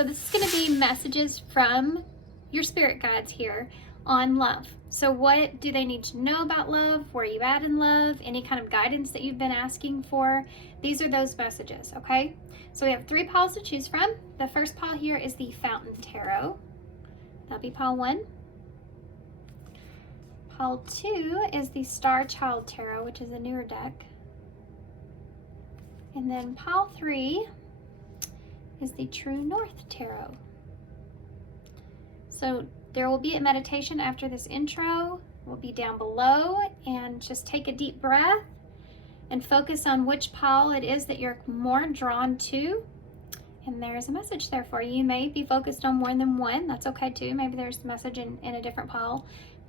So this is going to be messages from your spirit guides here on love. So what do they need to know about love? Where are you at in love? Any kind of guidance that you've been asking for? These are those messages, okay? So we have 3 piles to choose from. The first pile here is the Fountain Tarot. That'll be pile 1. Pile 2 is the Starchild Tarot, which is a newer deck. And then pile 3 is the True North Tarot. So there will be a meditation after this intro. Will be down below, and just take a deep breath and focus on which pile it is that you're more drawn to. And there's a message there for you. You may be focused on more than one. That's okay too. Maybe there's a message in a different pile.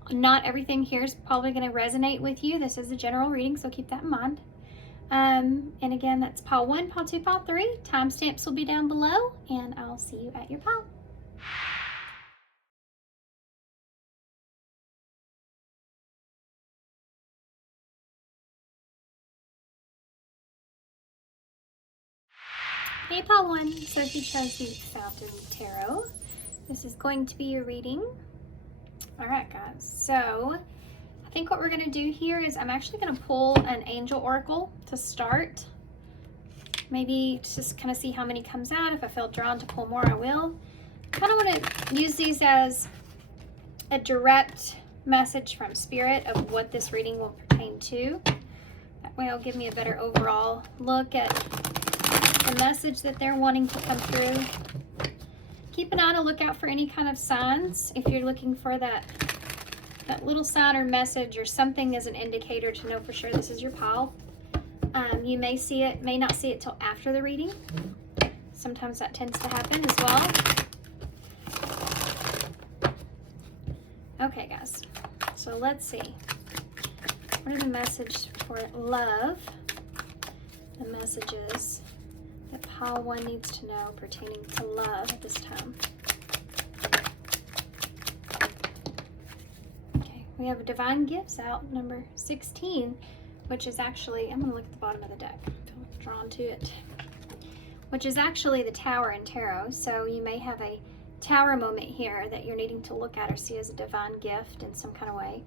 Not everything here is probably going to resonate with you. This is a general reading, so keep that in mind. And again, that's pile 1, pile 2, pile 3. Timestamps will be down below, and I'll see you at your pile. Okay, pile 1, so if you chose the Fountain Tarot, this is going to be your reading. All right, guys, so I think what we're going to do here is I'm actually going to pull an angel oracle to start. Maybe just kind of see how many comes out. If I feel drawn to pull more, I will. Kind of want to use these as a direct message from Spirit of what this reading will pertain to. That way it'll give me a better overall look at the message that they're wanting to come through. Keep an eye on a lookout for any kind of signs. If you're looking for that little sign or message or something as an indicator to know for sure this is your pile. You may see it, may not see it till after the reading. Sometimes that tends to happen as well. Okay, guys, so let's see. What are the messages for love? The messages that pile 1 needs to know pertaining to love at this time. Okay, we have Divine Gifts out, number 16, which is actually, I'm going to look at the bottom of the deck. I feel drawn to it. Which is actually the Tower in Tarot. So you may have a Tower moment here that you're needing to look at or see as a divine gift in some kind of way.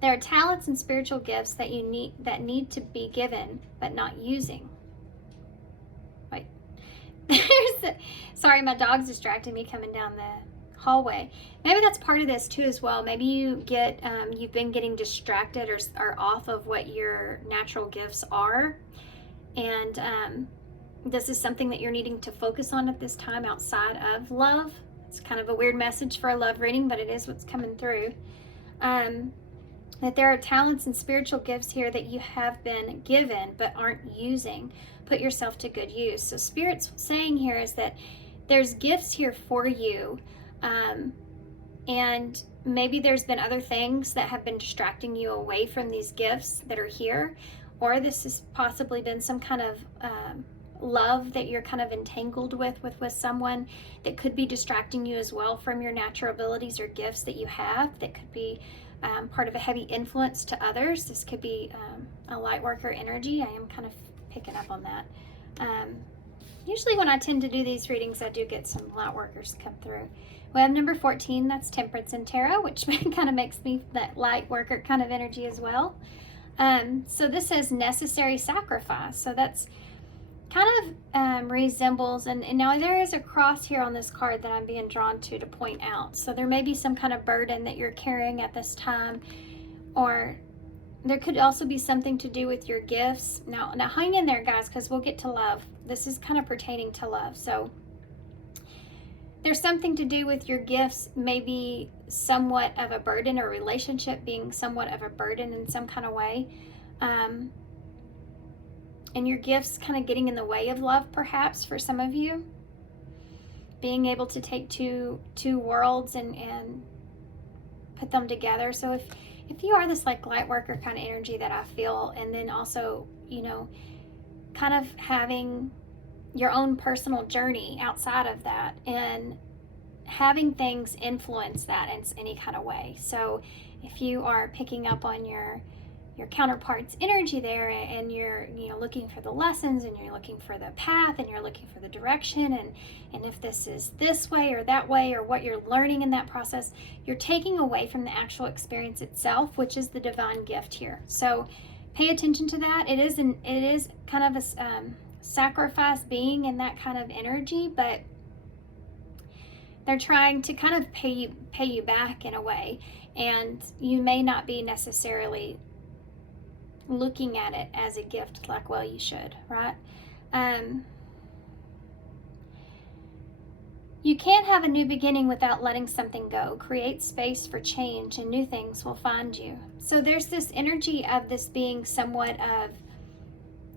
There are talents and spiritual gifts that need to be given but not using. Sorry, my dog's distracting me coming down the hallway. Maybe that's part of this too as well. Maybe you get you've been getting distracted or off of what your natural gifts are, and this is something that you're needing to focus on at this time outside of love. It's kind of a weird message for a love reading, but it is what's coming through. That there are talents and spiritual gifts here that you have been given but aren't using. Put yourself to good use. So Spirit's saying here is that there's gifts here for you, and maybe there's been other things that have been distracting you away from these gifts that are here, or this has possibly been some kind of love that you're kind of entangled with someone that could be distracting you as well from your natural abilities or gifts that you have, that could be part of a heavy influence to others. This could be a light worker energy. I am kind of picking up on that. Usually when I tend to do these readings, I do get some light workers come through. We have number 14, that's Temperance in Tarot, which kind of makes me that light worker kind of energy as well. So this says necessary sacrifice. So that's kind of resembles, and now there is a cross here on this card that I'm being drawn to point out. So there may be some kind of burden that you're carrying at this time, or there could also be something to do with your gifts. Now hang in there, guys, because we'll get to love. This is kind of pertaining to love. So there's something to do with your gifts, maybe somewhat of a burden, or relationship being somewhat of a burden in some kind of way. And your gifts kind of getting in the way of love, perhaps, for some of you. Being able to take two worlds and put them together. So if you are this like light worker kind of energy that I feel, and then also, you know, kind of having your own personal journey outside of that, and having things influence that in any kind of way. So if you are picking up on your counterpart's energy there, and you're looking for the lessons, and you're looking for the path, and you're looking for the direction, and if this is this way or that way, or what you're learning in that process, you're taking away from the actual experience itself, which is the divine gift here. So pay attention to that. It is kind of a sacrifice being in that kind of energy, but they're trying to kind of pay you back in a way, and you may not be necessarily looking at it as a gift like, well, you should, right? You can't have a new beginning without letting something go. Create space for change, and new things will find you. So there's this energy of this being somewhat of,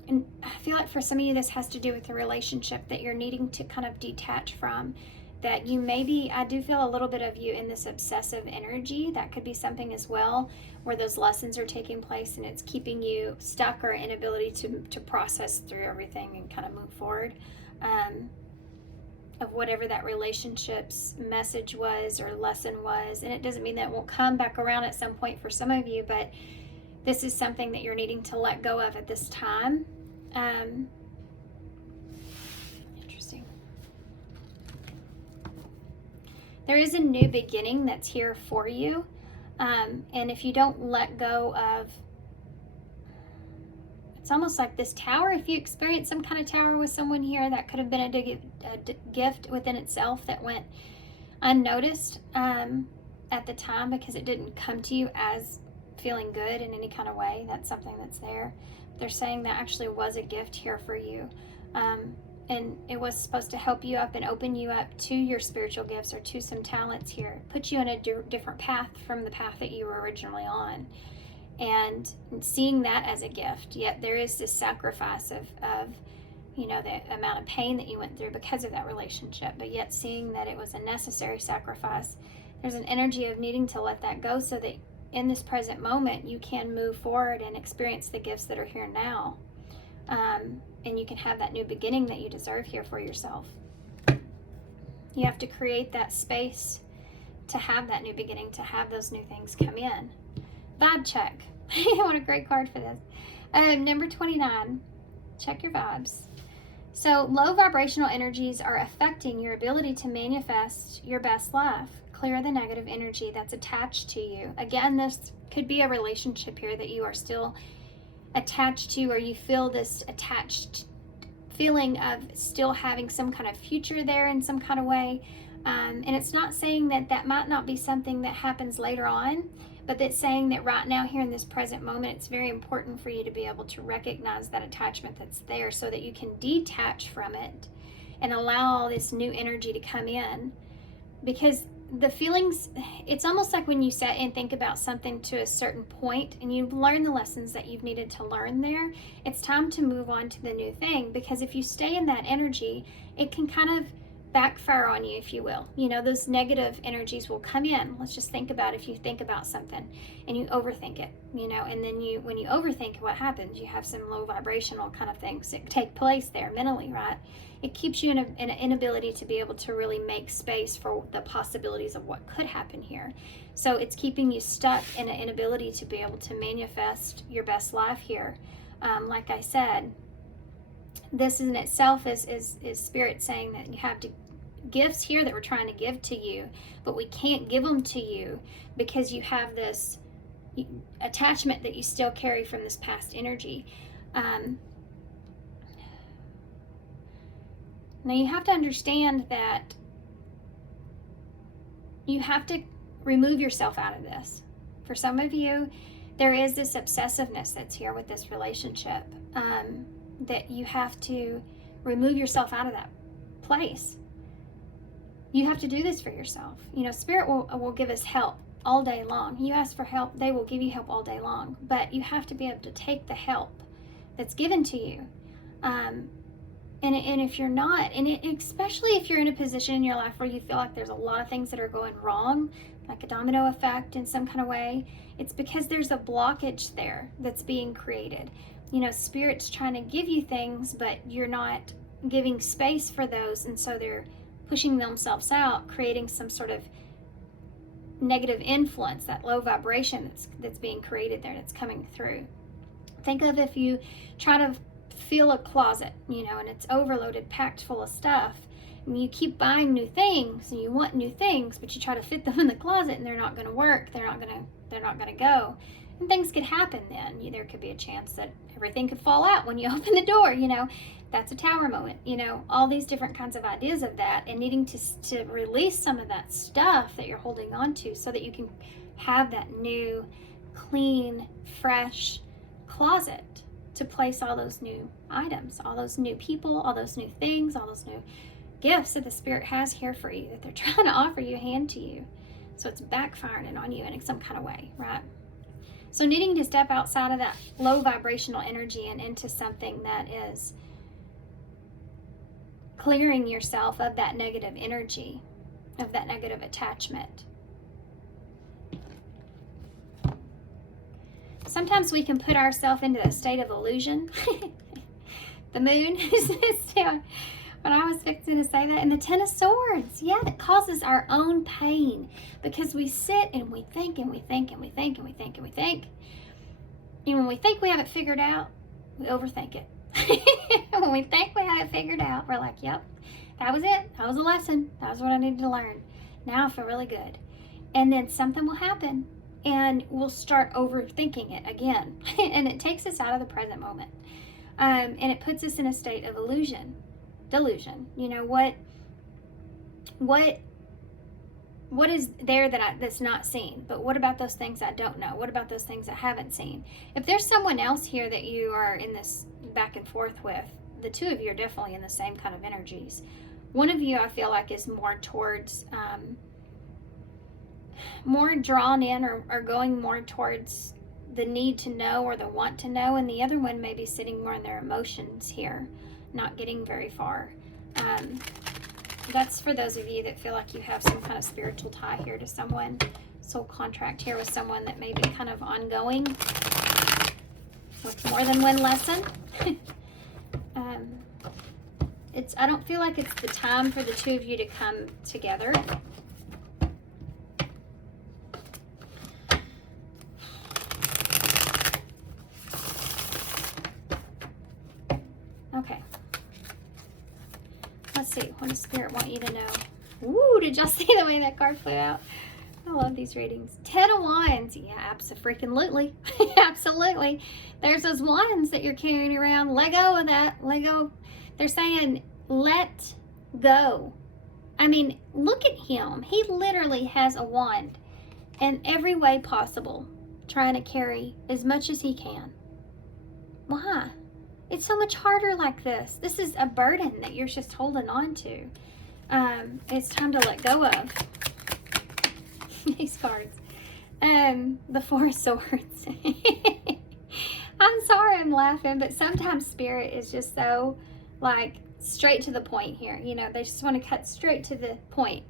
and I feel like for some of you this has to do with the relationship that you're needing to kind of detach from. That you maybe, I do feel a little bit of you in this obsessive energy. That could be something as well, where those lessons are taking place and it's keeping you stuck, or inability to process through everything and kind of move forward, of whatever that relationship's message was or lesson was. And it doesn't mean that it won't come back around at some point for some of you, but this is something that you're needing to let go of at this time. Interesting. There is a new beginning that's here for you. And if you don't let go of, it's almost like this tower, if you experience some kind of tower with someone here, that could have been a gift within itself that went unnoticed at the time because it didn't come to you as feeling good in any kind of way. That's something that's there. They're saying that actually was a gift here for you. And it was supposed to help you up and open you up to your spiritual gifts or to some talents here. Put you in a different path from the path that you were originally on. And seeing that as a gift. Yet there is this sacrifice of the amount of pain that you went through because of that relationship. But yet seeing that it was a necessary sacrifice. There's an energy of needing to let that go so that in this present moment you can move forward and experience the gifts that are here now. And you can have that new beginning that you deserve here for yourself. You have to create that space to have that new beginning, to have those new things come in. Vibe check. What a great card for this. Number 29, check your vibes. So low vibrational energies are affecting your ability to manifest your best life. Clear the negative energy that's attached to you. Again, this could be a relationship here that you are still attached to, or you feel this attached feeling of still having some kind of future there in some kind of way. And it's not saying that might not be something that happens later on, but it's saying that right now, here in this present moment, it's very important for you to be able to recognize that attachment that's there so that you can detach from it and allow all this new energy to come in. Because the feelings, it's almost like when you sit and think about something to a certain point and you've learned the lessons that you've needed to learn there, it's time to move on to the new thing. Because if you stay in that energy, it can kind of backfire on you, if you will. Those negative energies will come in. Let's just think about if you think about something and you overthink it, and then when you overthink, what happens? You have some low vibrational kind of things that take place there mentally, right? It keeps you in an inability to be able to really make space for the possibilities of what could happen here. So it's keeping you stuck in an inability to be able to manifest your best life here. Like I said, this in itself is spirit saying that you have gifts here that we're trying to give to you, but we can't give them to you because you have this attachment that you still carry from this past energy. Now you have to understand that you have to remove yourself out of this. For some of you, there is this obsessiveness that's here with this relationship, that you have to remove yourself out of that place. You have to do this for yourself. Spirit will give us help all day long. You ask for help, they will give you help all day long. But you have to be able to take the help that's given to you. And if you're not, especially if you're in a position in your life where you feel like there's a lot of things that are going wrong, like a domino effect in some kind of way, it's because there's a blockage there that's being created. Spirit's trying to give you things, but you're not giving space for those, and so they're pushing themselves out, creating some sort of negative influence, that low vibration that's being created there, that's coming through. Think of if you try to fill a closet, and it's overloaded, packed full of stuff, and you keep buying new things and you want new things, but you try to fit them in the closet and they're not going to work, they're not going to go, and things could happen. Then there could be a chance that everything could fall out when you open the door. That's a tower moment. All these different kinds of ideas of that, and needing to release some of that stuff that you're holding on to, so that you can have that new, clean, fresh closet to place all those new items, all those new people, all those new things, all those new gifts that the Spirit has here for you, that they're trying to offer you, hand to you. So it's backfiring on you in some kind of way, right? So needing to step outside of that low vibrational energy and into something that is clearing yourself of that negative energy, of that negative attachment. Sometimes we can put ourselves into a state of illusion. The moon is down. When I was fixing to say that, and the Ten of Swords, that causes our own pain, because we sit and we think and we think and we think and we think and we think, and when we think we have it figured out, we overthink it. When we think we have it figured out, we're like, yep, that was it, that was a lesson, that was what I needed to learn, now I feel really good. And then something will happen and we'll start overthinking it again. And it takes us out of the present moment, and it puts us in a state of delusion. What is there that's not seen? But what about those things I don't know? What about those things I haven't seen? If there's someone else here that you are in this back and forth with, the two of you are definitely in the same kind of energies. One of you, I feel like, is more towards more drawn in, or going more towards the need to know or the want to know, and the other one may be sitting more in their emotions here, not getting very far. That's for those of you that feel like you have some kind of spiritual tie here to someone, soul contract here with someone that may be kind of ongoing with more than one lesson. I don't feel like it's the time for the two of you to come together. Okay. Let's see. What does Spirit want you to know? Ooh, did y'all see the way that card flew out? I love these readings. 10 of Wands. Yeah, absolutely. Absolutely. There's those wands that you're carrying around. Let go of that. Let go. They're saying, let go. I mean, look at him. He literally has a wand in every way possible, trying to carry as much as he can. Why? It's so much harder like this. This is a burden that you're just holding on to. It's time to let go of these cards. The Four of Swords. I'm sorry I'm laughing, but sometimes Spirit is just so like straight to the point here. They just want to cut straight to the point.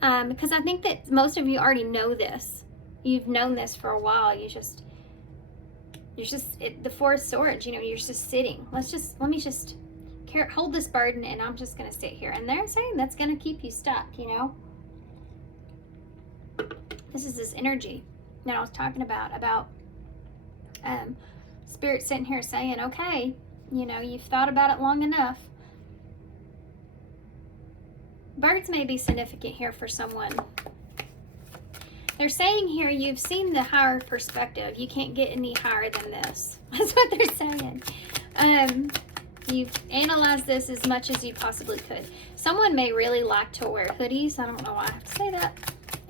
Because I think that most of you already know this. You've known this for a while. The Four of Swords, you're just sitting. Let me just hold this burden, and I'm just going to sit here. And they're saying that's going to keep you stuck, This is this energy that I was talking about Spirit sitting here saying, okay, you've thought about it long enough. Birds may be significant here for someone. They're saying here, you've seen the higher perspective. You can't get any higher than this. That's what they're saying. You've analyzed this as much as you possibly could. Someone may really like to wear hoodies. I don't know why I have to say that.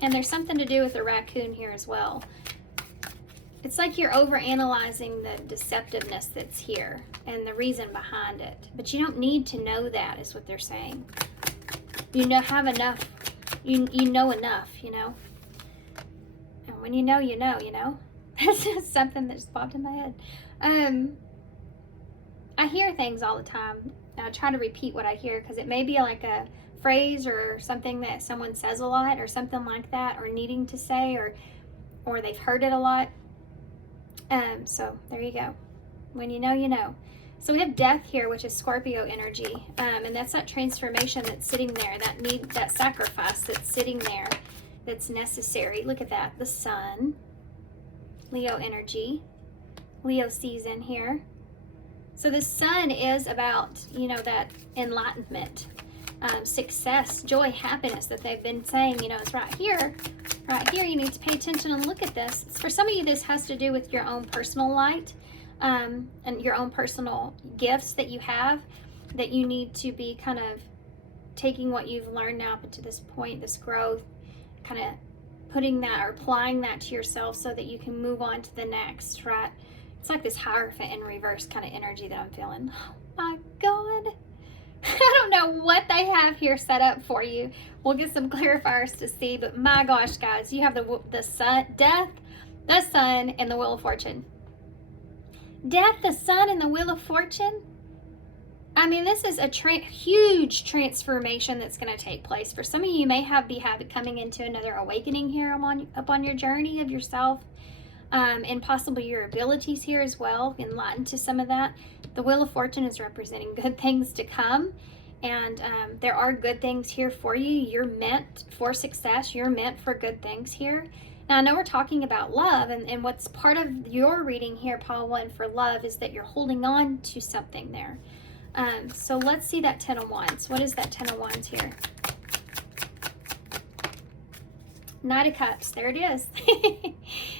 And there's something to do with the raccoon here as well. It's like you're overanalyzing the deceptiveness that's here and the reason behind it. But you don't need to know that, is what they're saying. Have enough. You know enough, And when you know, That's just something that just popped in my head. I hear things all the time. I try to repeat what I hear, because it may be like a phrase or something that someone says a lot, or something like that, or needing to say, or they've heard it a lot. So there you go. When you know. So we have death here, which is Scorpio energy, and that's that transformation that's sitting there, that sacrifice that's sitting there, that's necessary. Look at that, the sun, Leo energy, Leo season here. So the sun is about, you know, that enlightenment, success, joy, happiness that they've been saying, you know, it's right here. Right here, you need to pay attention and look at this. For some of you, this has to do with your own personal light, and your own personal gifts that you have, that you need to be kind of taking what you've learned now up to this point, this growth, kind of putting that or applying that to yourself so that you can move on to the next, right? It's like this Hierophant in reverse kind of energy that I'm feeling. Oh my God. I don't know what they have here set up for you. We'll get some clarifiers to see, but my gosh, guys, you have the sun, death, the sun, and the Wheel of Fortune. Death, the sun, and the Wheel of Fortune. I mean, this is a huge transformation that's going to take place. For some of you, you may be coming into another awakening here upon your journey of yourself, and possibly your abilities here as well, enlightened to some of that. The Wheel of Fortune is representing good things to come, and there are good things here for you. You're meant for success. You're meant for good things here. Now, I know we're talking about love, and what's part of your reading here, Pile 1, for love is that you're holding on to something there. So let's see that Ten of Wands. What is that Ten of Wands here? Knight of Cups. There it is.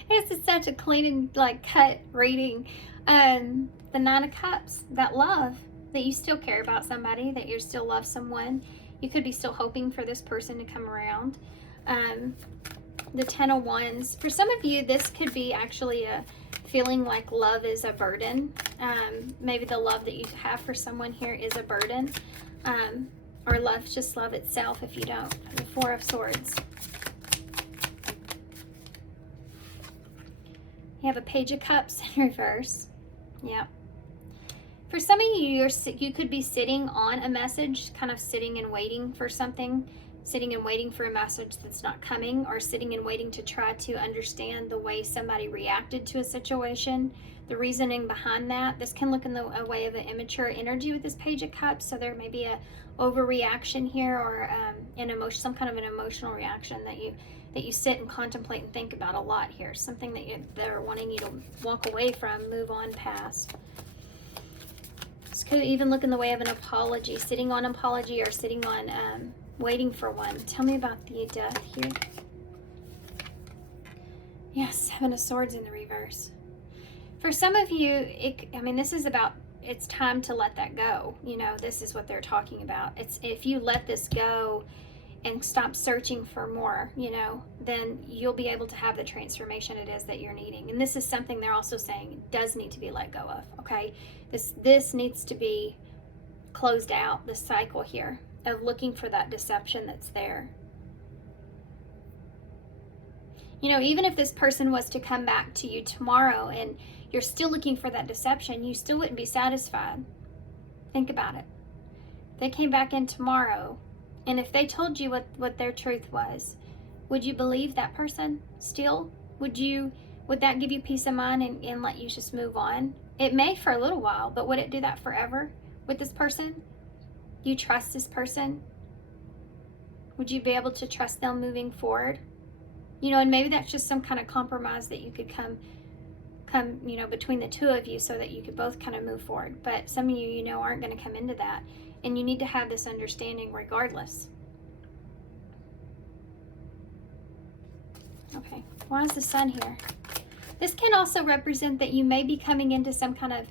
This is such a clean and like cut reading. The Nine of Cups. That love, that you still care about somebody, that you still love someone. You could be still hoping for this person to come around. The Ten of Wands. For some of you, this could be actually a feeling like love is a burden. Maybe the love that you have for someone here is a burden. Or love, just love itself if you don't. The Four of Swords. You have a Page of Cups in reverse. Yeah. For some of you, you could be sitting on a message, kind of sitting and waiting for something, sitting and waiting for a message that's not coming, or sitting and waiting to try to understand the way somebody reacted to a situation, the reasoning behind that. This can look in the way of an immature energy with this Page of Cups, so there may be a overreaction here, or some kind of an emotional reaction that you sit and contemplate and think about a lot here. Something that they're wanting you to walk away from, move on past. This could even look in the way of an apology, sitting on apology, or sitting on waiting for one. Tell me about the Death here. Yes, Seven of Swords in the reverse. For some of you, this is about, it's time to let that go. You know, this is what they're talking about. It's if you let this go and stop searching for more, you know, then you'll be able to have the transformation it is that you're needing. And this is something they're also saying does need to be let go of, okay? This needs to be closed out, the cycle here of looking for that deception that's there. You know, even if this person was to come back to you tomorrow and you're still looking for that deception, you still wouldn't be satisfied. Think about it. They came back in tomorrow, and if they told you what their truth was, would you believe that person still? Would that give you peace of mind and let you just move on? It may for a little while, but would it do that forever with this person? Do you trust this person? Would you be able to trust them moving forward? You know, and maybe that's just some kind of compromise that you could come, you know, between the two of you so that you could both kind of move forward. But some of you, you know, aren't going to come into that. And you need to have this understanding regardless. Okay, why is the Sun here? This can also represent that you may be coming into some kind of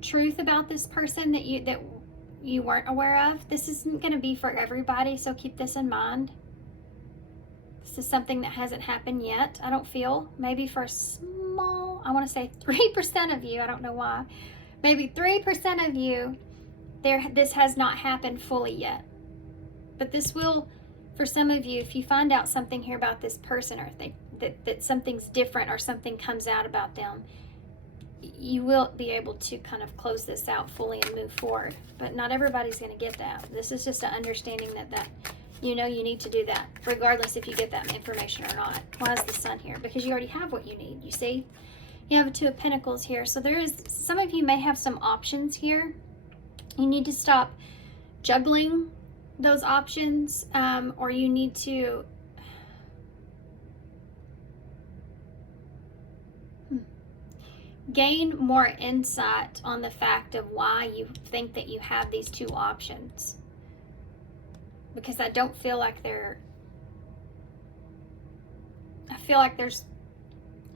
truth about this person that you weren't aware of. This isn't going to be for everybody, so keep this in mind. This is something that hasn't happened yet, I don't feel. Maybe for a small, I want to say 3% of you, I don't know why. Maybe 3% of you, this has not happened fully yet. But this will, for some of you, if you find out something here about this person, or think that something's different or something comes out about them, you will be able to kind of close this out fully and move forward. But not everybody's going to get that. This is just an understanding that you know you need to do that, regardless if you get that information or not. Why is the Sun here? Because you already have what you need, you see? You have a Two of Pentacles here. So some of you may have some options here. You need to stop juggling those options, or you need to gain more insight on the fact of why you think that you have these two options. Because I don't feel like I feel like there's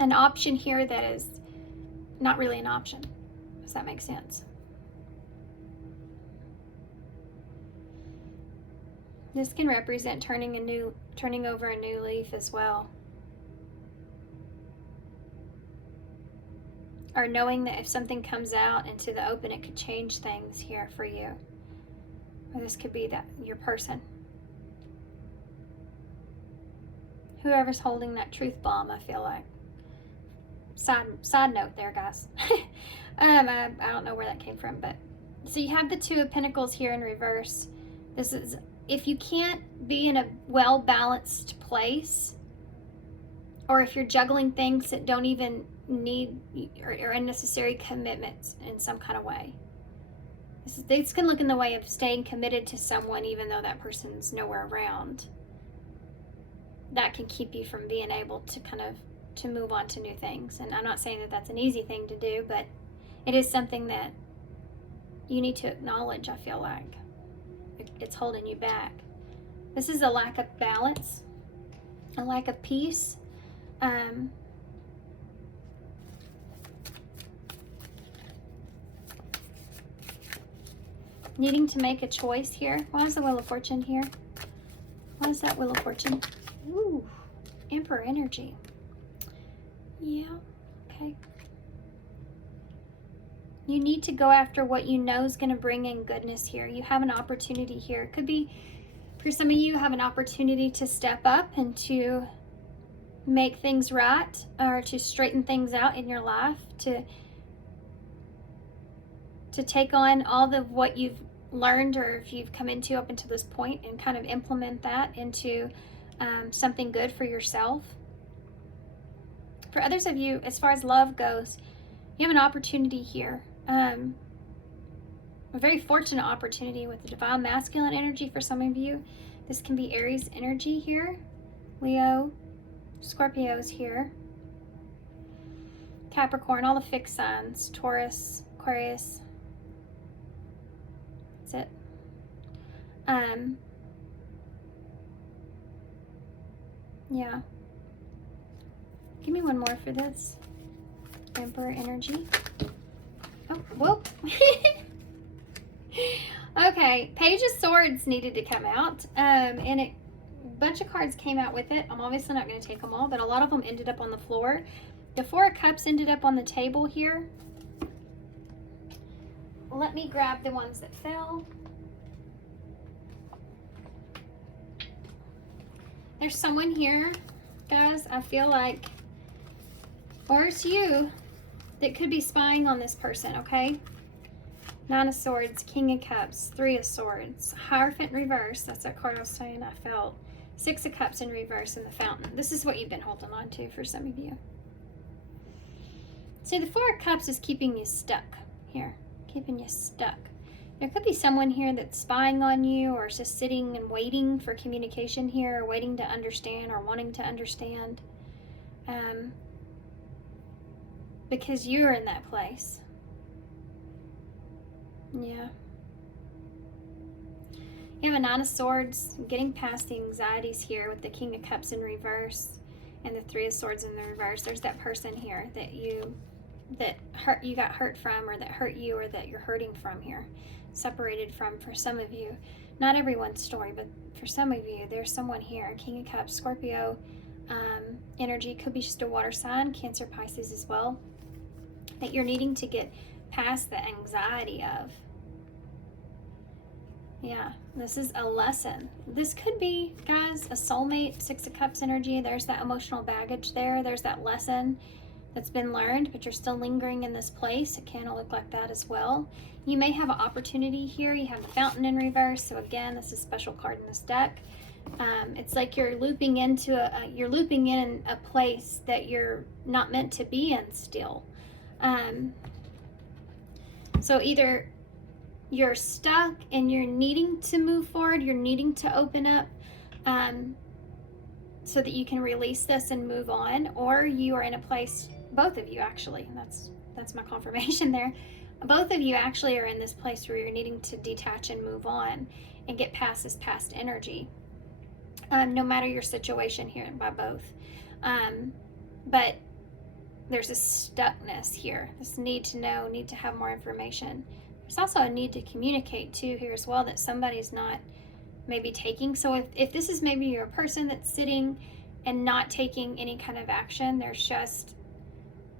an option here that is not really an option. Does that make sense? This can represent turning over a new leaf as well. Or knowing that if something comes out into the open, it could change things here for you. Or this could be that your person. Whoever's holding that truth bomb, I feel like. Side note there, guys. I don't know where that came from, but so you have the Two of Pentacles here in reverse. This is, if you can't be in a well-balanced place, or if you're juggling things that don't even need or unnecessary commitments in some kind of way. This can look in the way of staying committed to someone even though that person's nowhere around. That can keep you from being able to to move on to new things. And I'm not saying that that's an easy thing to do, but it is something that you need to acknowledge, I feel like. It's holding you back. This is a lack of balance, a lack of peace. Needing to make a choice here. Why is the Wheel of Fortune here? Why is that Wheel of Fortune? Ooh, Emperor energy. Yeah, okay. You need to go after what you know is going to bring in goodness here. You have an opportunity here. It could be, for some of you, have an opportunity to step up and to make things right, or to straighten things out in your life, to take on all of what you've learned or if you've come into up until this point and kind of implement that into something good for yourself. For others of you, as far as love goes, you have an opportunity here. A very fortunate opportunity with the divine masculine energy for some of you. This can be Aries energy here. Leo, Scorpio's here. Capricorn, all the fixed signs. Taurus, Aquarius. That's it. Yeah. Give me one more for this. Emperor energy. Oh, whoop. Okay, Page of Swords needed to come out. And a bunch of cards came out with it. I'm obviously not going to take them all, but a lot of them ended up on the floor. The Four of Cups ended up on the table here. Let me grab the ones that fell. There's someone here, guys, I feel like, or it's you, that could be spying on this person, okay? Nine of Swords, King of Cups, Three of Swords, Hierophant reverse, that's that card I was saying I felt. Six of Cups in reverse in the Fountain. This is what you've been holding on to for some of you. See, the Four of Cups is keeping you stuck here, keeping you stuck. There could be someone here that's spying on you or just sitting and waiting for communication here, or waiting to understand or wanting to understand. Because you're in that place. Yeah. You have a Nine of Swords, getting past the anxieties here with the King of Cups in reverse and the Three of Swords in the reverse. There's that person here that you got hurt from, or that hurt you, or that you're hurting from here, separated from, for some of you. Not everyone's story, but for some of you, there's someone here. King of Cups, Scorpio energy, could be just a water sign, Cancer, Pisces as well, that you're needing to get past the anxiety of. Yeah, this is a lesson. This could be, guys, a soulmate, Six of Cups energy. There's that emotional baggage there. There's that lesson that's been learned, but you're still lingering in this place. It can look like that as well. You may have an opportunity here. You have the Fountain in reverse. So again, this is a special card in this deck. It's like you're looping into you're looping in a place that you're not meant to be in still. So either you're stuck and you're needing to move forward, you're needing to open up so that you can release this and move on, or you are in a place, both of you actually, and that's That's my confirmation there. Both of you actually are in this place where you're needing to detach and move on and get past this past energy. No matter your situation here by both. But there's a stuckness here, this need to know, need to have more information. There's also a need to communicate too here as well, that somebody's not maybe taking. So if this is maybe you're a person that's sitting and not taking any kind of action, they're just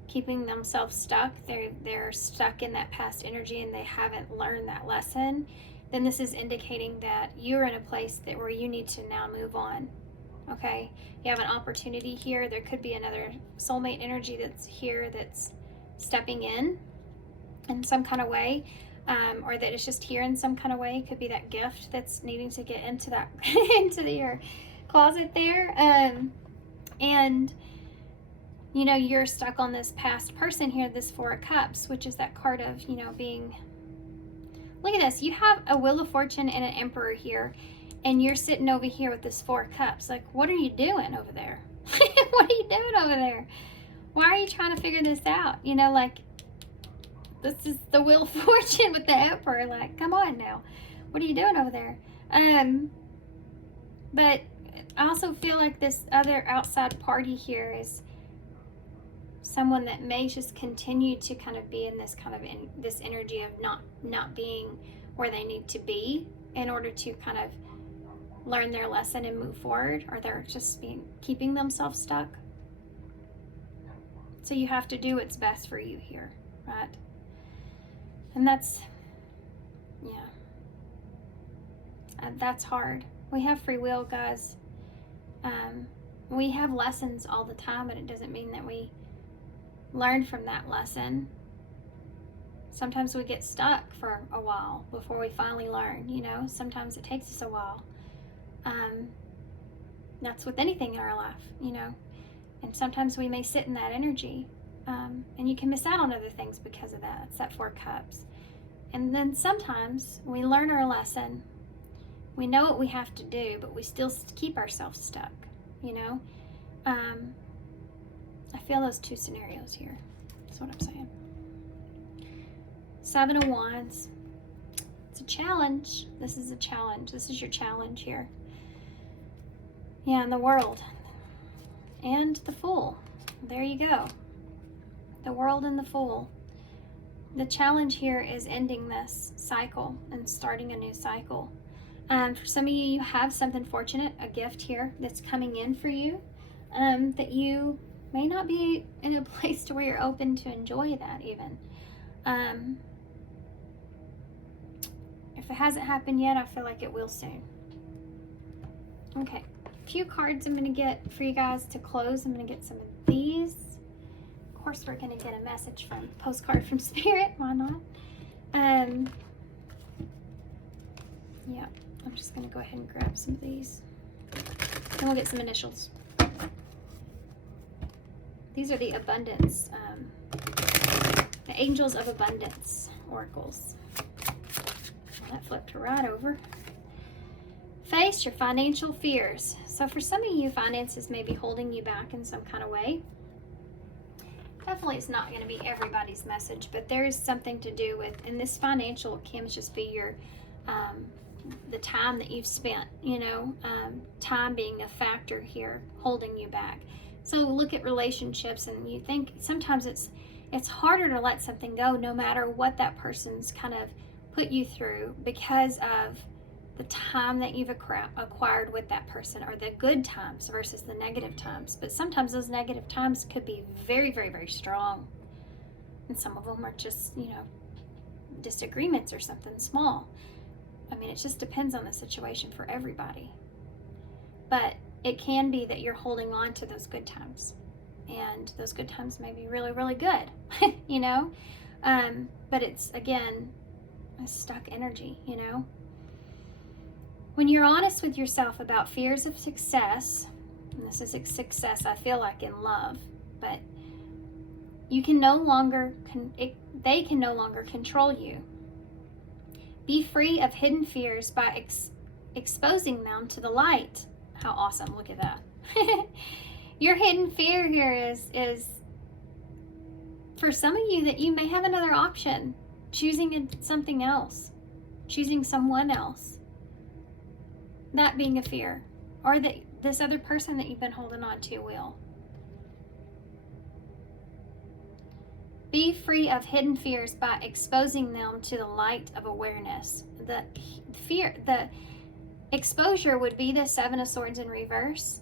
keeping themselves stuck, they're stuck in that past energy and they haven't learned that lesson, then this is indicating that you're in a place that where you need to now move on. Okay, you have an opportunity here. There could be another soulmate energy that's here, that's stepping in some kind of way, or that it's just here in some kind of way. It could be that gift that's needing to get into that into your closet there, and you know, you're stuck on this past person here, this Four of Cups, which is that card of, you know, being, look at this, you have a Wheel of Fortune and an Emperor here, and you're sitting over here with this Four of Cups. Like, what are you doing over there? What are you doing over there? Why are you trying to figure this out? You know, like, this is the Wheel of Fortune with the Emperor. Like, come on now. What are you doing over there? But I also feel like this other outside party here is someone that may just continue to kind of be in this kind of this energy of not being where they need to be in order to kind of learn their lesson and move forward, or they're just keeping themselves stuck. So you have to do what's best for you here, right? And that's, yeah, that's hard. We have free will, guys. We have lessons all the time, but it doesn't mean that we learn from that lesson. Sometimes we get stuck for a while before we finally learn, you know. Sometimes it takes us a while. That's with anything in our life, you know. And sometimes we may sit in that energy, and you can miss out on other things because of that. It's that Four Cups. And then sometimes we learn our lesson, we know what we have to do, but we still keep ourselves stuck, you know. I feel those two scenarios here. That's what I'm saying. Seven of Wands. It's a challenge. This is a challenge. This is your challenge here. Yeah, and the World. And the Fool. There you go. The World and the Fool. The challenge here is ending this cycle and starting a new cycle. For some of you, you have something fortunate, a gift here that's coming in for you, that you may not be in a place to where you're open to enjoy that even. If it hasn't happened yet, I feel like it will soon. Okay, a few cards I'm going to get for you guys to close. I'm going to get some of these. Of course, we're going to get a message from postcard from Spirit. Why not? Yeah, I'm just going to go ahead and grab some of these. And we'll get some initials. These are the abundance, the Angels of Abundance oracles. Well, that flipped right over. Face your financial fears. So for some of you, finances may be holding you back in some kind of way. Definitely it's not going to be everybody's message, but there is something to do with, and this financial can just be your, the time that you've spent, you know, time being a factor here, holding you back. So look at relationships and you think sometimes it's harder to let something go no matter what that person's kind of put you through, because of the time that you've acquired with that person, or the good times versus the negative times. But sometimes those negative times could be very, very, very strong. And some of them are just, you know, disagreements or something small. I mean, it just depends on the situation for everybody. But it can be that you're holding on to those good times. And those good times may be really, really good, you know? But it's, again, a stuck energy, you know? When you're honest with yourself about fears of success, and this is a success I feel like in love, but you can no longer, they can no longer control you. Be free of hidden fears by exposing them to the light. How awesome, look at that. Your hidden fear here is for some of you that you may have another option, choosing something else, choosing someone else. That being a fear, or that this other person that you've been holding on to will. Be free of hidden fears by exposing them to the light of awareness. The exposure would be the Seven of Swords in reverse.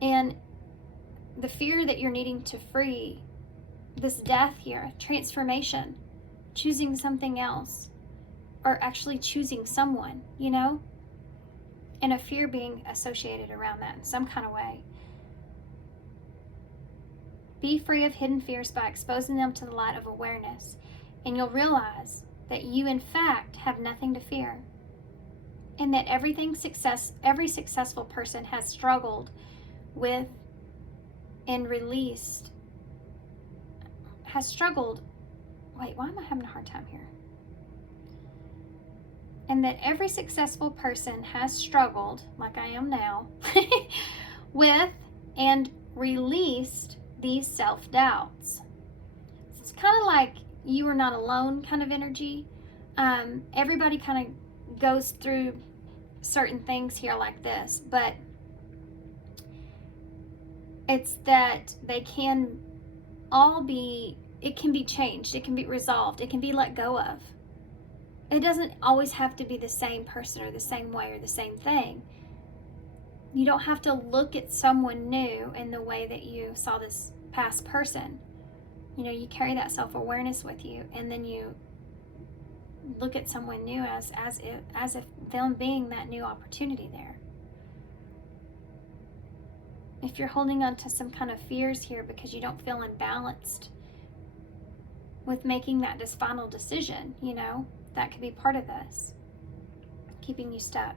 And the fear that you're needing to free, this death here, transformation, choosing something else, or actually choosing someone, you know? And a fear being associated around that in some kind of way. Be free of hidden fears by exposing them to the light of awareness, and you'll realize that you in fact have nothing to fear, and that every successful person has struggled with and released, wait, why am I having a hard time here? And that every successful person has struggled, like I am now, with and released these self-doubts. It's kind of like you are not alone kind of energy. Everybody kind of goes through certain things here like this, but it's that they can all be, it can be changed, it can be resolved, it can be let go of. It doesn't always have to be the same person or the same way or the same thing. You don't have to look at someone new in the way that you saw this past person. You know, you carry that self-awareness with you, and then you look at someone new as if them being that new opportunity there. If you're holding on to some kind of fears here because you don't feel unbalanced with making that final decision, you know, that could be part of this, keeping you stuck.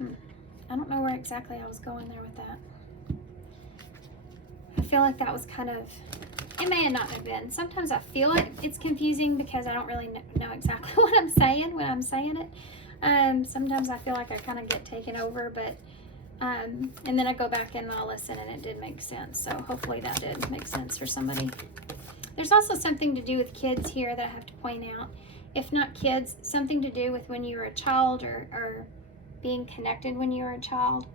I don't know where exactly I was going there with that. I feel like that was kind of, it may not have been. Sometimes I feel it's confusing because I don't really know exactly what I'm saying when I'm saying it. Sometimes I feel like I kind of get taken over, but and then I go back and I'll listen, and it did make sense. So hopefully that did make sense for somebody. There's also something to do with kids here that I have to point out. If not kids, something to do with when you were a child, or being connected when you were a child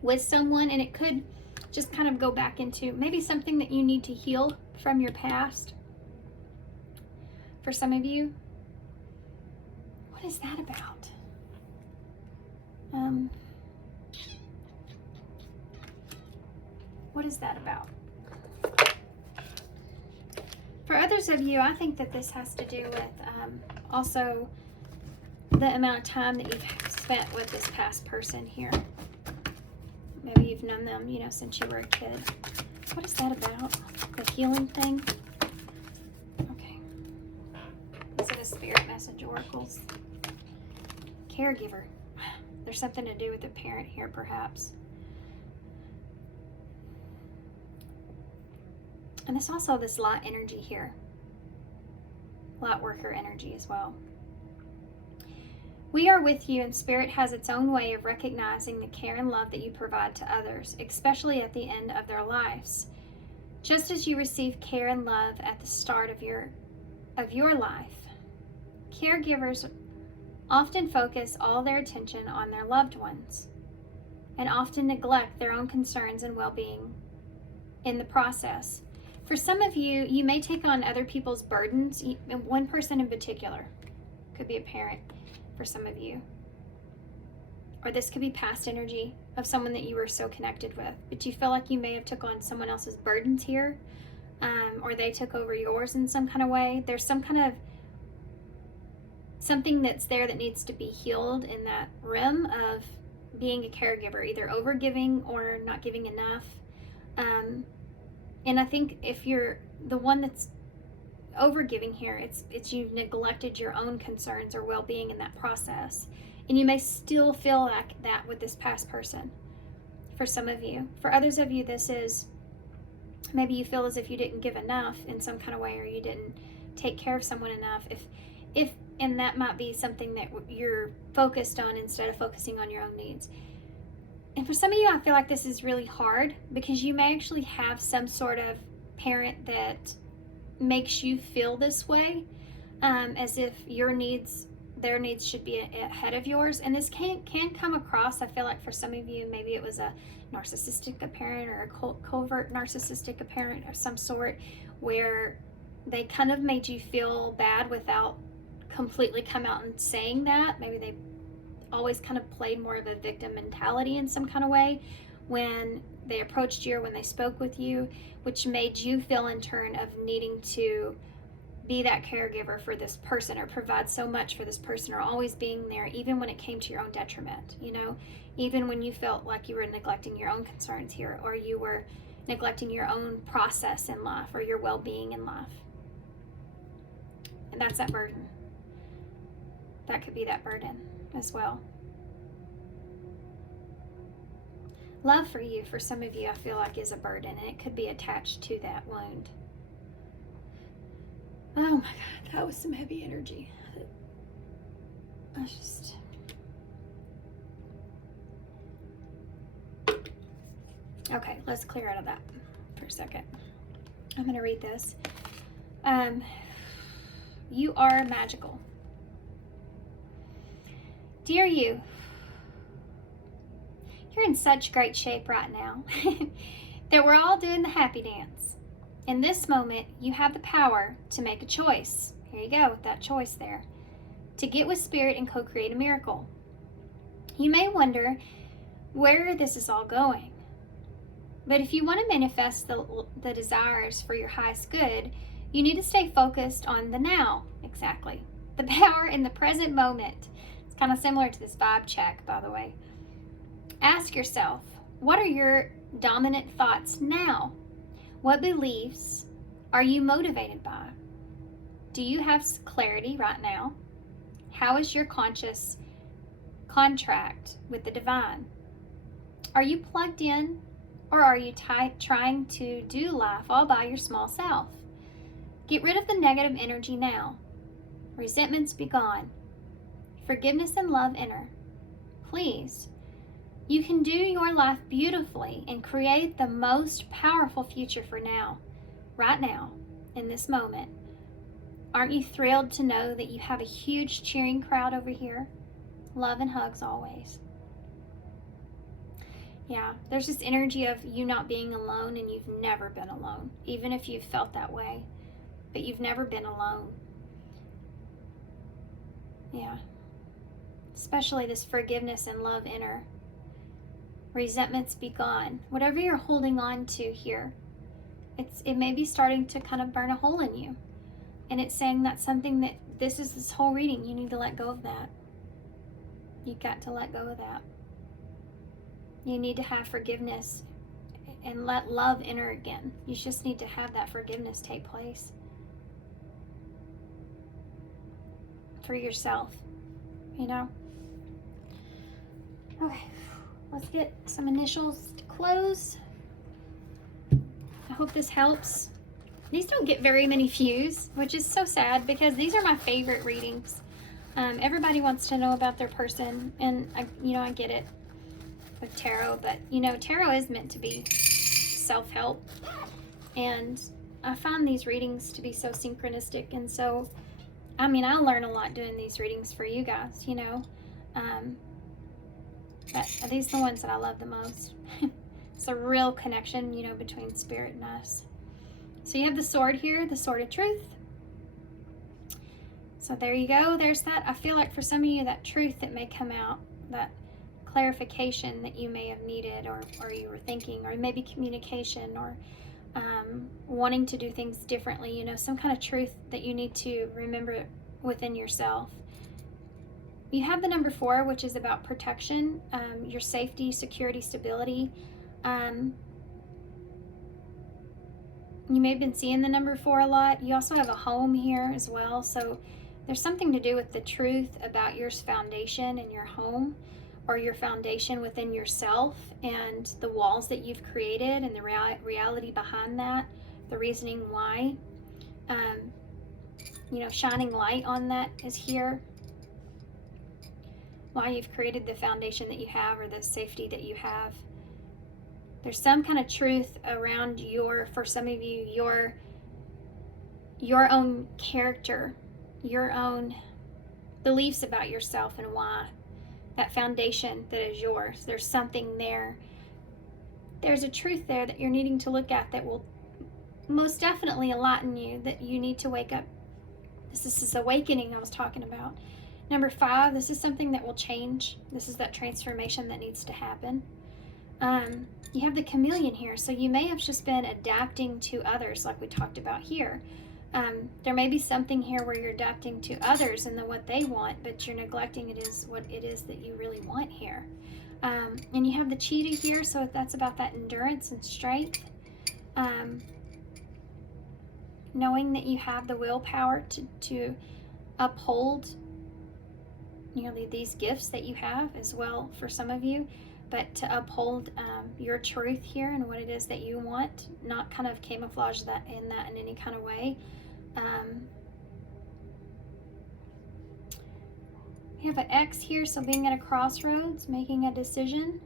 with someone, and it could just kind of go back into maybe something that you need to heal from your past. For some of you, what is that about? What is that about? For others of you, I think that this has to do with also the amount of time that you've spent with this past person here. Maybe you've known them, you know, since you were a kid. What is that about? The healing thing? Okay. Is it a spirit message, oracles? Caregiver. There's something to do with the parent here, perhaps. And there's also this light energy here. Light worker energy as well. We are with you, and Spirit has its own way of recognizing the care and love that you provide to others, especially at the end of their lives. Just as you receive care and love at the start of your life, caregivers often focus all their attention on their loved ones and often neglect their own concerns and well-being in the process. For some of you, you may take on other people's burdens, and one person in particular. Could be a parent for some of you. Or this could be past energy of someone that you were so connected with, but you feel like you may have took on someone else's burdens here, or they took over yours in some kind of way. There's some kind of something that's there that needs to be healed in that realm of being a caregiver, either overgiving or not giving enough. And I think if you're the one that's overgiving here, it's you've neglected your own concerns or well-being in that process. And you may still feel like that with this past person for some of you. For others of you, this is maybe you feel as if you didn't give enough in some kind of way, or you didn't take care of someone enough. And that might be something that you're focused on instead of focusing on your own needs. And for some of you, I feel like this is really hard because you may actually have some sort of parent that makes you feel this way, as if their needs should be ahead of yours. And this can come across, I feel like for some of you, maybe it was a narcissistic parent or a covert narcissistic parent of some sort, where they kind of made you feel bad without completely come out and saying that. Maybe they always kind of played more of a victim mentality in some kind of way when they approached you or when they spoke with you, which made you feel in turn of needing to be that caregiver for this person or provide so much for this person or always being there, even when it came to your own detriment, even when you felt like you were neglecting your own concerns here, or you were neglecting your own process in life or your well-being in life. And that's that burden. That could be that burden as well. Love for you, for some of you, I feel like is a burden, and it could be attached to that wound. Oh my God, that was some heavy energy. Okay, let's clear out of that for a second. I'm going to read this. You are magical. Dear you, you're in such great shape right now that we're all doing the happy dance. In this moment, you have the power to make a choice. Here you go with that choice there. To get with Spirit and co-create a miracle. You may wonder where this is all going. But if you want to manifest the desires for your highest good, you need to stay focused on the now. Exactly. The power in the present moment. It's kind of similar to this vibe check, by the way. Ask yourself, what are your dominant thoughts now? What beliefs are you motivated by? Do you have clarity right now? How is your conscious contract with the divine? Are you plugged in, or are you trying to do life all by your small self? Get rid of the negative energy now. Resentments be gone. Forgiveness and love enter. Please. You can do your life beautifully and create the most powerful future for now, right now, in this moment. Aren't you thrilled to know that you have a huge cheering crowd over here? Love and hugs always. Yeah, there's this energy of you not being alone, and you've never been alone, even if you've felt that way, but you've never been alone. Yeah. Especially this forgiveness and love enter. Resentments be gone. Whatever you're holding on to here, it may be starting to kind of burn a hole in you. And it's saying that something that this whole reading, you need to let go of that. You've got to let go of that. You need to have forgiveness and let love enter again. You just need to have that forgiveness take place. For yourself, Okay. Let's get some initials to close. I hope this helps. These don't get very many views, which is so sad because these are my favorite readings. Everybody wants to know about their person, and I get it with tarot, but tarot is meant to be self-help, and I find these readings to be so synchronistic, and so I learn a lot doing these readings for you guys, but these are the ones that I love the most. It's a real connection, between Spirit and us. So you have the sword here, the sword of truth. So there you go. There's that. I feel like for some of you, that truth that may come out, that clarification that you may have needed, or you were thinking, or maybe communication, or wanting to do things differently, some kind of truth that you need to remember within yourself. You have the number 4, which is about protection, your safety, security, stability. You may have been seeing the number 4 a lot. You also have a home here as well. So there's something to do with the truth about your foundation in your home, or your foundation within yourself, and the walls that you've created, and the reality behind that, the reasoning why. Shining light on that is here. why you've created the foundation that you have or the safety that you have. There's some kind of truth around for some of you, your own character, your own beliefs about yourself and why. That foundation that is yours. There's something there. There's a truth there that you're needing to look at that will most definitely enlighten you, that you need to wake up. This is this awakening I was talking about. Number 5, this is something that will change. This is that transformation that needs to happen. You have the chameleon here, so you may have just been adapting to others like we talked about here. There may be something here where you're adapting to others and what they want, but you're neglecting what it is that you really want here. And you have the cheetah here, so that's about that endurance and strength. Knowing that you have the willpower to uphold, these gifts that you have as well for some of you, but to uphold your truth here and what it is that you want, not kind of camouflage that in any kind of way. We have an X here, so being at a crossroads, making a decision.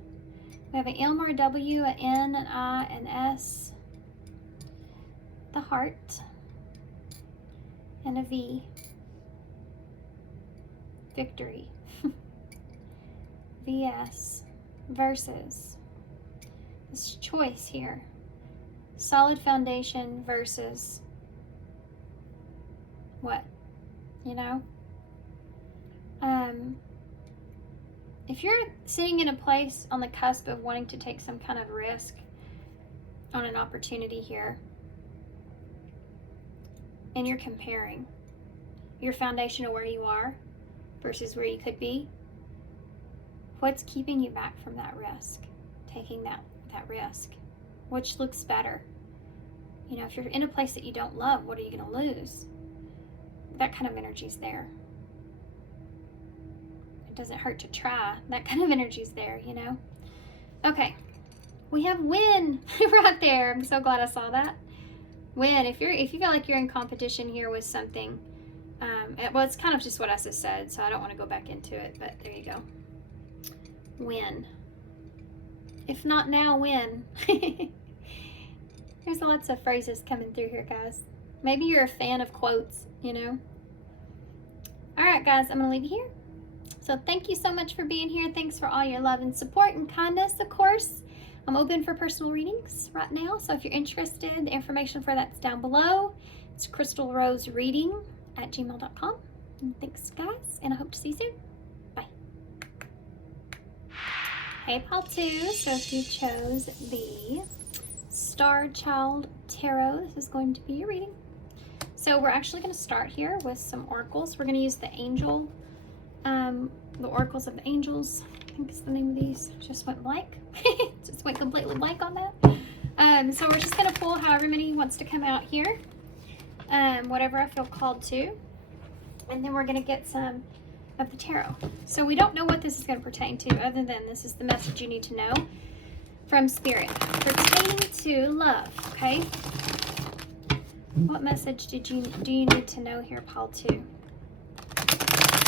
We have an M or a W, an N, an I, an S, the heart, and a V. Victory. VS. Versus. This choice here. Solid foundation versus what? If you're sitting in a place on the cusp of wanting to take some kind of risk on an opportunity here, and you're comparing your foundation of where you are versus where you could be, what's keeping you back from that risk, taking that risk? Which looks better? If you're in a place that you don't love, what are you going to lose? That kind of energy's there. It doesn't hurt to try. That kind of energy's there, Okay, we have win right there. I'm so glad I saw that. Win. If you feel like you're in competition here with something, well, it's kind of just what I just said, so I don't want to go back into it, but there you go. Win. If not now, when? There's lots of phrases coming through here, guys. Maybe you're a fan of quotes, All right, guys, I'm going to leave you here. So thank you so much for being here. Thanks for all your love and support and kindness, of course. I'm open for personal readings right now, so if you're interested, the information for that's down below. It's crystalrosereading@gmail.com. And thanks, guys, and I hope to see you soon. Bye. Hey, Pal 2. So if you chose the Starchild Tarot, this is going to be your reading. So we're actually going to start here with some oracles. We're going to use the angel, the oracles of the angels. I think is the name of these. Just went blank. Just went completely blank on that. So we're just going to pull however many wants to come out here. Whatever I feel called to. And then we're going to get some of the tarot. So we don't know what this is going to pertain to, other than this is the message you need to know from Spirit. Pertaining to love, okay? What message do you need to know here, Paul 2?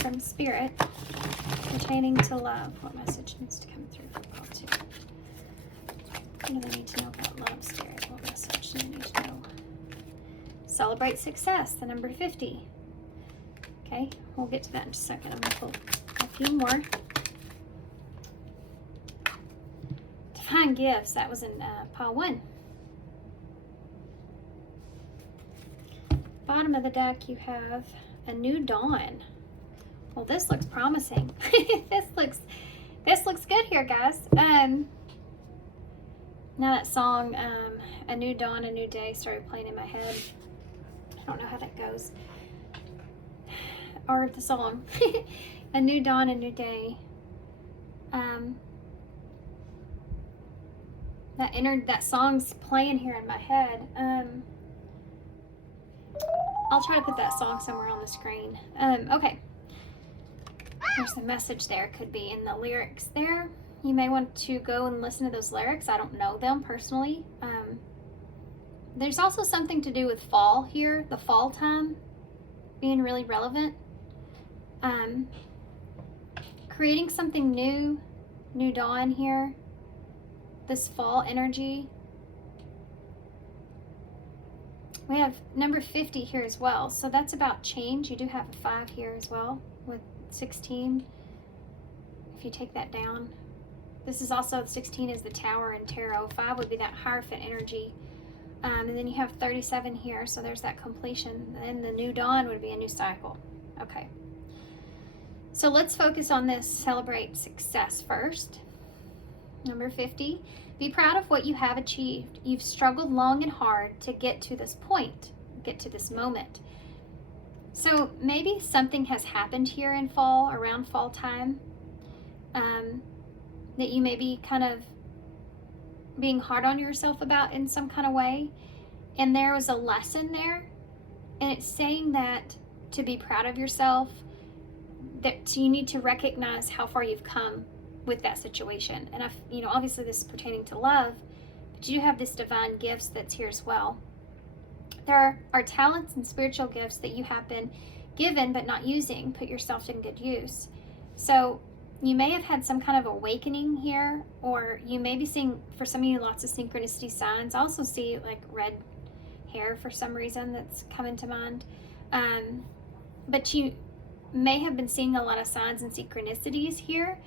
From Spirit, pertaining to love. What message needs to come through from Paul 2? What do they need to know about love, Spirit? What message do you need to know? Celebrate success, the number 50. Okay, we'll get to that in just a second. I'm going to pull a few more. Divine gifts, that was in pile 1. Bottom of the deck, you have a new dawn. Well, this looks promising. This looks good here, guys. Now that song, A New Dawn, A New Day, started playing in my head. I don't know how that goes. Or the song. A New Dawn, A New Day. That song's playing here in my head. I'll try to put that song somewhere on the screen. Okay. There's a message there. Could be in the lyrics there. You may want to go and listen to those lyrics. I don't know them personally. There's also something to do with fall here. The fall time being really relevant. creating something new, new dawn here, this fall energy. We have number 50 here as well, so that's about change. You do have a 5 here as well with 16. If you take that down, this is also 16 is the Tower in tarot. 5 would be that Hierophant energy, and then you have 37 here, so there's that completion. And the new dawn would be a new cycle. Okay, so let's focus on this. Celebrate success first. Number 50. Be proud of what you have achieved. You've struggled long and hard to get to this point, get to this moment. So maybe something has happened here in fall, around fall time, that you may be kind of being hard on yourself about in some kind of way. And there was a lesson there. And it's saying that to be proud of yourself, that you need to recognize how far you've come with that situation. And obviously this is pertaining to love, but you have this divine gifts that's here as well. There are talents and spiritual gifts that you have been given but not using. Put yourself in good use. So you may have had some kind of awakening here, or you may be seeing, for some of you, lots of synchronicity signs. I also see like red hair for some reason that's coming to mind. But you may have been seeing a lot of signs and synchronicities here.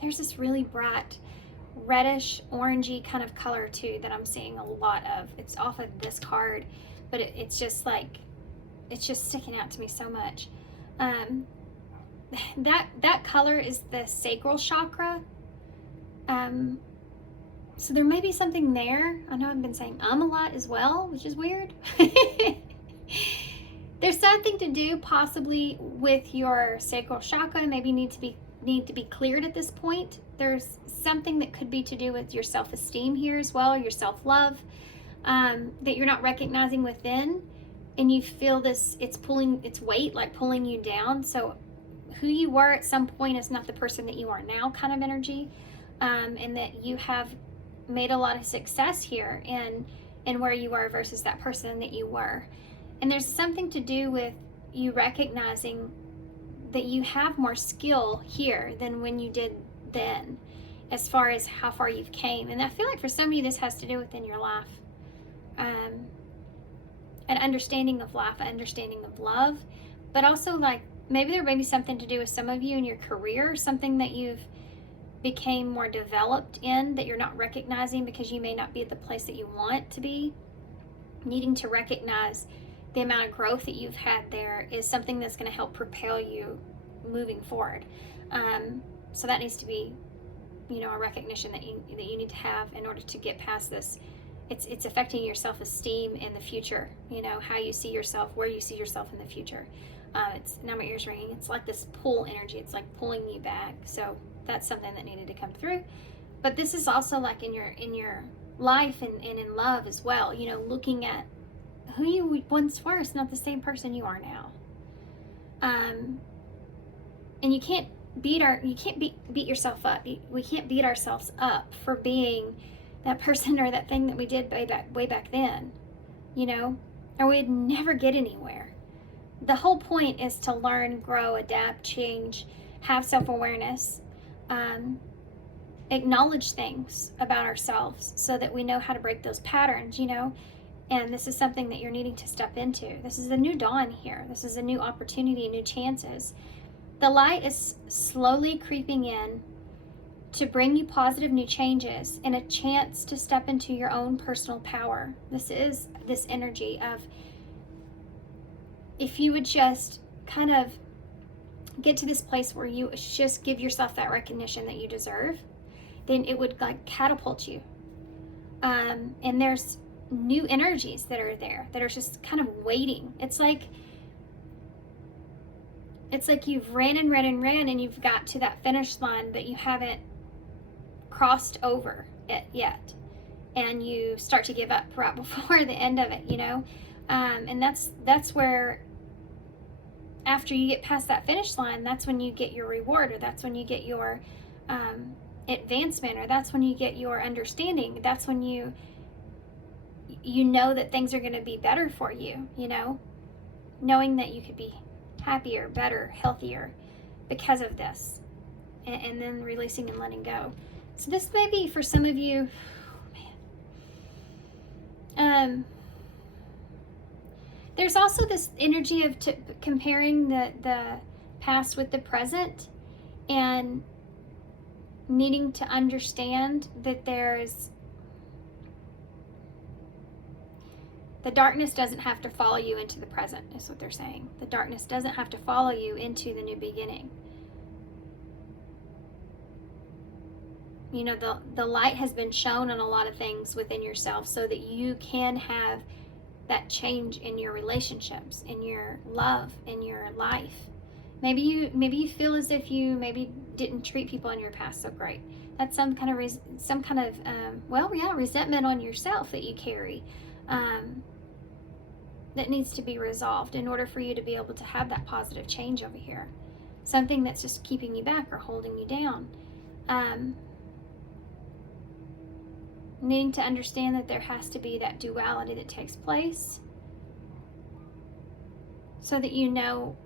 There's this really bright reddish orangey kind of color too that I'm seeing a lot of. It's off of this card, but it's just like, it's just sticking out to me so much. That color is the sacral chakra. So there may be something there. I know I've been saying a lot as well, which is weird. There's something to do possibly with your sacral chakra. Maybe need to be cleared at this point. There's something that could be to do with your self-esteem here as well, your self-love, that you're not recognizing within, and you feel this, it's weight, like pulling you down. So who you were at some point is not the person that you are now kind of energy, and that you have made a lot of success here in where you were versus that person that you were. And there's something to do with you recognizing that you have more skill here than when you did then, as far as how far you've came. And I feel like for some of you, this has to do within your life. An understanding of life, an understanding of love, but also like maybe there may be something to do with some of you in your career, something that you've became more developed in that you're not recognizing because you may not be at the place that you want to be. Needing to recognize the amount of growth that you've had there is something that's going to help propel you moving forward. So that needs to be, a recognition that you need to have in order to get past this. It's affecting your self-esteem in the future, how you see yourself, where you see yourself in the future. Now my ear's ringing. It's like this pull energy. It's like pulling you back. So that's something that needed to come through. But this is also like in your life and in love as well, looking at who you once were is not the same person you are now. And you can't beat yourself up. We can't beat ourselves up for being that person or that thing that we did way back then, or we'd never get anywhere. The whole point is to learn, grow, adapt, change, have self-awareness, acknowledge things about ourselves so that we know how to break those patterns, and this is something that you're needing to step into. This is a new dawn here. This is a new opportunity, new chances. The light is slowly creeping in to bring you positive new changes and a chance to step into your own personal power. This is this energy of, if you would just kind of get to this place where you just give yourself that recognition that you deserve, then it would like catapult you. And there's new energies that are there that are just kind of waiting. It's like you've ran and you've got to that finish line, but you haven't crossed over it yet. And you start to give up right before the end of it, and that's where, after you get past that finish line, that's when you get your reward, or that's when you get your advancement, or that's when you get your understanding. That's when you know that things are going to be better for you, knowing that you could be happier, better, healthier because of this. And then releasing and letting go. So this may be for some of you, there's also this energy of comparing the past with the present and needing to understand that the darkness doesn't have to follow you into the present, is what they're saying. The darkness doesn't have to follow you into the new beginning. You know, the light has been shown on a lot of things within yourself so that you can have that change in your relationships, in your love, in your life. Maybe you feel as if you maybe didn't treat people in your past so great. That's some kind of resentment on yourself that you carry, that needs to be resolved in order for you to be able to have that positive change over here. Something that's just keeping you back or holding you down. Needing to understand that there has to be that duality that takes place so that you know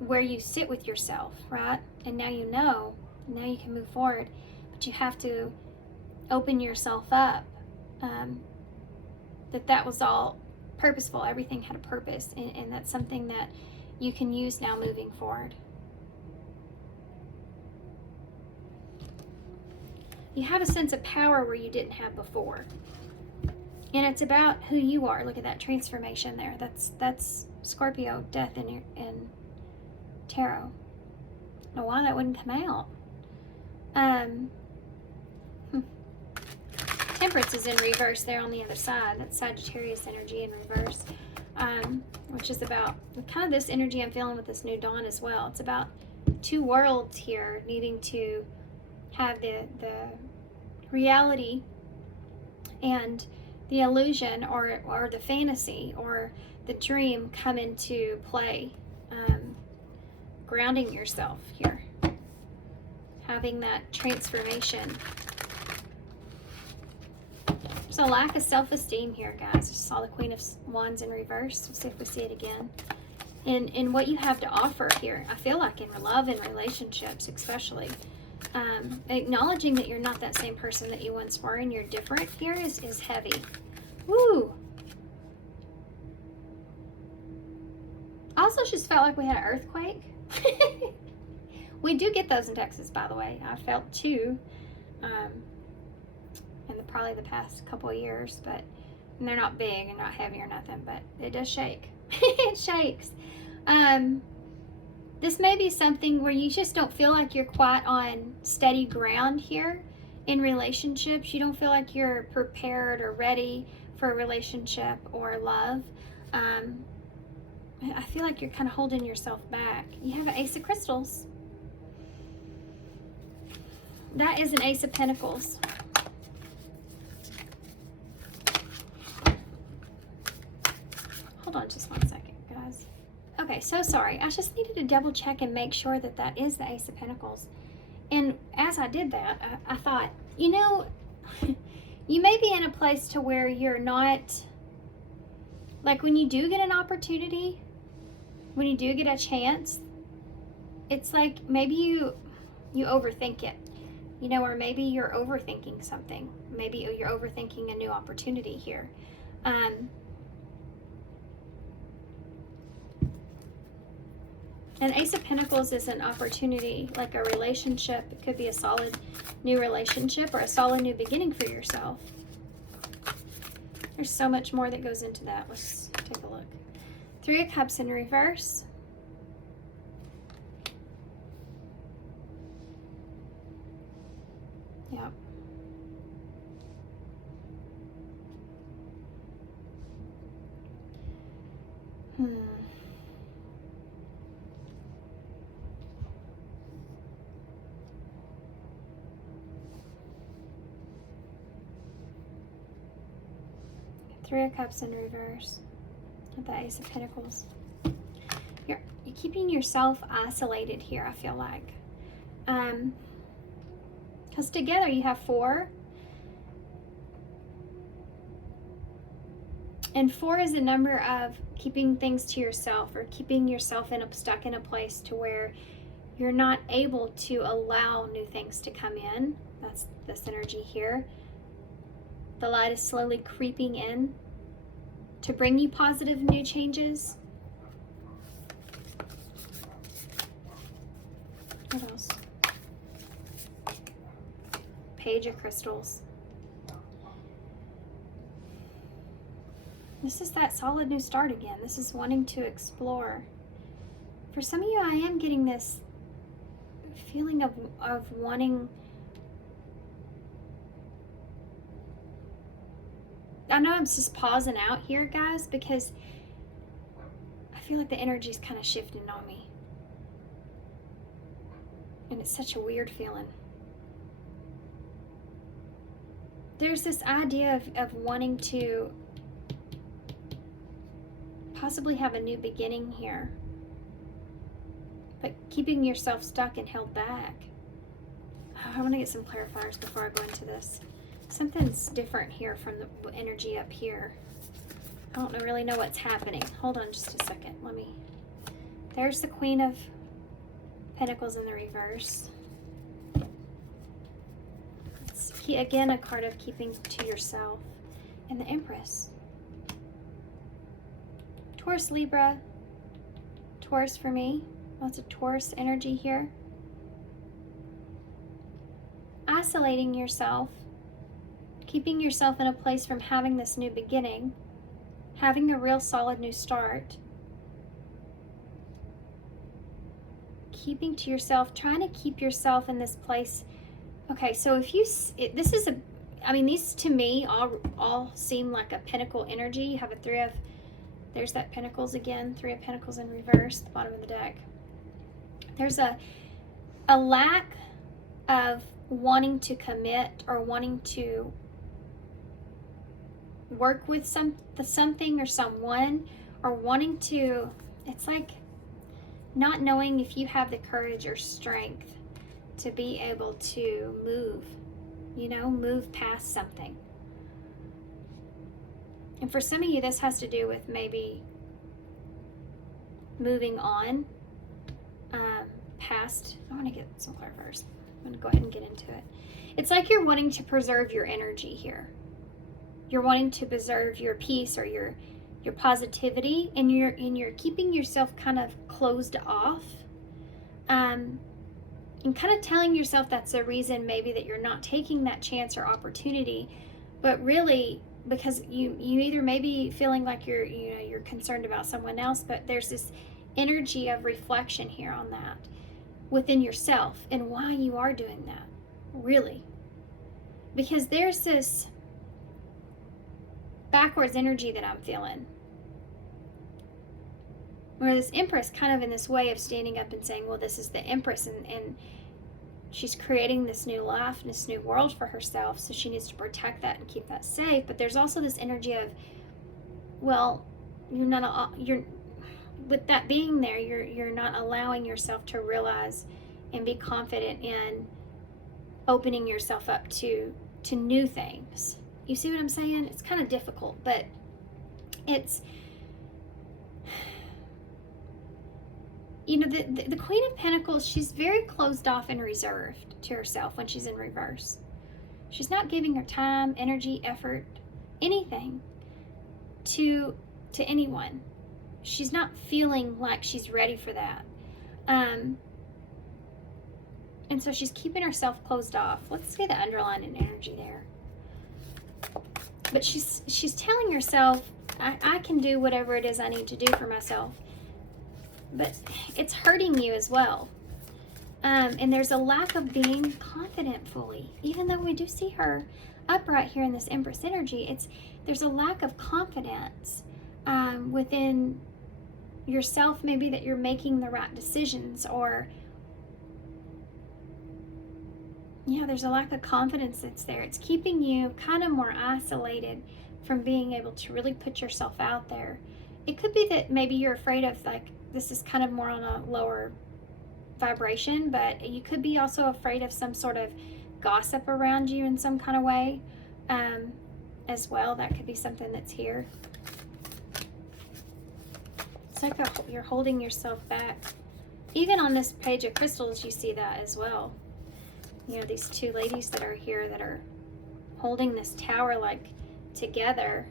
where you sit with yourself, right? And now you know, now you can move forward, but you have to open yourself up, that was all purposeful. Everything had a purpose, and that's something that you can use now moving forward. You have a sense of power where you didn't have before. And it's about who you are. Look at that transformation there. That's Scorpio, death in tarot. I don't know why that wouldn't come out. Temperance is in reverse there on the other side. That's Sagittarius energy in reverse. Which is about kind of this energy I'm feeling with this new dawn as well. It's about two worlds here needing to have the reality and the illusion or the fantasy or the dream come into play. Grounding yourself here, having that transformation. There's a lack of self-esteem here, guys. I just saw the Queen of Wands in reverse. We'll see if we see it again. In what you have to offer here, I feel like in love and relationships especially. Acknowledging that you're not that same person that you once were and you're different here is heavy. Woo! I also just felt like we had an earthquake. We do get those in Texas, by the way. I felt two in probably the past couple of years, but they're not big and not heavy or nothing, but it does shake. It shakes. This may be something where you just don't feel like you're quite on steady ground here in relationships. You don't feel like you're prepared or ready for a relationship or love. I feel like you're kind of holding yourself back. You have an Ace of Crystals. That is an Ace of Pentacles. Hold on just one second, guys. Okay, so sorry. I just needed to double check and make sure that that is the Ace of Pentacles. And as I did that, I thought, you know, you may be in a place to where you're not, like when you do get an opportunity, when you do get a chance, it's like maybe you overthink it, you know, or maybe you're overthinking something. Maybe you're overthinking a new opportunity here. An Ace of Pentacles is an opportunity, like a relationship. It could be a solid new relationship or a solid new beginning for yourself. There's so much more that goes into that. Let's take a look. Three of Cups in reverse. Yep. Three of Cups in reverse. With the Ace of Pentacles. You're keeping yourself isolated here, I feel like. Because together you have four. And 4 is a number of keeping things to yourself, or keeping yourself stuck in a place to where you're not able to allow new things to come in. That's this energy here. The light is slowly creeping in to bring you positive new changes. What else? Page of Crystals. This is that solid new start again. This is wanting to explore. For some of you, I am getting this feeling of wanting. I know I'm just pausing out here, guys, because I feel like the energy's kind of shifting on me. And it's such a weird feeling. There's this idea of wanting to possibly have a new beginning here, but keeping yourself stuck and held back. I want to get some clarifiers before I go into this. Something's different here from the energy up here. I don't really know what's happening. Hold on just a second. There's the Queen of Pentacles in the reverse. It's, again, a card of keeping to yourself. And the Empress. Taurus, Libra. Taurus for me. Lots of Taurus energy here. Isolating yourself. Keeping yourself in a place from having this new beginning. Having a real solid new start. Keeping to yourself. Trying to keep yourself in this place. Okay, so if you... this is a... I mean, these to me all seem like a Pentacle energy. You have a 3 of... There's that Pentacles again. 3 of Pentacles in reverse. The bottom of the deck. There's a lack of wanting to commit or wanting to work with something or someone, or wanting to, it's like not knowing if you have the courage or strength to be able to move past something. And for some of you, this has to do with maybe moving on past. I want to get some clarifiers. I'm going to go ahead and get into it. It's like you're wanting to preserve your energy here. You're wanting to preserve your peace or your positivity, and you're keeping yourself kind of closed off, and kind of telling yourself that's the reason maybe that you're not taking that chance or opportunity, but really because you either maybe feeling like you're concerned about someone else, but there's this energy of reflection here on that within yourself and why you are doing that, really, because there's this backwards energy that I'm feeling, where this Empress kind of in this way of standing up and saying, well, this is the Empress, and she's creating this new life and this new world for herself, so she needs to protect that and keep that safe. But there's also this energy of, well, you're with that being there, you're not allowing yourself to realize and be confident in opening yourself up to new things. You see what I'm saying? It's kind of difficult, but it's, the Queen of Pentacles, she's very closed off and reserved to herself when she's in reverse. She's not giving her time, energy, effort, anything to anyone. She's not feeling like she's ready for that. And so she's keeping herself closed off. Let's see the underlying energy there. But she's telling herself, I can do whatever it is I need to do for myself. But it's hurting you as well. And there's a lack of being confident fully. Even though we do see her upright here in this Empress energy, there's a lack of confidence within yourself, maybe that you're making the right decisions, or there's a lack of confidence that's there. It's keeping you kind of more isolated from being able to really put yourself out there. It could be that maybe you're afraid of, like, this is kind of more on a lower vibration, but you could be also afraid of some sort of gossip around you in some kind of way. as well. That could be something that's here. It's like you're holding yourself back. Even on this page of crystals, you see that as well. You know, these two ladies that are here that are holding this tower like together,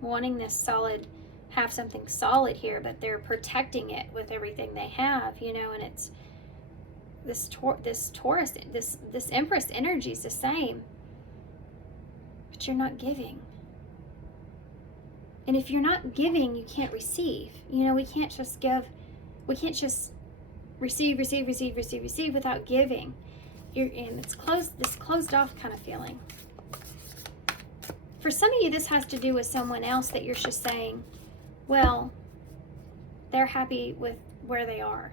wanting this solid, have something solid here, but they're protecting it with everything they have, you know, and it's this Taurus, this Empress energy is the same, but you're not giving. And if you're not giving, you can't receive. You know, we can't just give, we can't just receive without giving. And it's this closed off kind of feeling. For some of you, this has to do with someone else that you're just saying, well, they're happy with where they are.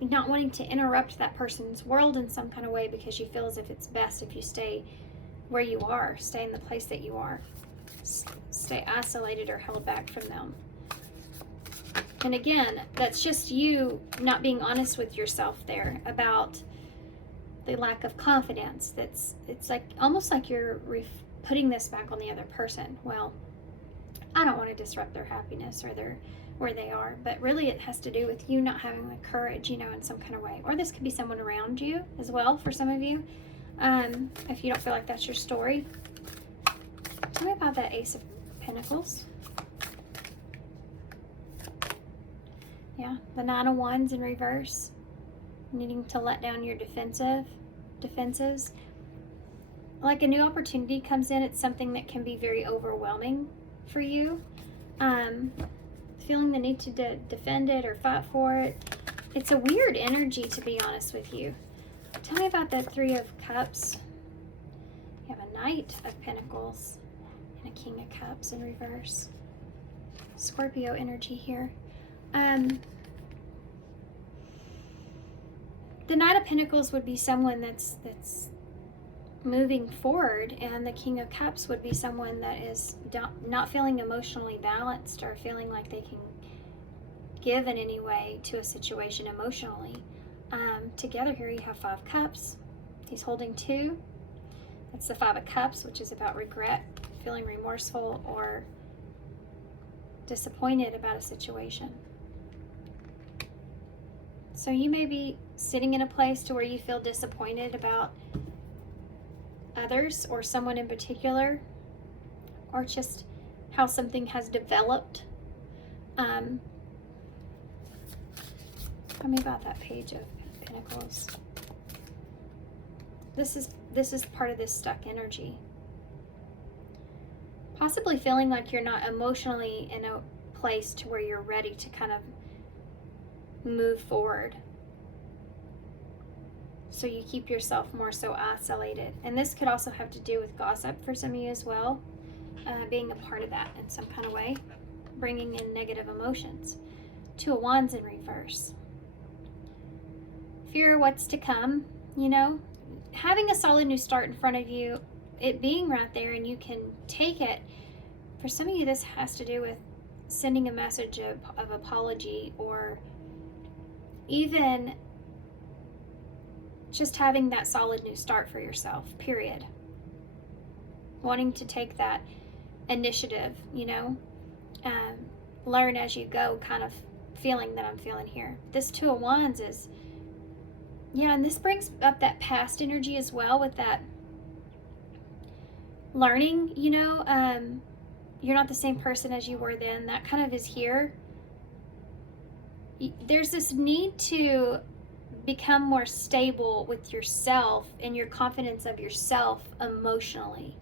Not wanting to interrupt that person's world in some kind of way because you feel as if it's best if you stay where you are, stay in the place that you are, stay isolated or held back from them. And again, that's just you not being honest with yourself there about the lack of confidence. It's like almost like you're putting this back on the other person. Well, I don't want to disrupt their happiness or where they are, but really it has to do with you not having the courage, you know, in some kind of way. Or this could be someone around you as well for some of you, if you don't feel like that's your story. Tell me about that Ace of Pentacles. Yeah, the Nine of Wands in reverse. Needing to let down your defenses. Like a new opportunity comes in, it's something that can be very overwhelming for you. Feeling the need to defend it or fight for it. It's a weird energy, to be honest with you. Tell me about that Three of Cups. You have a Knight of Pentacles and a King of Cups in reverse. Scorpio energy here. The Knight of Pentacles would be someone that's moving forward, and the King of Cups would be someone that is not feeling emotionally balanced or feeling like they can give in any way to a situation emotionally. Together here you have Five Cups. He's holding two. That's the Five of Cups, which is about regret, feeling remorseful or disappointed about a situation. So you may be sitting in a place to where you feel disappointed about others or someone in particular, or just how something has developed. Tell me about that Page of Pentacles. This is part of this stuck energy. Possibly feeling like you're not emotionally in a place to where you're ready to kind of move forward. So you keep yourself more so isolated. And this could also have to do with gossip for some of you as well, being a part of that in some kind of way, bringing in negative emotions. Two of Wands in reverse. Fear what's to come, you know, having a solid new start in front of you, it being right there and you can take it. For some of you, this has to do with sending a message of apology, or even just having that solid new start for yourself, period. Wanting to take that initiative, you know, learn as you go kind of feeling that I'm feeling here. This Two of Wands is, yeah, and this brings up that past energy as well with that learning, you know, you're not the same person as you were then. That kind of is here. There's this need to become more stable with yourself and your confidence of yourself emotionally.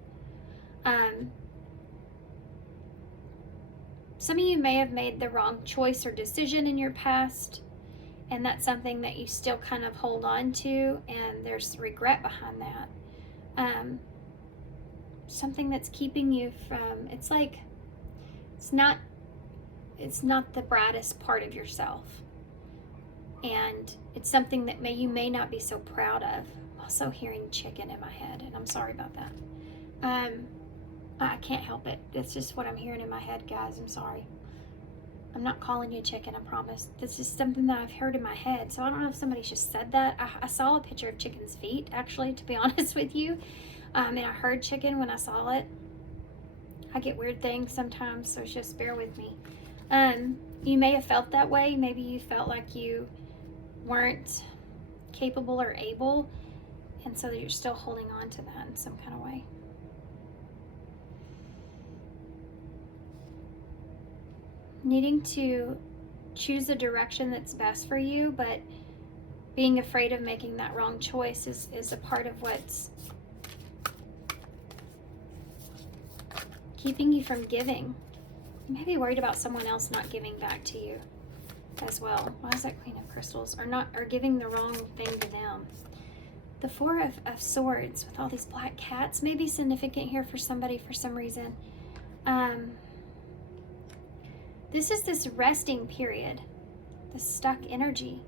Some of you may have made the wrong choice or decision in your past, and that's something that you still kind of hold on to, and there's regret behind that. Something that's keeping you from, it's like, it's not the brightest part of yourself. And it's something that you may not be so proud of. I'm also hearing chicken in my head, and I'm sorry about that. I can't help it. It's just what I'm hearing in my head, guys. I'm sorry. I'm not calling you chicken, I promise. This is something that I've heard in my head. So I don't know if somebody just said that. I saw a picture of chicken's feet, actually, to be honest with you. And I heard chicken when I saw it. I get weird things sometimes, so just bear with me. You may have felt that way. Maybe you felt like you weren't capable or able, and so you're still holding on to that in some kind of way. Needing to choose a direction that's best for you, but being afraid of making that wrong choice is a part of what's keeping you from giving. You may be worried about someone else not giving back to you as well. Why is that Queen of Crystals? Or giving the wrong thing to them. The Four of Swords with all these black cats may be significant here for somebody for some reason. This is this resting period, this stuck energy,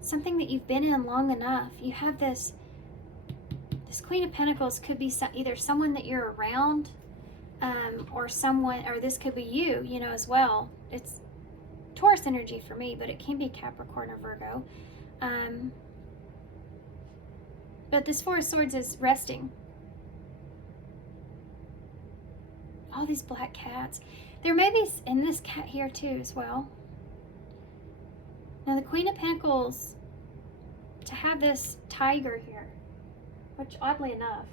something that you've been in long enough. You have this Queen of Pentacles could be either someone that you're around, or this could be you know, as well. It's Taurus energy for me, but it can be Capricorn or Virgo. But this Four of Swords is resting. All these black cats. There may be in this cat here too as well. Now the Queen of Pentacles, to have this tiger here, which oddly enough,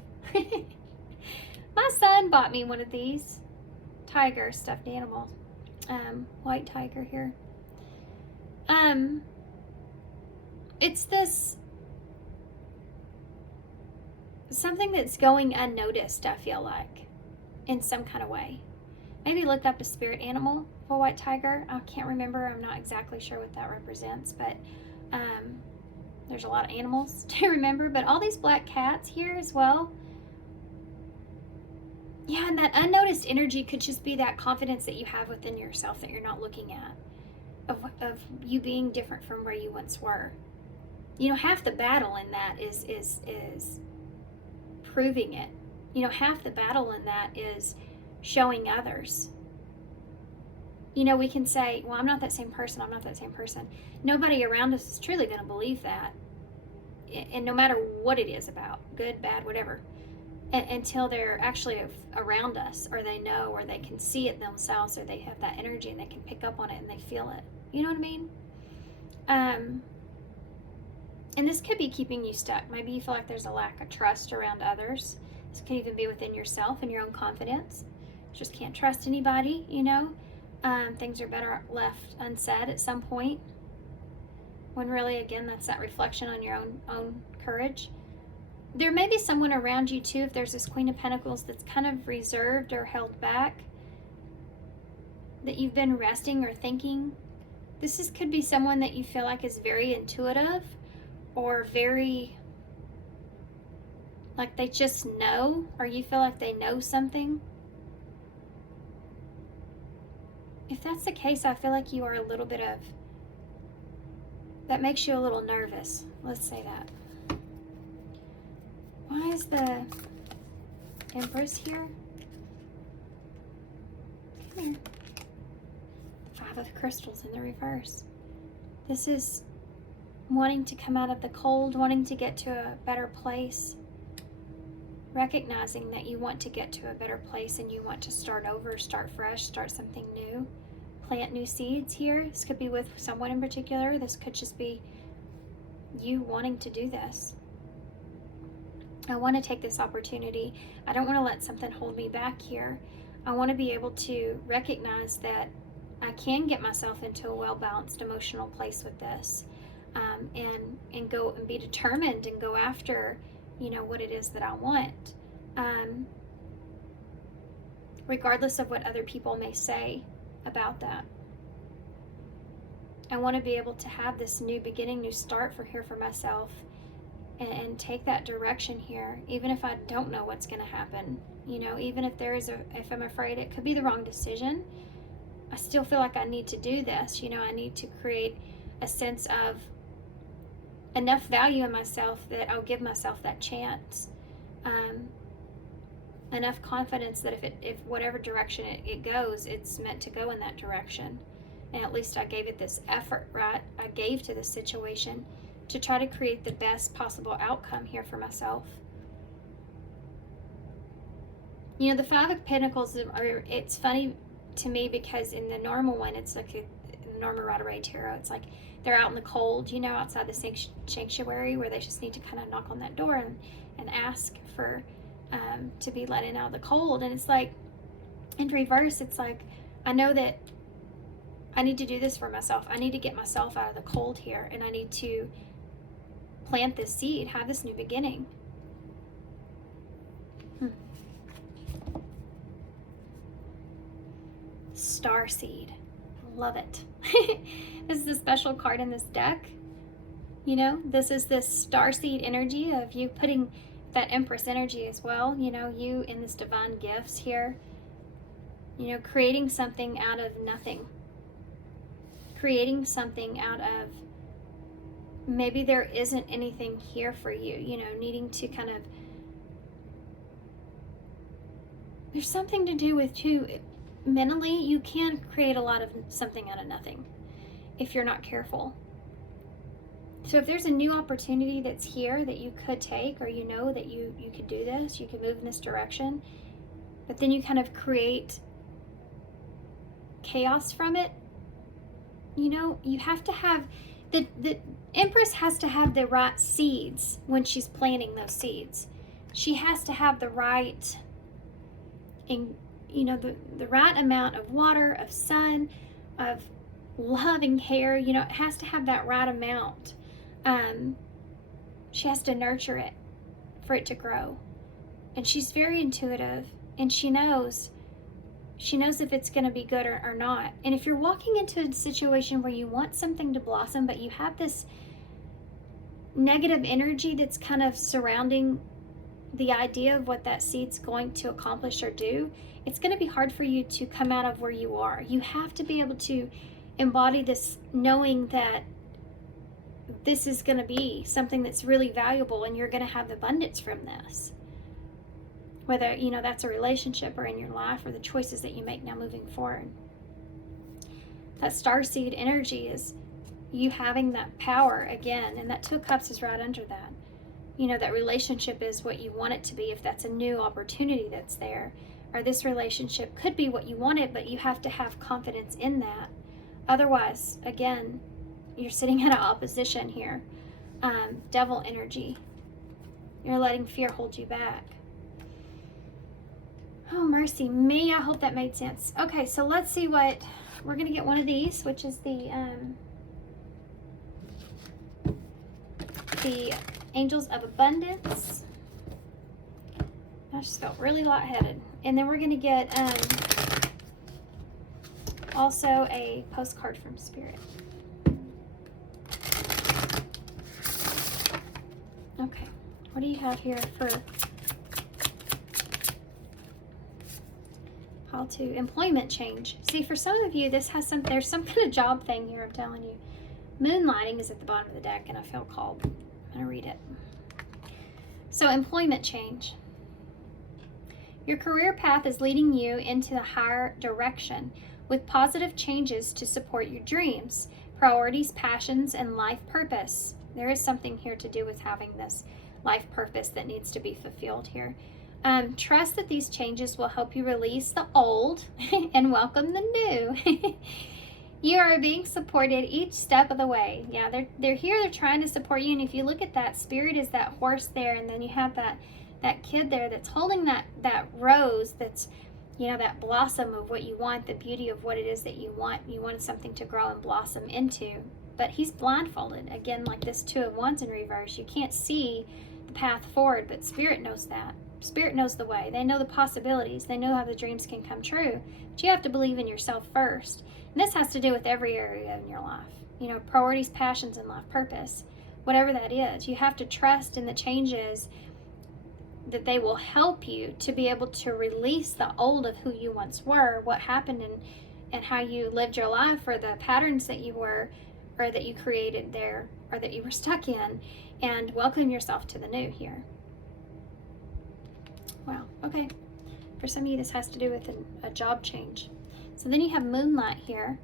my son bought me one of these tiger stuffed animals. White tiger here. It's this something that's going unnoticed, I feel like, in some kind of way. Maybe look up a spirit animal for white tiger. I can't remember. I'm not exactly sure what that represents, but there's a lot of animals to remember. But all these black cats here as well. Yeah, and that unnoticed energy could just be that confidence that you have within yourself that you're not looking at, of you being different from where you once were. You know, half the battle in that is proving it. You know, half the battle in that is showing others. You know, we can say, well, I'm not that same person, I'm not that same person. Nobody around us is truly going to believe that. And no matter what it is about, good, bad, whatever, until they're actually around us, or they know, or they can see it themselves, or they have that energy and they can pick up on it and they feel it. You know what I mean? And this could be keeping you stuck. Maybe you feel like there's a lack of trust around others. This could even be within yourself and your own confidence. You just can't trust anybody, you know. Things are better left unsaid at some point. When really, again, that's that reflection on your own courage. There may be someone around you too, if there's this Queen of Pentacles that's kind of reserved or held back, that you've been resting or thinking. Could be someone that you feel like is very intuitive, or very, like they just know, or you feel like they know something. If that's the case, I feel like you are a little bit of, that makes you a little nervous. Let's say that. Why is the Empress here? Come here. Five of Crystals in the reverse. This is wanting to come out of the cold, wanting to get to a better place. Recognizing that you want to get to a better place and you want to start over, start fresh, start something new. Plant new seeds here. This could be with someone in particular. This could just be you wanting to do this. I want to take this opportunity. I don't want to let something hold me back here. I want to be able to recognize that I can get myself into a well-balanced emotional place with this, and go and be determined and go after, you know, what it is that I want, regardless of what other people may say about that. I want to be able to have this new beginning, new start for myself, and take that direction here, even if I don't know what's going to happen. You know, even if if I'm afraid it could be the wrong decision, I still feel like I need to do this. You know, I need to create a sense of enough value in myself that I'll give myself that chance. Enough confidence that if whatever direction it goes, it's meant to go in that direction. And at least I gave it this effort, right? I gave to this situation to try to create the best possible outcome here for myself. You know, the Five of Pentacles are, it's funny to me because in the normal one, it's like the normal Rider-Waite Tarot, it's like they're out in the cold, you know, outside the sanctuary, where they just need to kind of knock on that door and ask for to be let in out of the cold. And it's like, in reverse, it's like, I know that I need to do this for myself. I need to get myself out of the cold here, and I need to plant this seed, have this new beginning. Starseed. Love it. This is a special card in this deck. You know, this is this starseed energy of you putting that Empress energy as well. You know, you in this divine gifts here. You know, creating something out of nothing. Creating something out of maybe there isn't anything here for you. You know, needing to kind of... There's something to do with, too, mentally, you can create a lot of something out of nothing if you're not careful. So if there's a new opportunity that's here that you could take, or you know that you could do this, you could move in this direction, but then you kind of create chaos from it, you know, you have to have, the Empress has to have the right seeds when she's planting those seeds. She has to have the right, you know, the right amount of water, of sun, of love and care. You know, it has to have that right amount. She has to nurture it for it to grow. And she's very intuitive, and she knows if it's going to be good or not. And if you're walking into a situation where you want something to blossom, but you have this negative energy that's kind of surrounding the idea of what that seed's going to accomplish or do, it's going to be hard for you to come out of where you are. You have to be able to embody this, knowing that this is going to be something that's really valuable, and you're going to have abundance from this. Whether, you know, that's a relationship or in your life, or the choices that you make now moving forward. That starseed energy is you having that power again, and that Two of Cups is right under that. You know, that relationship is what you want it to be if that's a new opportunity that's there. Or this relationship could be what you wanted, but you have to have confidence in that. Otherwise, again, you're sitting in an opposition here. Devil energy. You're letting fear hold you back. Oh, mercy me. I hope that made sense. Okay, so let's see what... We're going to get one of these, which is the Angels of Abundance. I just felt really lightheaded. And then we're going to get also a postcard from Spirit. Okay, what do you have here for pile 2? Employment change. See, for some of you, this has there's some kind of job thing here, I'm telling you. Moonlighting is at the bottom of the deck, and I feel called. I'm going to read it. So, employment change. Your career path is leading you into a higher direction with positive changes to support your dreams, priorities, passions, and life purpose. There is something here to do with having this life purpose that needs to be fulfilled here. Trust that these changes will help you release the old and welcome the new. You are being supported each step of the way. Yeah, they're here, they're trying to support you. And if you look at that, Spirit is that horse there, and then you have that kid there that's holding that rose that's, you know, that blossom of what you want, the beauty of what it is that you want. You want something to grow and blossom into. But he's blindfolded. Again, like this Two of Wands in reverse. You can't see the path forward, but Spirit knows that. Spirit knows the way. They know the possibilities. They know how the dreams can come true. But you have to believe in yourself first. And this has to do with every area in your life. You know, priorities, passions, and life purpose. Whatever that is. You have to trust in the changes that they will help you to be able to release the old of who you once were, what happened and how you lived your life, or the patterns that you were, or that you created there, or that you were stuck in, and welcome yourself to the new here. Wow, okay. For some of you, this has to do with a job change. So then you have Moonlight here.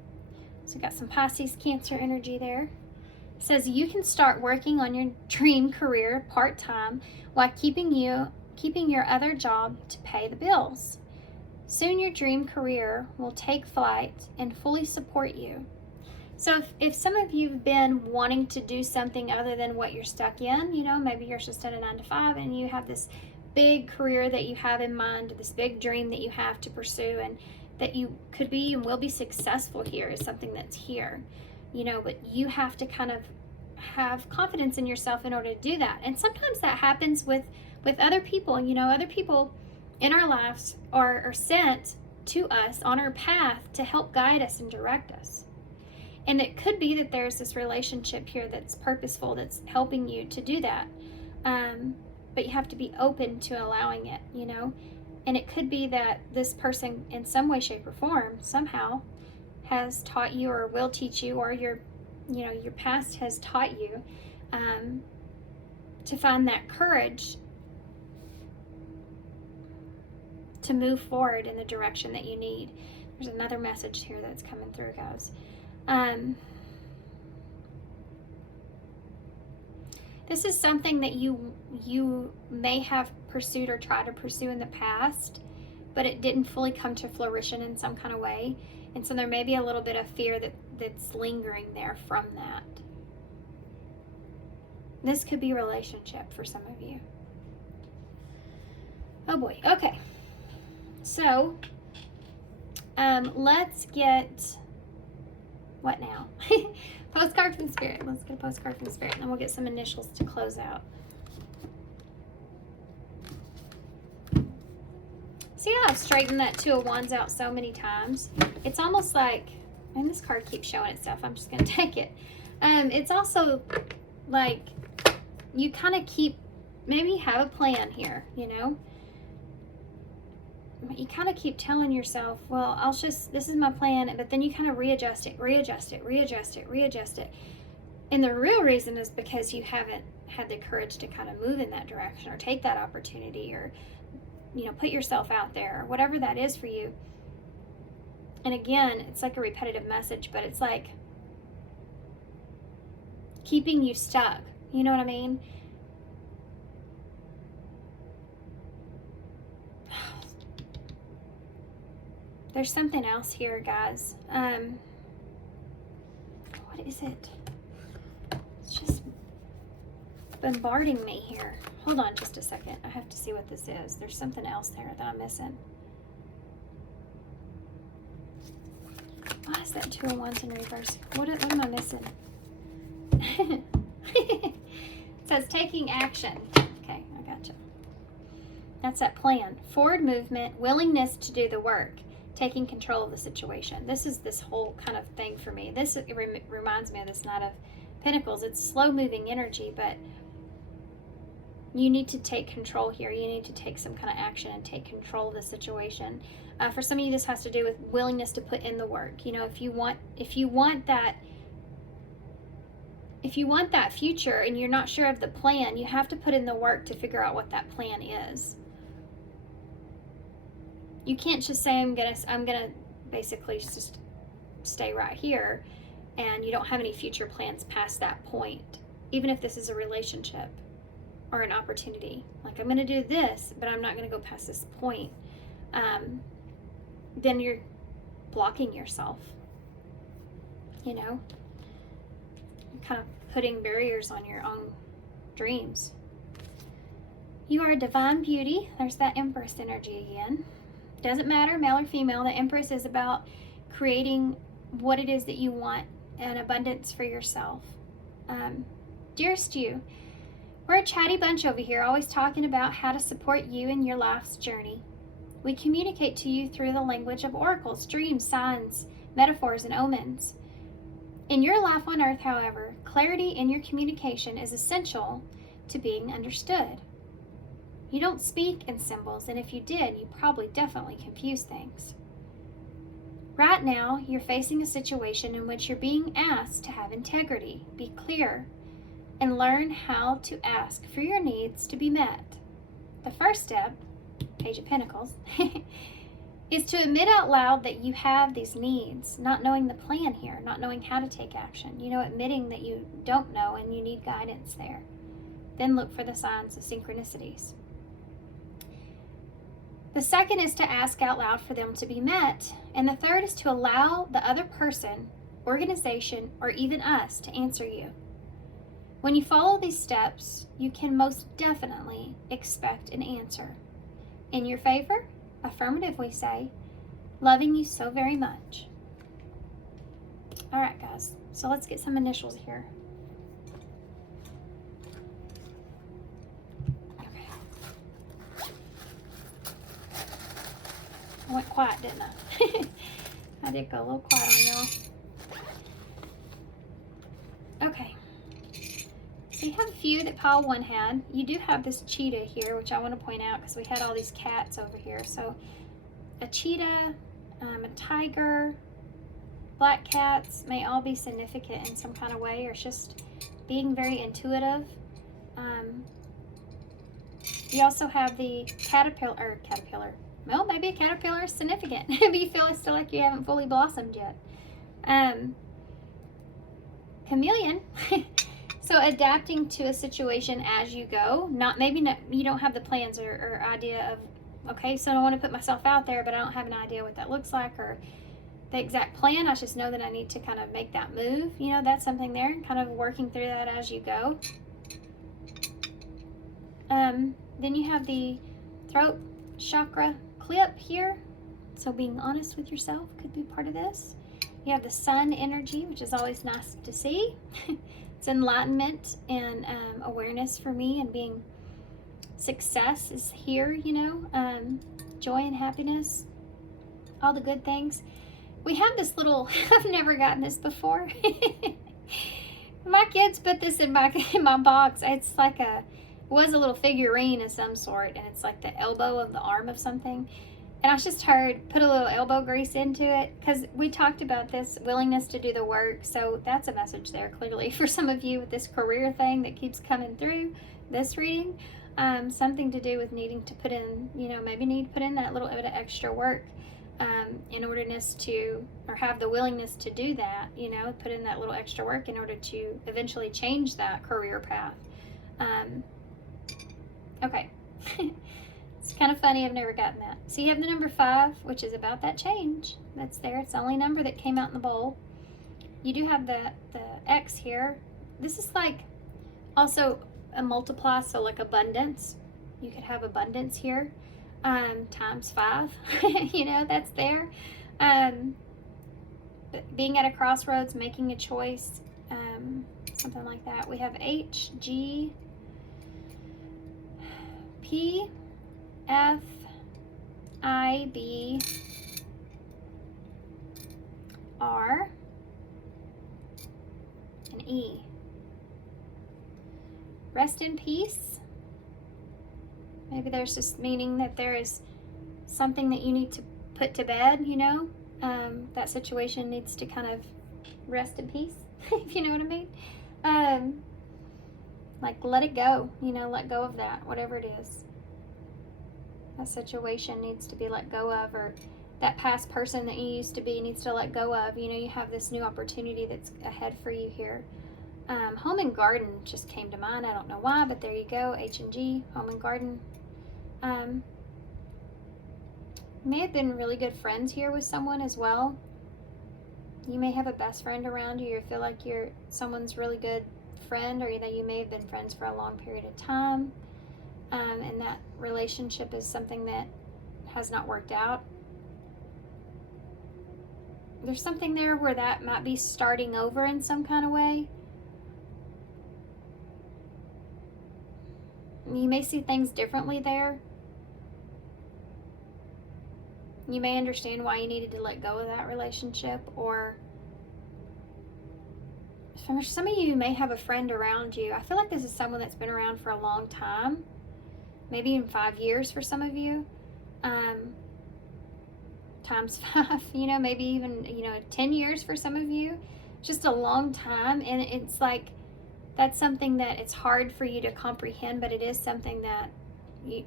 So you got some Pisces, Cancer energy there. It says you can start working on your dream career part-time while keeping you keeping your other job to pay the bills. Soon your dream career will take flight and fully support you. So if some of you have been wanting to do something other than what you're stuck in, maybe you're just at a 9-to-5 and you have this big career that you have in mind, this big dream that you have to pursue, and that you could be and will be successful here is something that's here, but you have to kind of have confidence in yourself in order to do that. And sometimes that happens with other people. Other people in our lives are sent to us on our path to help guide us and direct us. And it could be that there's this relationship here that's purposeful, that's helping you to do that. But you have to be open to allowing it, And it could be that this person in some way, shape, or form somehow has taught you or will teach you, or your past has taught you to find that courage to move forward in the direction that you need. There's another message here that's coming through, guys. This is something that you may have pursued or tried to pursue in the past, but it didn't fully come to fruition in some kind of way. And so there may be a little bit of fear that's lingering there from that. This could be a relationship for some of you. Oh boy. Okay. So, let's get, what now? Postcard from Spirit. Let's get a postcard from Spirit, and then we'll get some initials to close out. See how I've straightened that Two of Wands out so many times? It's almost like, and this card keeps showing itself, I'm just going to take it. It's also like you kind of maybe have a plan here, You kind of keep telling yourself, well, this is my plan, but then you kind of readjust it. And the real reason is because you haven't had the courage to kind of move in that direction or take that opportunity or, put yourself out there or whatever that is for you. And again, it's like a repetitive message, but it's like keeping you stuck. You know what I mean? There's something else here, guys. What is it? It's just bombarding me here. Hold on just a second. I have to see what this is. There's something else there that I'm missing. Why is that Two of Wands in reverse? What am I missing? It says taking action. Okay, I gotcha. That's that plan. Forward movement, willingness to do the work, taking control of the situation. This is this whole kind of thing for me. This reminds me of this Knight of Pentacles. It's slow-moving energy, but you need to take control here. You need to take some kind of action and take control of the situation. For some of you, this has to do with willingness to put in the work. If you want that future and you're not sure of the plan, you have to put in the work to figure out what that plan is. You can't just say I'm gonna basically just stay right here, and you don't have any future plans past that point. Even if this is a relationship or an opportunity, like I'm gonna do this, but I'm not gonna go past this point. Then you're blocking yourself. You're kind of putting barriers on your own dreams. You are a divine beauty. There's that Empress energy again. Doesn't matter, male or female. The Empress is about creating what it is that you want and abundance for yourself. Dearest you, we're a chatty bunch over here, always talking about how to support you in your life's journey. We communicate to you through the language of oracles, dreams, signs, metaphors, and omens. In your life on earth, however, clarity in your communication is essential to being understood. You don't speak in symbols, and if you did, you probably definitely confuse things. Right now, you're facing a situation in which you're being asked to have integrity, be clear, and learn how to ask for your needs to be met. The first step, Page of Pentacles, is to admit out loud that you have these needs, not knowing the plan here, not knowing how to take action. Admitting that you don't know and you need guidance there. Then look for the signs of synchronicities. The second is to ask out loud for them to be met. And the third is to allow the other person, organization, or even us to answer you. When you follow these steps, you can most definitely expect an answer. In your favor, affirmative, we say, loving you so very much. All right, guys, so let's get some initials here. I went quiet, didn't I? I did go a little quiet on y'all. Okay. So you have a few that pile one had. You do have this cheetah here, which I want to point out because we had all these cats over here. So a cheetah, a tiger, black cats may all be significant in some kind of way, or it's just being very intuitive. You also have the caterpillar. Well, maybe a caterpillar is significant. Maybe you feel still like you haven't fully blossomed yet. Chameleon. So adapting to a situation as you go. You don't have the plans or idea of, okay, so I want to put myself out there, but I don't have an idea what that looks like or the exact plan. I just know that I need to kind of make that move. You know, that's something there. Kind of working through that as you go. Then you have the throat chakra clip here, so being honest with yourself could be part of this. You have the sun energy, which is always nice to see. It's enlightenment and awareness for me, and being success is here, you know, joy and happiness, all the good things. We have this little, I've never gotten this before. My kids put this in my box. It's like was a little figurine of some sort, and it's like the elbow of the arm of something. And I just heard, put a little elbow grease into it, because we talked about this willingness to do the work. So that's a message there clearly for some of you with this career thing that keeps coming through this reading. Something to do with needing to put in, you know, maybe need to put in that little bit of extra work in order to, or have the willingness to do that, you know, put in that little extra work in order to eventually change that career path. Okay. It's kind of funny, I've never gotten that. So you have the number 5, which is about that change. That's there. It's the only number that came out in the bowl. You do have the X here. This is like also a multiply, so like abundance. You could have abundance here, times 5. You know, that's there. Being at a crossroads, making a choice, something like that. We have H, G, P, F, I, B, R, and E. Rest in peace. Maybe there's just meaning that there is something that you need to put to bed, you know? That situation needs to kind of rest in peace, if you know what I mean. Like let it go, you know, let go of that, whatever it is. That situation needs to be let go of, or that past person that you used to be needs to let go of. You know, you have this new opportunity that's ahead for you here. Home and garden just came to mind. I don't know why, but there you go. H and G, home and garden. May have been really good friends here with someone as well. You may have a best friend around you, or feel like you're someone's really good friend, or that you may have been friends for a long period of time. And that relationship is something that has not worked out. There's something there where that might be starting over in some kind of way. You may see things differently there. You may understand why you needed to let go of that relationship, or for some of you may have a friend around you. I feel like this is someone that's been around for a long time, maybe in 5 years for some of you, times 5, you know, maybe even, 10 years for some of you, just a long time. And it's like, that's something that it's hard for you to comprehend, but it is something that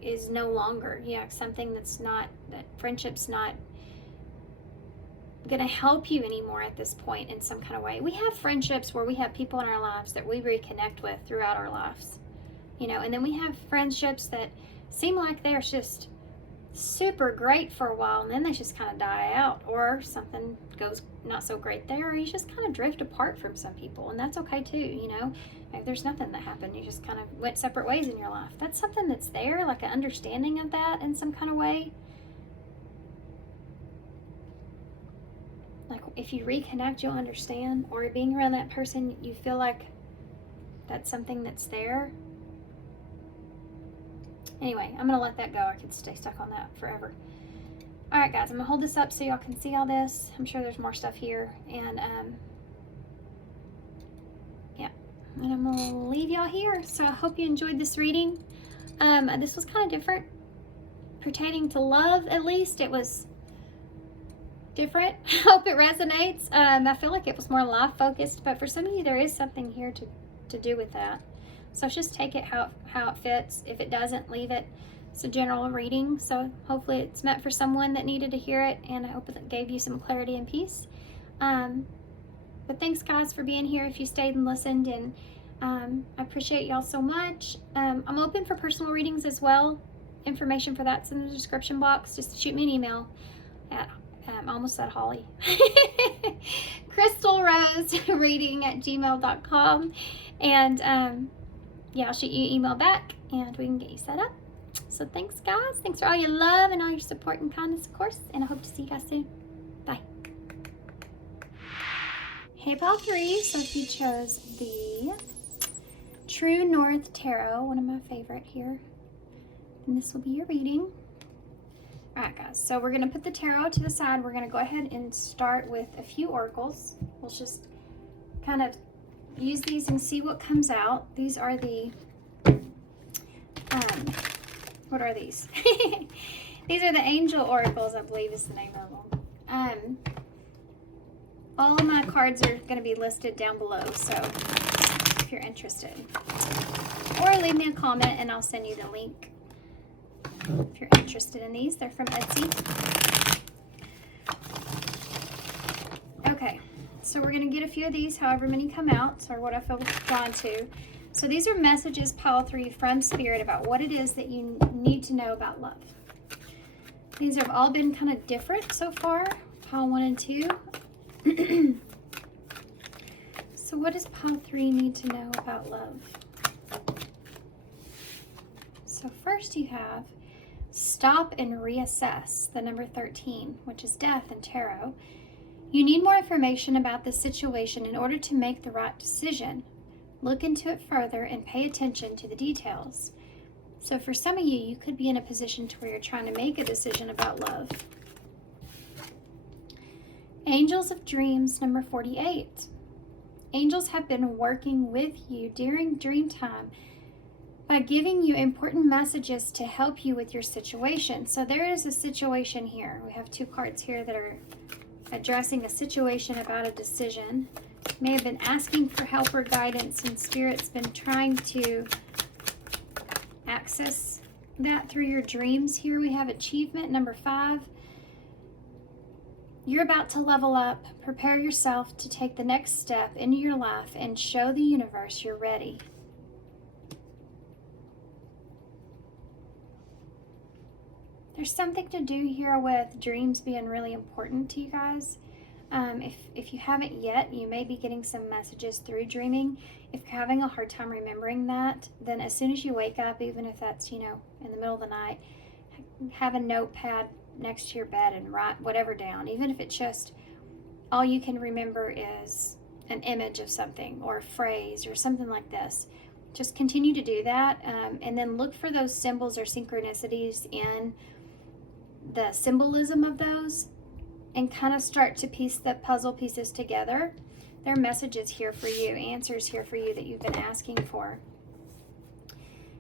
is no longer, something that's not, that friendship's not going to help you anymore at this point in some kind of way. We have friendships where we have people in our lives that we reconnect with throughout our lives, and then we have friendships that seem like there's just super great for a while, and then they just kind of die out, or something goes not so great there, or you just kind of drift apart from some people, and that's okay too, you know. Maybe there's nothing that happened, you just kind of went separate ways in your life. That's something that's there, like an understanding of that in some kind of way. Like if you reconnect, you'll understand, or being around that person, you feel like that's something that's there. Anyway, I'm going to let that go. I could stay stuck on that forever. All right, guys, I'm going to hold this up so y'all can see all this. I'm sure there's more stuff here. And, yeah, and I'm going to leave y'all here. So I hope you enjoyed this reading. This was kind of different. Pertaining to love, at least, it was different. I hope it resonates. I feel like it was more life-focused, but for some of you, there is something here to do with that. So just take it how it fits. If it doesn't, leave it. It's a general reading, so hopefully it's meant for someone that needed to hear it, and I hope it gave you some clarity and peace. But thanks, guys, for being here if you stayed and listened, and I appreciate y'all so much. I'm open for personal readings as well. Information for that's in the description box. Just shoot me an email at almost said Holly. crystalrosereading@gmail.com, and yeah, I'll shoot you an email back and we can get you set up. So thanks, guys. Thanks for all your love and all your support and kindness, of course. And I hope to see you guys soon. Bye. Hey, pile 3. So if you chose the True North Tarot, one of my favorite here, and this will be your reading. All right, guys. So we're going to put the tarot to the side. We're going to go ahead and start with a few oracles. We'll just kind of use these and see what comes out. These are the what are these? These are the angel oracles, I believe is the name of them. All of my cards are going to be listed down below, so if you're interested, or leave me a comment and I'll send you the link if you're interested in these. They're from Etsy. Okay. So we're going to get a few of these, however many come out, or what I feel drawn to. So these are messages, pile 3, from Spirit about what it is that you need to know about love. These have all been kind of different so far, pile 1 and 2. So what does pile 3 need to know about love? So first you have stop and reassess, the number 13, which is death in tarot. You need more information about the situation in order to make the right decision. Look into it further and pay attention to the details. So for some of you, you could be in a position to where you're trying to make a decision about love. Angels of Dreams, number 48. Angels have been working with you during dream time by giving you important messages to help you with your situation. So there is a situation here. We have 2 cards here that are addressing a situation about a decision. May have been asking for help or guidance, and Spirit's been trying to access that through your dreams. Here we have achievement, number 5. You're about to level up. Prepare yourself to take the next step into your life and show the universe you're ready. There's something to do here with dreams being really important to you guys. If you haven't yet, you may be getting some messages through dreaming. If you're having a hard time remembering that, then as soon as you wake up, even if that's, in the middle of the night, have a notepad next to your bed and write whatever down. Even if it's just all you can remember is an image of something or a phrase or something like this. Just continue to do that, and then look for those symbols or synchronicities in the symbolism of those, and kind of start to piece the puzzle pieces together. There are messages here for you, answers here for you that you've been asking for.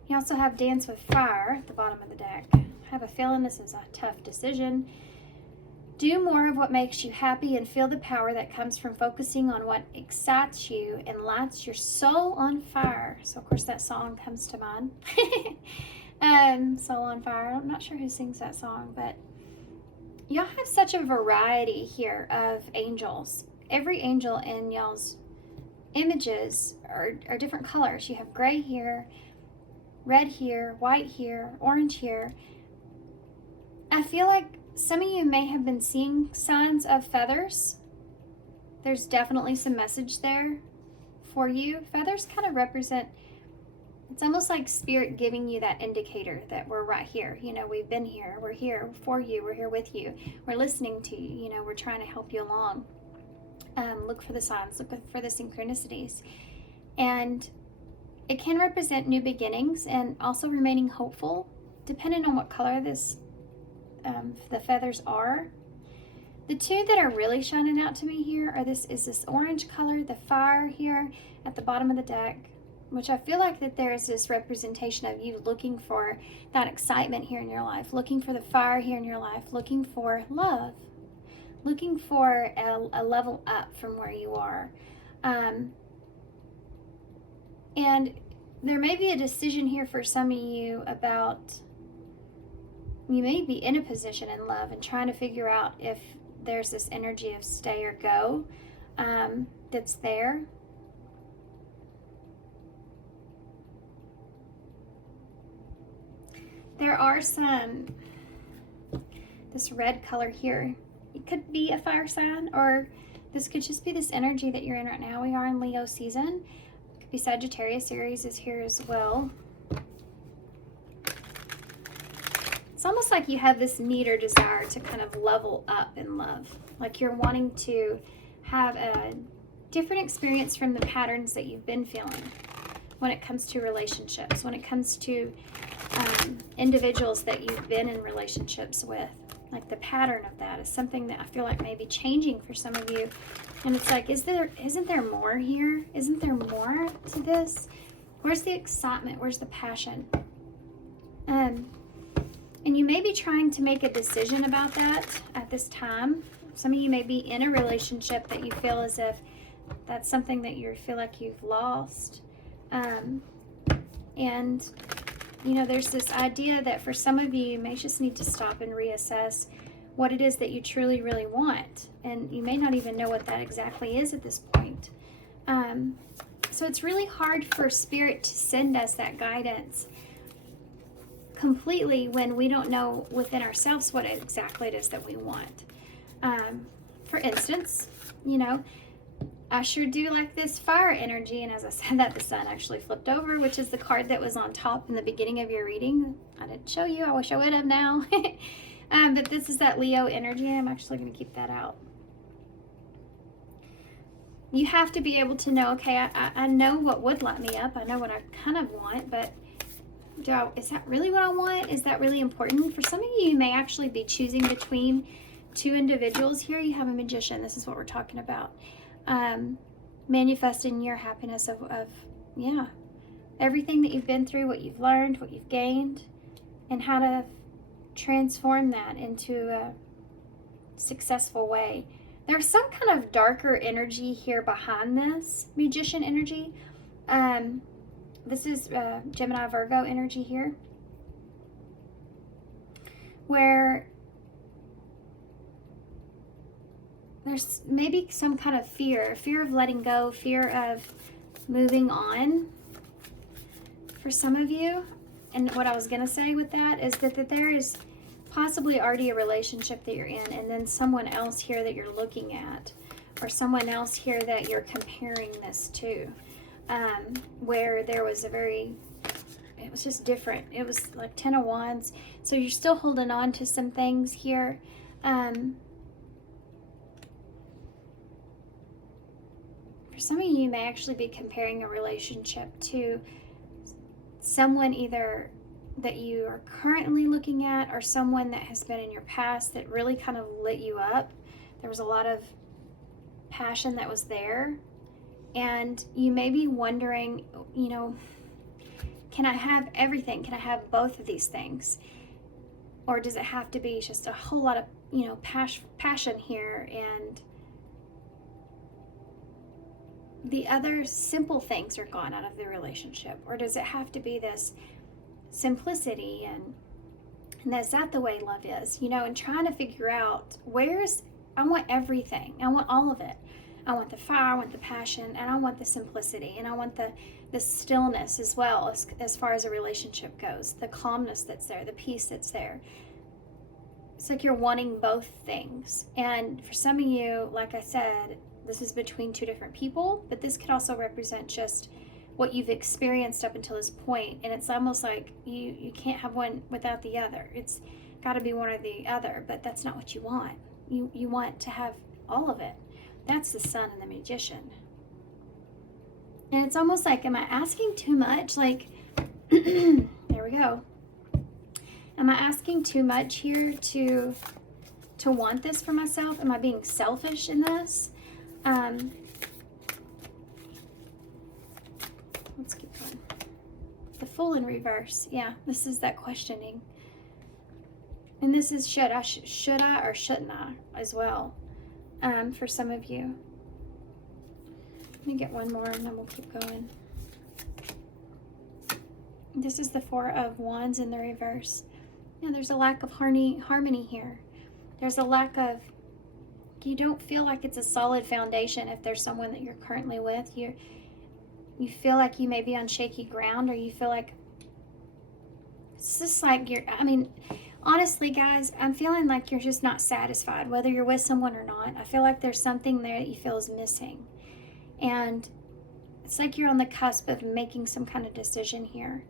You also have Dance with Fire at the bottom of the deck. I have a feeling this is a tough decision. Do more of what makes you happy and feel the power that comes from focusing on what excites you and lights your soul on fire. So, of course, that song comes to mind. Soul on Fire. I'm not sure who sings that song, but y'all have such a variety here of angels. Every angel in y'all's images are different colors. You have gray here, red here, white here, orange here. I feel like some of you may have been seeing signs of feathers. There's definitely some message there for you. Feathers kind of represent, it's almost like spirit giving you that indicator that we're right here. You know, we've been here. We're here for you. We're here with you. We're listening to you. You know, we're trying to help you along. Look for the signs. Look for the synchronicities. And it can represent new beginnings and also remaining hopeful, depending on what color this the feathers are. The two that are really shining out to me here are this orange color, the fire here at the bottom of the deck, which I feel like that there is this representation of you looking for that excitement here in your life, looking for the fire here in your life, looking for love, looking for a level up from where you are. And there may be a decision here for some of you about, you may be in a position in love and trying to figure out if there's this energy of stay or go that's there. There are this red color here. It could be a fire sign, or this could just be this energy that you're in right now. We are in Leo season. It could be Sagittarius. Aries is here as well. It's almost like you have this need or desire to kind of level up in love. Like you're wanting to have a different experience from the patterns that you've been feeling when it comes to relationships, when it comes to individuals that you've been in relationships with. Like the pattern of that is something that I feel like may be changing for some of you. And it's like, isn't there more here? Isn't there more to this? Where's the excitement? Where's the passion? And you may be trying to make a decision about that at this time. Some of you may be in a relationship that you feel as if that's something that you feel like you've lost. And, you know, there's this idea that for some of you may just need to stop and reassess what it is that you truly, really want. And you may not even know what that exactly is at this point. So it's really hard for Spirit to send us that guidance completely when we don't know within ourselves what exactly it is that we want. For instance, you know, I sure do like this fire energy, and as I said that, the sun actually flipped over, which is the card that was on top in the beginning of your reading. I didn't show you, I wish I would have now. But this is that Leo energy. I'm actually going to keep that out. You have to be able to know, okay, I know what would light me up, I know what I kind of want, but is that really what I want? Is that really important? For some of you, you may actually be choosing between two individuals here. You have a Magician. This is what we're talking about. Manifesting your happiness of everything that you've been through, what you've learned, what you've gained, and how to transform that into a successful way. There's some kind of darker energy here behind this Magician energy. This is Gemini Virgo energy here, where there's maybe some kind of fear of letting go, fear of moving on for some of you. And what I was going to say with that is that there is possibly already a relationship that you're in, and then someone else here that you're looking at, or someone else here that you're comparing this to. Where there was it was just different. It was like 10 of Wands. So you're still holding on to some things here. For some of you may actually be comparing a relationship to someone either that you are currently looking at, or someone that has been in your past that really kind of lit you up. There was a lot of passion that was there. And you may be wondering, you know, can I have everything? Can I have both of these things? Or does it have to be just a whole lot of, you know, passion here, and the other simple things are gone out of the relationship? Or does it have to be this simplicity, and is that the way love is? You know, and trying to figure out I want everything. I want all of it. I want the fire, I want the passion, and I want the simplicity, and I want the stillness as well, as far as a relationship goes, the calmness that's there, the peace that's there. It's like you're wanting both things. And for some of you, like I said, this is between two different people, but this could also represent just what you've experienced up until this point. And it's almost like you can't have one without the other. It's got to be one or the other, but that's not what you want. You want to have all of it. That's the Sun and the Magician. And it's almost like, am I asking too much? Like, there we go. Am I asking too much here to want this for myself? Am I being selfish in this? Let's keep going. The Fool in reverse. Yeah, this is that questioning. And this is should I or shouldn't I as well, for some of you. Let me get one more and then we'll keep going. This is the Four of Wands in the reverse. Yeah, there's a lack of harmony here. There's a lack of, you don't feel like it's a solid foundation if there's someone that you're currently with. You feel like you may be on shaky ground, or you feel like it's just like honestly, guys, I'm feeling like you're just not satisfied, whether you're with someone or not. I feel like there's something there that you feel is missing. And it's like you're on the cusp of making some kind of decision here.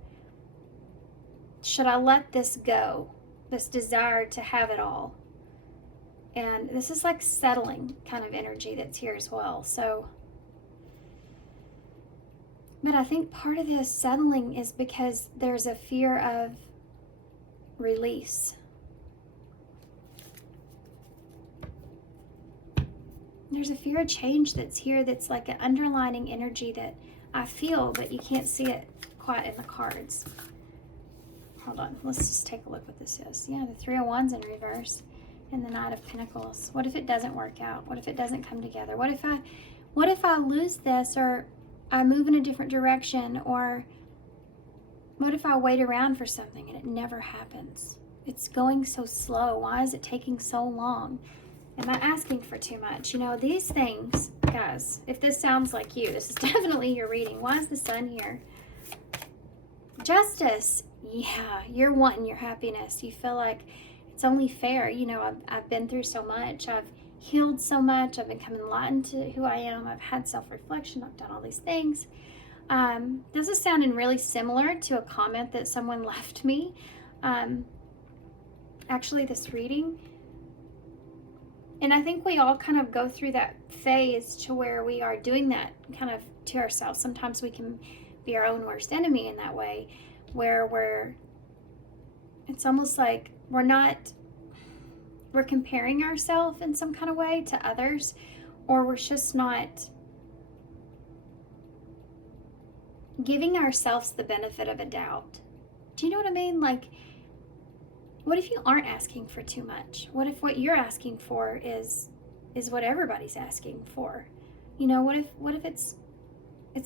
Should I let this go? This desire to have it all. And this is like settling kind of energy that's here as well. So, but I think part of this settling is because there's a fear of release. There's a fear of change that's here, that's like an underlining energy that I feel, but you can't see it quite in the cards. Hold on, let's just take a look what this is. Yeah, the Three of Wands in reverse and the Knight of Pentacles. What if it doesn't work out? What if it doesn't come together? What if I lose this, or I move in a different direction, or what if I wait around for something and it never happens? It's going so slow. Why is it taking so long? Am I asking for too much? You know, these things, guys, if this sounds like you, this is definitely your reading. Why is the Sun here? Justice. Yeah, you're wanting your happiness. You feel like it's only fair. You know, I've been through so much. I've healed so much. I've become enlightened to who I am. I've had self-reflection. I've done all these things. This is sounding really similar to a comment that someone left me. Actually, this reading. And I think we all kind of go through that phase to where we are doing that kind of to ourselves. Sometimes we can be our own worst enemy in that way, where it's almost like we're comparing ourselves in some kind of way to others, or we're just not giving ourselves the benefit of a doubt. Do you know what I mean? Like, what if you aren't asking for too much? What if what you're asking for is what everybody's asking for? You know, what if it's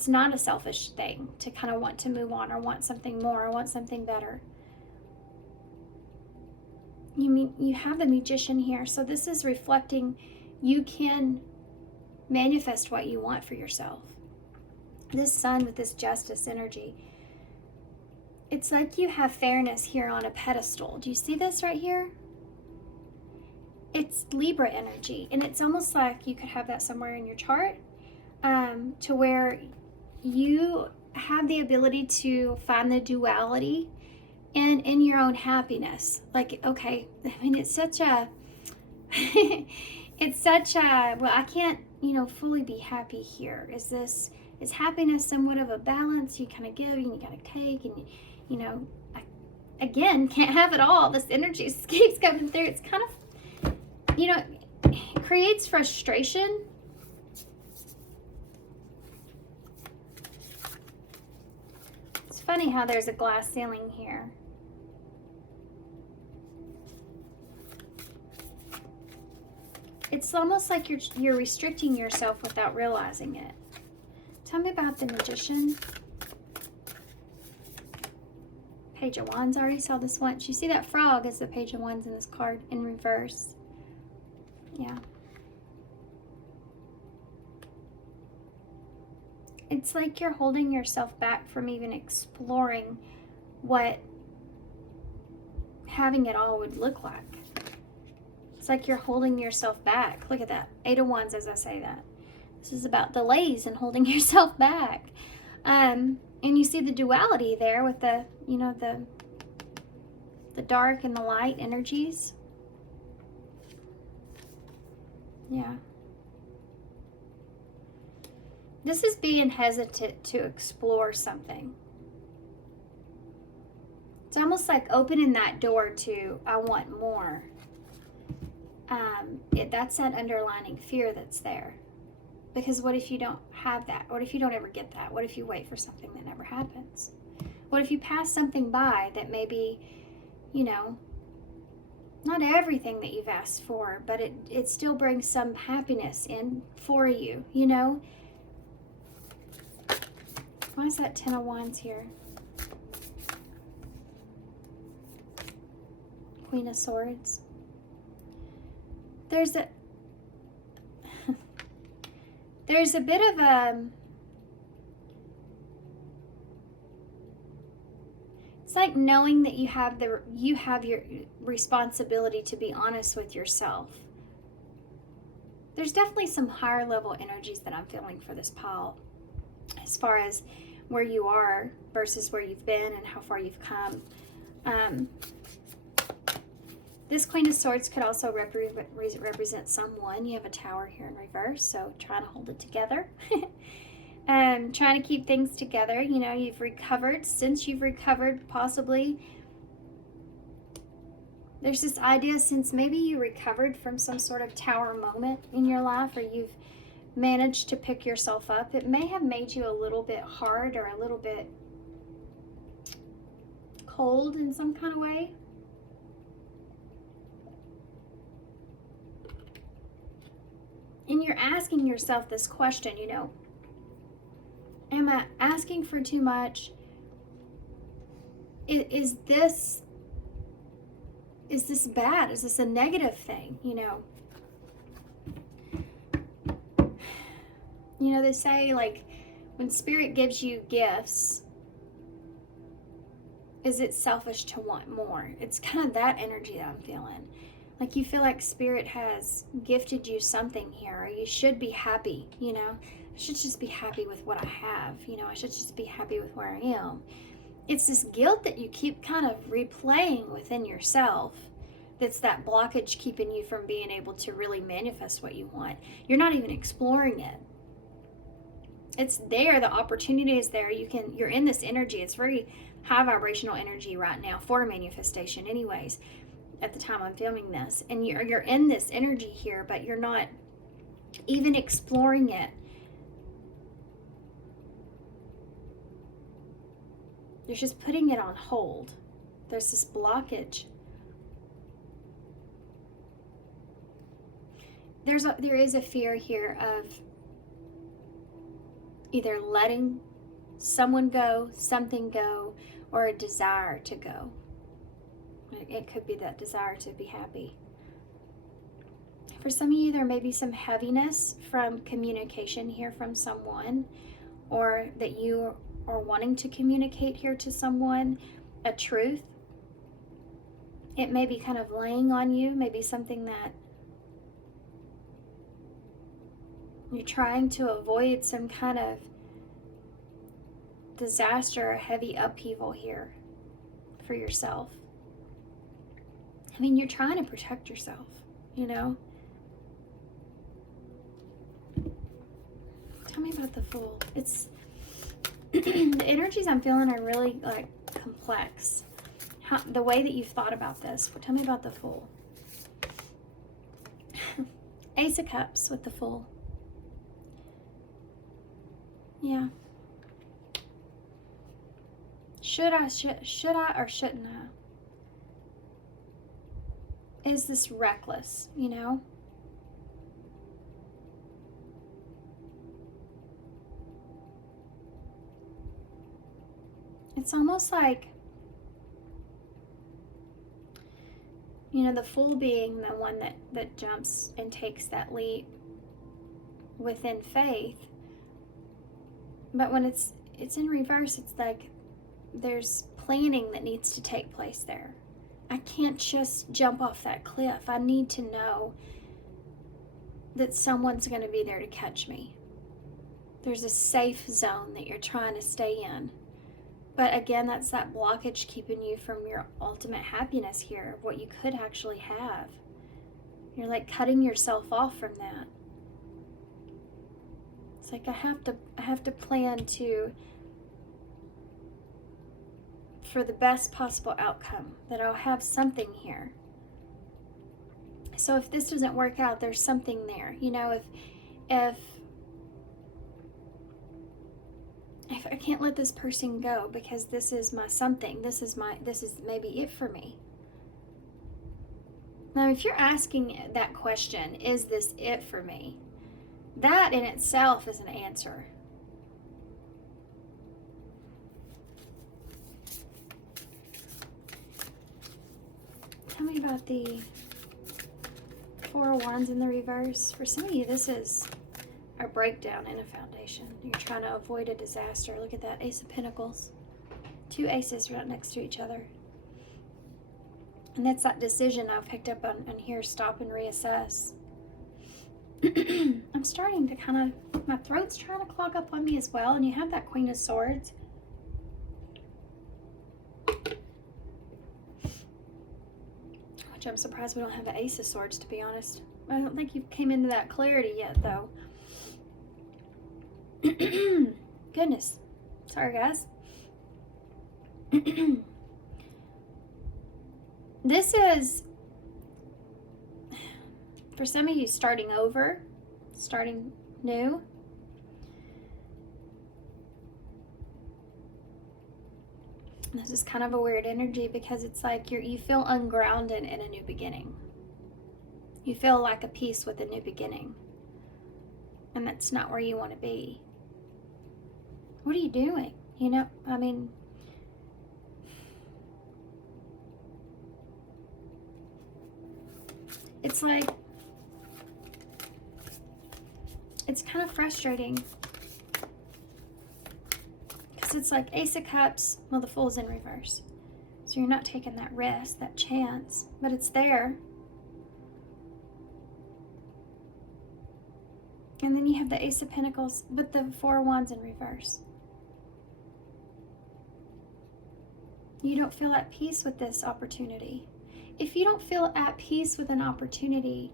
not a selfish thing to kind of want to move on, or want something more, or want something better? You have the Magician here, so this is reflecting you can manifest what you want for yourself. This Sun with this Justice energy, it's like you have fairness here on a pedestal. Do you see this right here? It's Libra energy, and it's almost like you could have that somewhere in your chart, to where you have the ability to find the duality in your own happiness. Like, okay, I mean, it's such a well, I can't, fully be happy here. Is happiness somewhat of a balance? You kind of give and you gotta take, and I, again, can't have it all. This energy just keeps coming through. It's kind of, it creates frustration. It's funny how there's a glass ceiling here. It's almost like you're restricting yourself without realizing it. Tell me about the Magician. Page of Wands. I already saw this once. You see that frog is the Page of Wands in this card in reverse. Yeah. It's like you're holding yourself back from even exploring what having it all would look like. It's like you're holding yourself back. Look at that. 8 of Wands as I say that. This is about delays and holding yourself back. And you see the duality there with the, you know, the dark and the light energies. Yeah. This is being hesitant to explore something. It's almost like opening that door to, I want more. That's that underlining fear that's there. Because what if you don't have that? What if you don't ever get that? What if you wait for something that never happens? What if you pass something by that maybe, you know, not everything that you've asked for, but it still brings some happiness in for you, you know? Why is that 10 of Wands here? Queen of Swords. There's a bit of it's like knowing that you have your responsibility to be honest with yourself. There's definitely some higher level energies that I'm feeling for this pile, as far as where you are versus where you've been and how far you've come. This Queen of Swords could also represent someone. You have a Tower here in reverse, so trying to hold it together. Trying to keep things together. You know, you've recovered. Since you've recovered, possibly, there's this idea since maybe you recovered from some sort of Tower moment in your life, or you've managed to pick yourself up, it may have made you a little bit hard or a little bit cold in some kind of way. And you're asking yourself this question, you know, am I asking for too much? Is this bad? Is this a negative thing, you know? You know, they say, like, when Spirit gives you gifts, is it selfish to want more? It's kind of that energy that I'm feeling. Like you feel like Spirit has gifted you something here, or you should be happy, you know? I should just be happy with what I have, you know? I should just be happy with where I am. It's this guilt that you keep kind of replaying within yourself that's that blockage keeping you from being able to really manifest what you want. You're not even exploring it. It's there, the opportunity is there. You're in this energy. It's very high vibrational energy right now for manifestation anyways, at the time I'm filming this. And you're in this energy here, but you're not even exploring it. You're just putting it on hold. There's this blockage. There is a fear here of either letting someone go, something go, or a desire to go. It could be that desire to be happy. For some of you, there may be some heaviness from communication here from someone, or that you are wanting to communicate here to someone a truth. It may be kind of laying on you, maybe something that you're trying to avoid, some kind of disaster or heavy upheaval here for yourself. I mean, you're trying to protect yourself, you know? Tell me about the Fool. It's the energies I'm feeling are really like complex. The way that you've thought about this. Tell me about the Fool. Ace of Cups with the Fool. Yeah. Should I or shouldn't I? Is this reckless, you know? It's almost like, you know, the Fool being the one that jumps and takes that leap within faith. But when it's in reverse, it's like there's planning that needs to take place there. I can't just jump off that cliff. I need to know that someone's going to be there to catch me. There's a safe zone that you're trying to stay in. But again, that's that blockage keeping you from your ultimate happiness here, what you could actually have. You're like cutting yourself off from that. It's like I have to plan for the best possible outcome, that I'll have something here. So if this doesn't work out, there's something there. You know, if I can't let this person go because this is my something, this is maybe it for me. Now, if you're asking that question, is this it for me? That in itself is an answer. Tell me about the Four of Wands in the reverse. For some of you, this is a breakdown in a foundation. You're trying to avoid a disaster. Look at that, Ace of Pentacles. Two aces right next to each other. And that's that decision I picked up on here, stop and reassess. I'm starting to kind of, my throat's trying to clog up on me as well. And you have that Queen of Swords. Which I'm surprised we don't have an Ace of Swords, to be honest. I don't think you came into that clarity yet, though. Goodness. Sorry, guys. This is, for some of you, starting over, starting new. This is kind of a weird energy because it's like you feel ungrounded in a new beginning. You feel like a peace with a new beginning. And that's not where you want to be. What are you doing? You know, I mean, it's like, it's kind of frustrating. Because it's like Ace of Cups, well, the Fool's in reverse. So you're not taking that risk, that chance, but it's there. And then you have the Ace of Pentacles, but the Four of Wands in reverse. You don't feel at peace with this opportunity. If you don't feel at peace with an opportunity,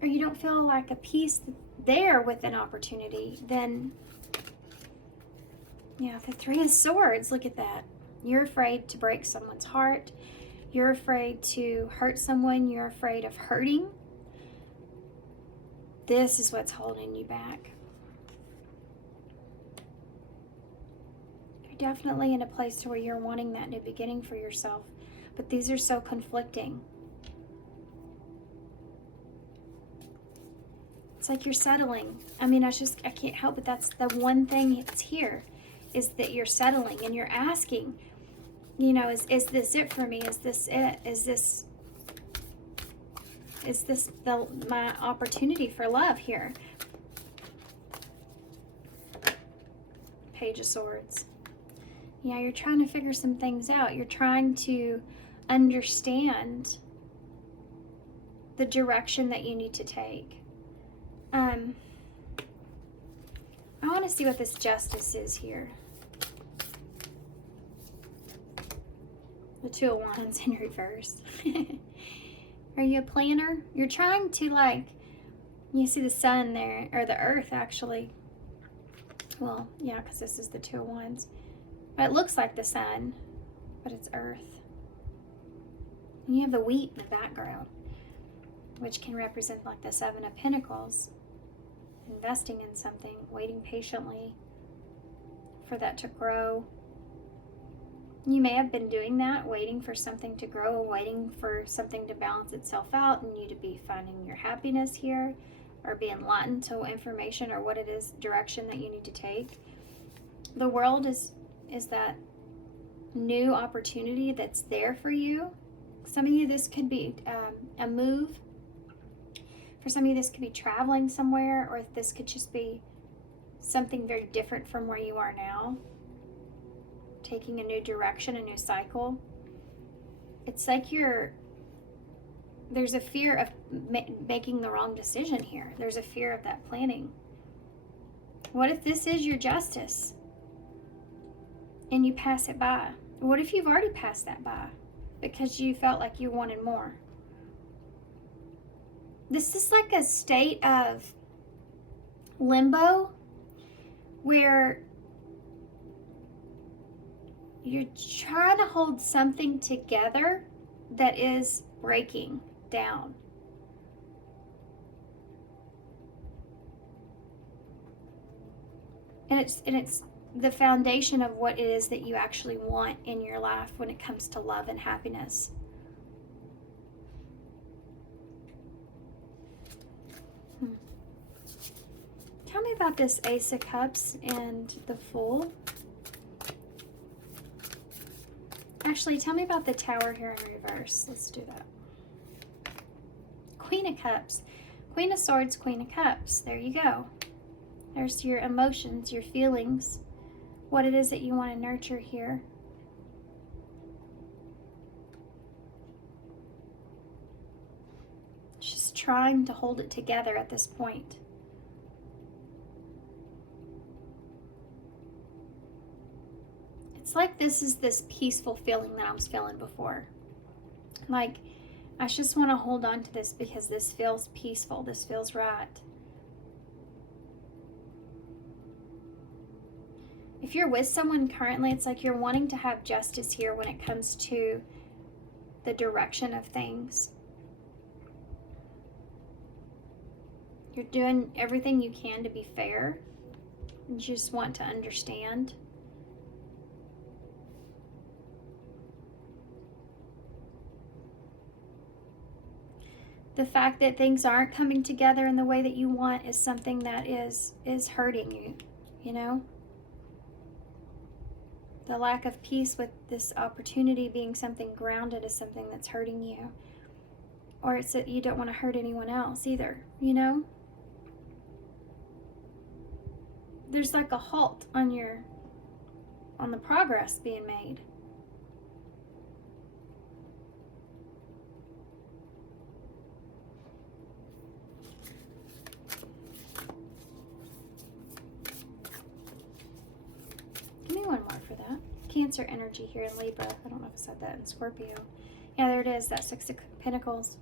or you don't feel like a peace there with an opportunity, then, yeah, the Three of Swords, look at that. You're afraid to break someone's heart. You're afraid to hurt someone. You're afraid of hurting. This is what's holding you back. You're definitely in a place to where you're wanting that new beginning for yourself, but these are so conflicting. It's like you're settling. I mean, I can't help it. That's the one thing that's here, is that you're settling and you're asking, you know, is this it for me? Is this it? Is this my opportunity for love here? Page of Swords. Yeah, you're trying to figure some things out. You're trying to understand the direction that you need to take. I want to see what this Justice is here. The Two of Wands in reverse. Are you a planner? You're trying to, like, you see the sun there, or the earth actually. Well, yeah, because this is the Two of Wands. But it looks like the sun, but it's earth. And you have the wheat in the background, which can represent like the Seven of Pentacles. Investing in something, waiting patiently for that to grow. You may have been doing that, waiting for something to grow, waiting for something to balance itself out, and you to be finding your happiness here, or be enlightened to information or what it is, direction that you need to take. The World is that new opportunity that's there for you. Some of you, this could be a move. For some of you, this could be traveling somewhere, or this could just be something very different from where you are now. Taking a new direction, a new cycle. it's like there's a fear of making the wrong decision here. There's a fear of that planning. What if this is your justice and you pass it by? What if you've already passed that by because you felt like you wanted more? This is like a state of limbo where you're trying to hold something together that is breaking down. And it's the foundation of what it is that you actually want in your life when it comes to love and happiness. Tell me about this Ace of Cups and the Fool. Actually, tell me about the Tower here in reverse. Let's do that. Queen of Cups. Queen of Swords, Queen of Cups. There you go. There's your emotions, your feelings, what it is that you want to nurture here. Just trying to hold it together at this point. It's like this is this peaceful feeling that I was feeling before. Like, I just want to hold on to this because this feels peaceful. This feels right. If you're with someone currently, it's like you're wanting to have justice here when it comes to the direction of things. You're doing everything you can to be fair. You just want to understand. The fact that things aren't coming together in the way that you want is something that is hurting you, you know? The lack of peace with this opportunity being something grounded is something that's hurting you. Or it's that you don't want to hurt anyone else either, you know? There's like a halt on the progress being made. Give me one more for that. Cancer energy here in Libra. I don't know if I said that in Scorpio. Yeah, there it is, that Six of Pentacles.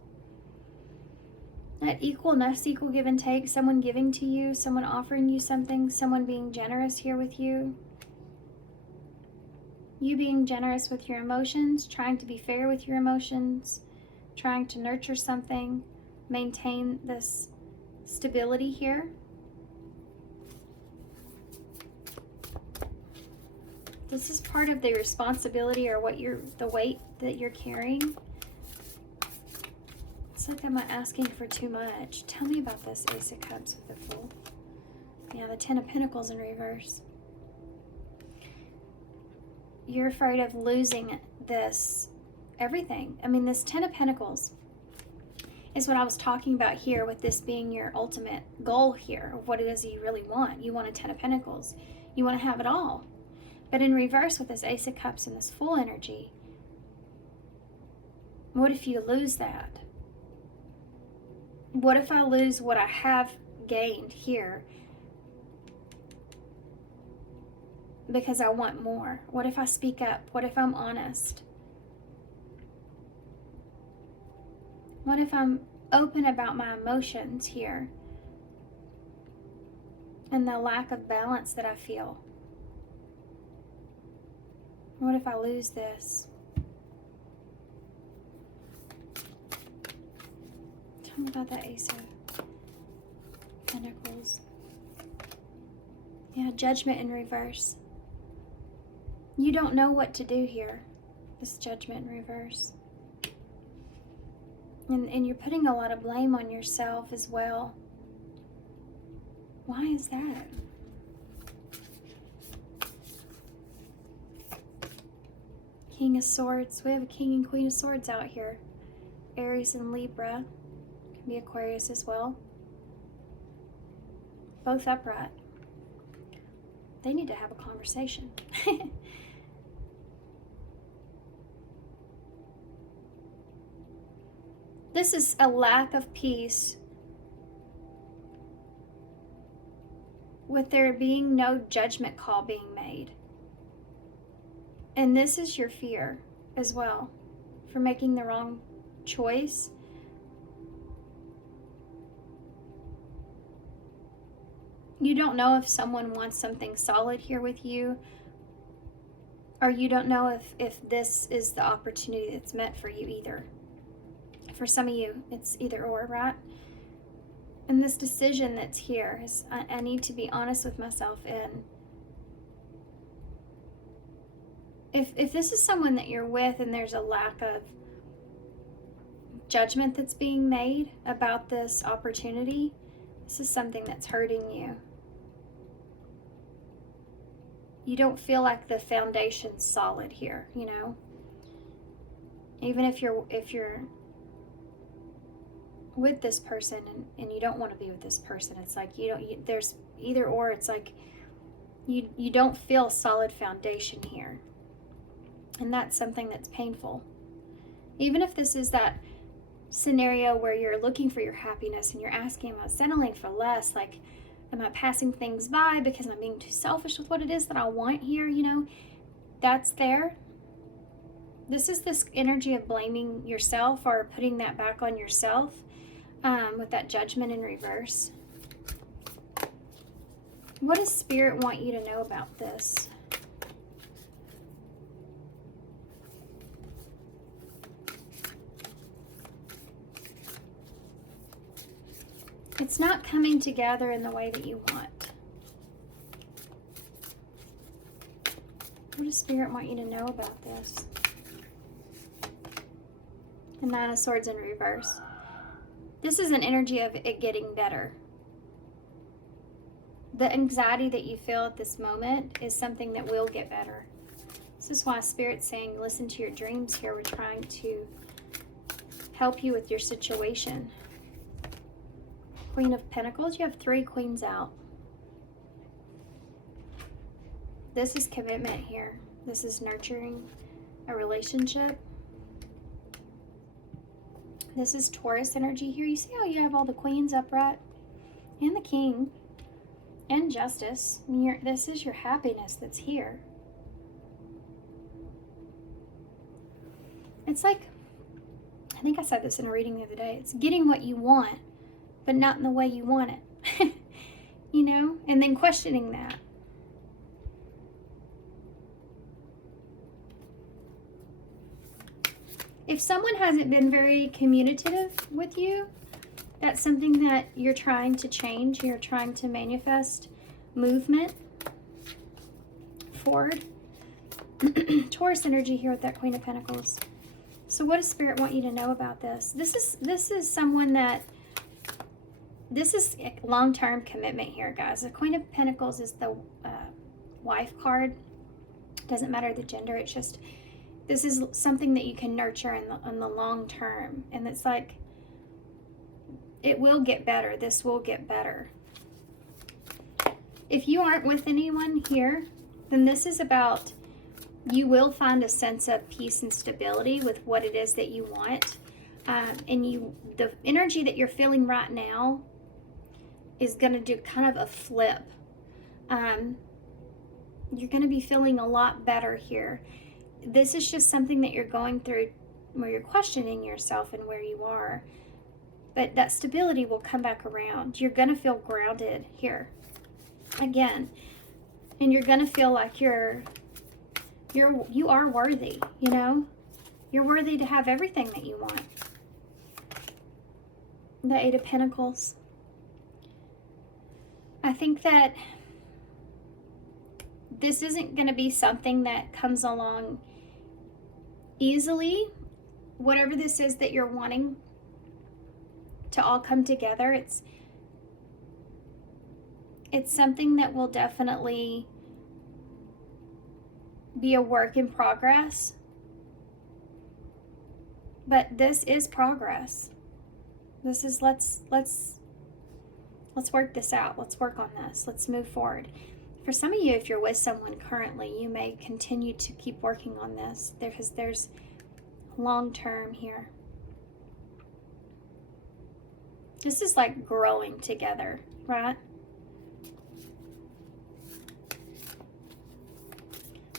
That equalness, equal give and take, someone giving to you, someone offering you something, someone being generous here with you. You being generous with your emotions, trying to be fair with your emotions, trying to nurture something, maintain this stability here. This is part of the responsibility or the weight that you're carrying. It's like I'm asking for too much. Tell me about this Ace of Cups with the Fool. Yeah, the Ten of Pentacles in reverse. You're afraid of losing this, everything. I mean, this Ten of Pentacles is what I was talking about here with this being your ultimate goal here of what it is that you really want. You want a Ten of Pentacles. You want to have it all. But in reverse with this Ace of Cups and this Fool energy, what if you lose that? What if I lose what I have gained here because I want more? What if I speak up? What if I'm honest? What if I'm open about my emotions here and the lack of balance that I feel? What if I lose this? Tell me about that Ace of Pentacles. Yeah, Judgment in reverse. You don't know what to do here. This Judgment in reverse. And you're putting a lot of blame on yourself as well. Why is that? King of Swords. We have a King and Queen of Swords out here. Aries and Libra. Can be Aquarius as well. Both upright. They need to have a conversation. This is a lack of peace with there being no judgment call being made. And this is your fear as well for making the wrong choice. You don't know if someone wants something solid here with you, or you don't know if this is the opportunity that's meant for you either. For some of you, it's either or, right? And this decision that's here is, I need to be honest with myself in. If this is someone that you're with and there's a lack of judgment that's being made about this opportunity, this is something that's hurting you. You don't feel like the foundation's solid here, you know? Even if you're with this person and you don't want to be with this person, it's like there's either or. It's like you don't feel solid foundation here, and that's something that's painful. Even if this is that scenario where you're looking for your happiness and you're asking, am I settling for less? Like, am I passing things by because I'm being too selfish with what it is that I want here? You know, that's there. This is this energy of blaming yourself or putting that back on yourself, with that judgment in reverse. What does Spirit want you to know about this? It's not coming together in the way that you want. What does Spirit want you to know about this? The Nine of Swords in reverse. This is an energy of it getting better. The anxiety that you feel at this moment is something that will get better. This is why Spirit's saying, listen to your dreams here. We're trying to help you with your situation. Queen of Pentacles, you have 3 queens out. This is commitment here. This is nurturing a relationship. This is Taurus energy here. You see how you have all the queens upright? And the king. And justice. This is your happiness that's here. It's like, I think I said this in a reading the other day. It's getting what you want, but not in the way you want it. You know? And then questioning that. If someone hasn't been very communicative with you, that's something that you're trying to change. You're trying to manifest movement forward. Taurus energy here with that Queen of Pentacles. So what does Spirit want you to know about this? This is someone that, this is long-term commitment here, guys. The Queen of Pentacles is the wife card. Doesn't matter the gender. It's just, this is something that you can nurture in the long term. And it's like, it will get better. This will get better. If you aren't with anyone here, then this is about, you will find a sense of peace and stability with what it is that you want. And the energy that you're feeling right now is going to do kind of a flip. You're going to be feeling a lot better here. This is just something that you're going through where you're questioning yourself and where you are. But that stability will come back around. You're going to feel grounded here again. And you're going to feel like you are worthy, you know? You're worthy to have everything that you want. The Eight of Pentacles. I think that this isn't going to be something that comes along easily. Whatever this is that you're wanting to all come together, it's something that will definitely be a work in progress. But this is progress. This is let's work this out. Let's work on this. Let's move forward. For some of you, if you're with someone currently, you may continue to keep working on this because there's long term here. This is like growing together, right?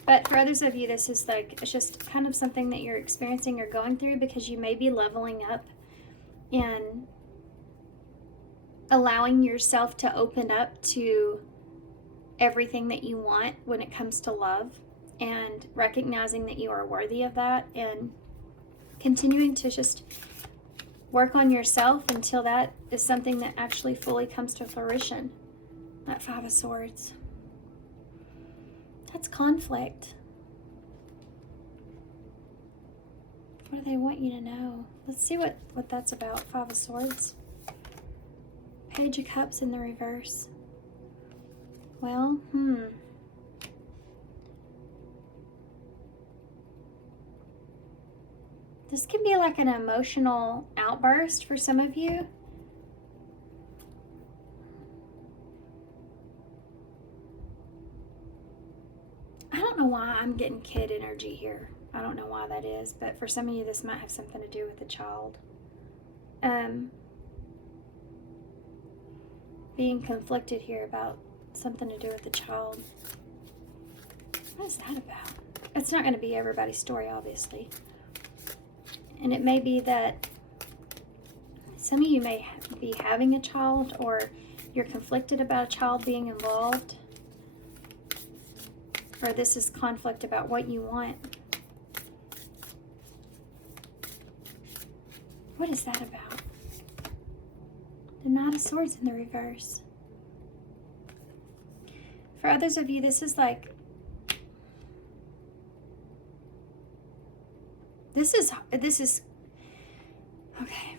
But for others of you, this is like, it's just kind of something that you're experiencing or going through because you may be leveling up and allowing yourself to open up to everything that you want when it comes to love, and recognizing that you are worthy of that, and continuing to just work on yourself until that is something that actually fully comes to fruition. That Five of Swords. That's conflict. What do they want you to know? Let's see what that's about. Five of Swords. Page of Cups in the reverse. Well, this can be like an emotional outburst for some of you. I don't know why I'm getting kid energy here. I don't know why that is, but for some of you, this might have something to do with the child. Being conflicted here about something to do with the child. What is that about? It's not going to be everybody's story, obviously. And it may be that some of you may be having a child, or you're conflicted about a child being involved. Or this is conflict about what you want. What is that about? The Knight of Swords in the reverse. For others of you, this is like, this is, okay.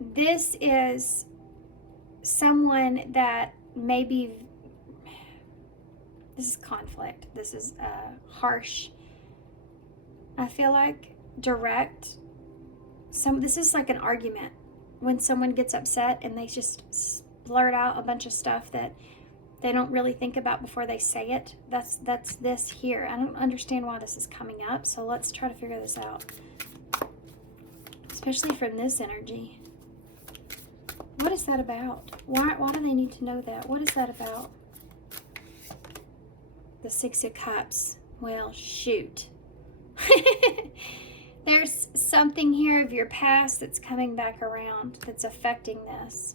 This is someone that maybe, this is conflict. This is harsh. I feel like direct. This is like an argument when someone gets upset and they just blurt out a bunch of stuff that they don't really think about before they say it. That's this here. I don't understand why this is coming up, so let's try to figure this out. Especially from this energy. What is that about? Why do they need to know that? What is that about? The Six of Cups. Well, shoot. There's something here of your past that's coming back around that's affecting this.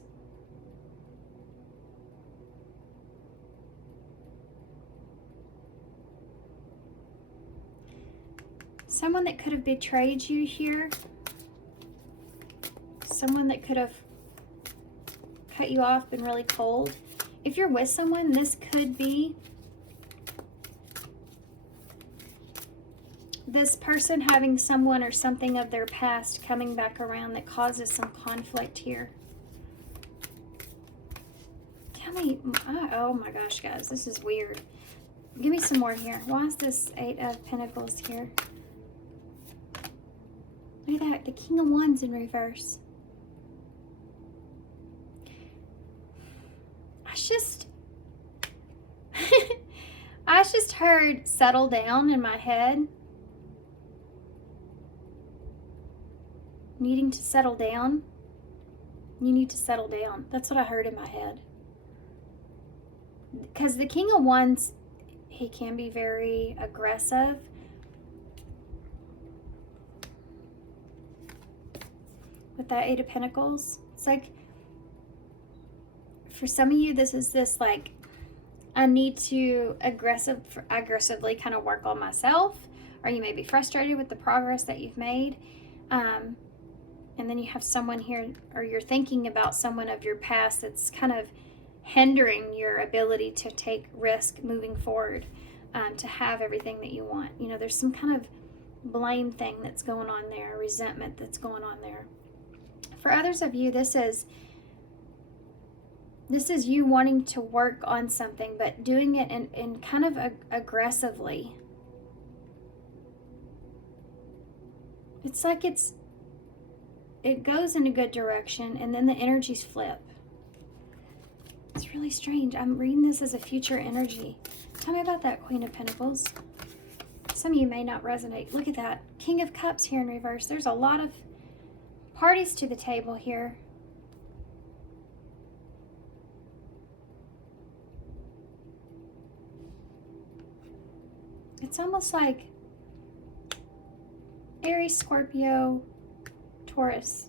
Someone that could have betrayed you here. Someone that could have cut you off, been really cold. If you're with someone, this could be this person having someone or something of their past coming back around that causes some conflict here. Tell me, oh my gosh, guys, this is weird. Give me some more here. Why is this Eight of Pentacles here? Look at that, the King of Wands in reverse. I just heard settle down in my head. Needing to settle down. You need to settle down. That's what I heard in my head. Because the King of Wands, he can be very aggressive. With that Eight of Pentacles. It's like, for some of you, this is this like, I need to aggressively kind of work on myself. Or you may be frustrated with the progress that you've made. And then you have someone here, or you're thinking about someone of your past that's kind of hindering your ability to take risk moving forward, to have everything that you want. You know, there's some kind of blame thing that's going on there, resentment that's going on there. For others of you, this is you wanting to work on something, but doing it in kind of aggressively. It's like it goes in a good direction, and then the energies flip. It's really strange. I'm reading this as a future energy. Tell me about that Queen of Pentacles. Some of you may not resonate. Look at that. King of Cups here in reverse. There's a lot of parties to the table here. It's almost like Aries, Scorpio, Taurus.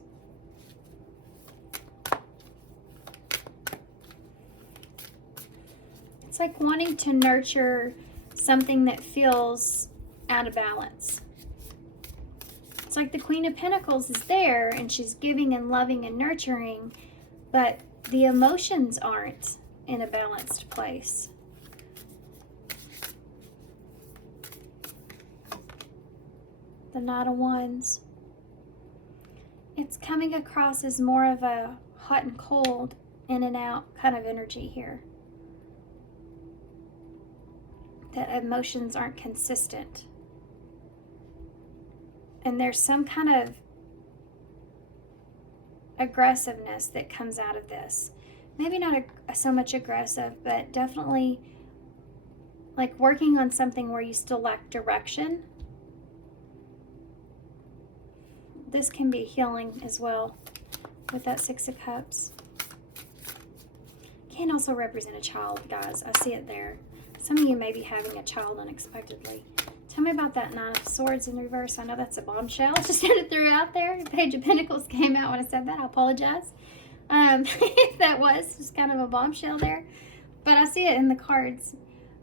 It's like wanting to nurture something that feels out of balance. It's like the Queen of Pentacles is there and she's giving and loving and nurturing, but the emotions aren't in a balanced place. The Knight of Wands. It's coming across as more of a hot and cold, in and out kind of energy here. The emotions aren't consistent. And there's some kind of aggressiveness that comes out of this. Maybe not so much aggressive, but definitely like working on something where you still lack direction. This can be healing as well with that Six of Cups. Can also represent a child, guys. I see it there. Some of you may be having a child unexpectedly. Tell me about that Nine of Swords in reverse. I know that's a bombshell. Just threw out there. Page of Pentacles came out when I said that. I apologize. If that was just kind of a bombshell there. But I see it in the cards.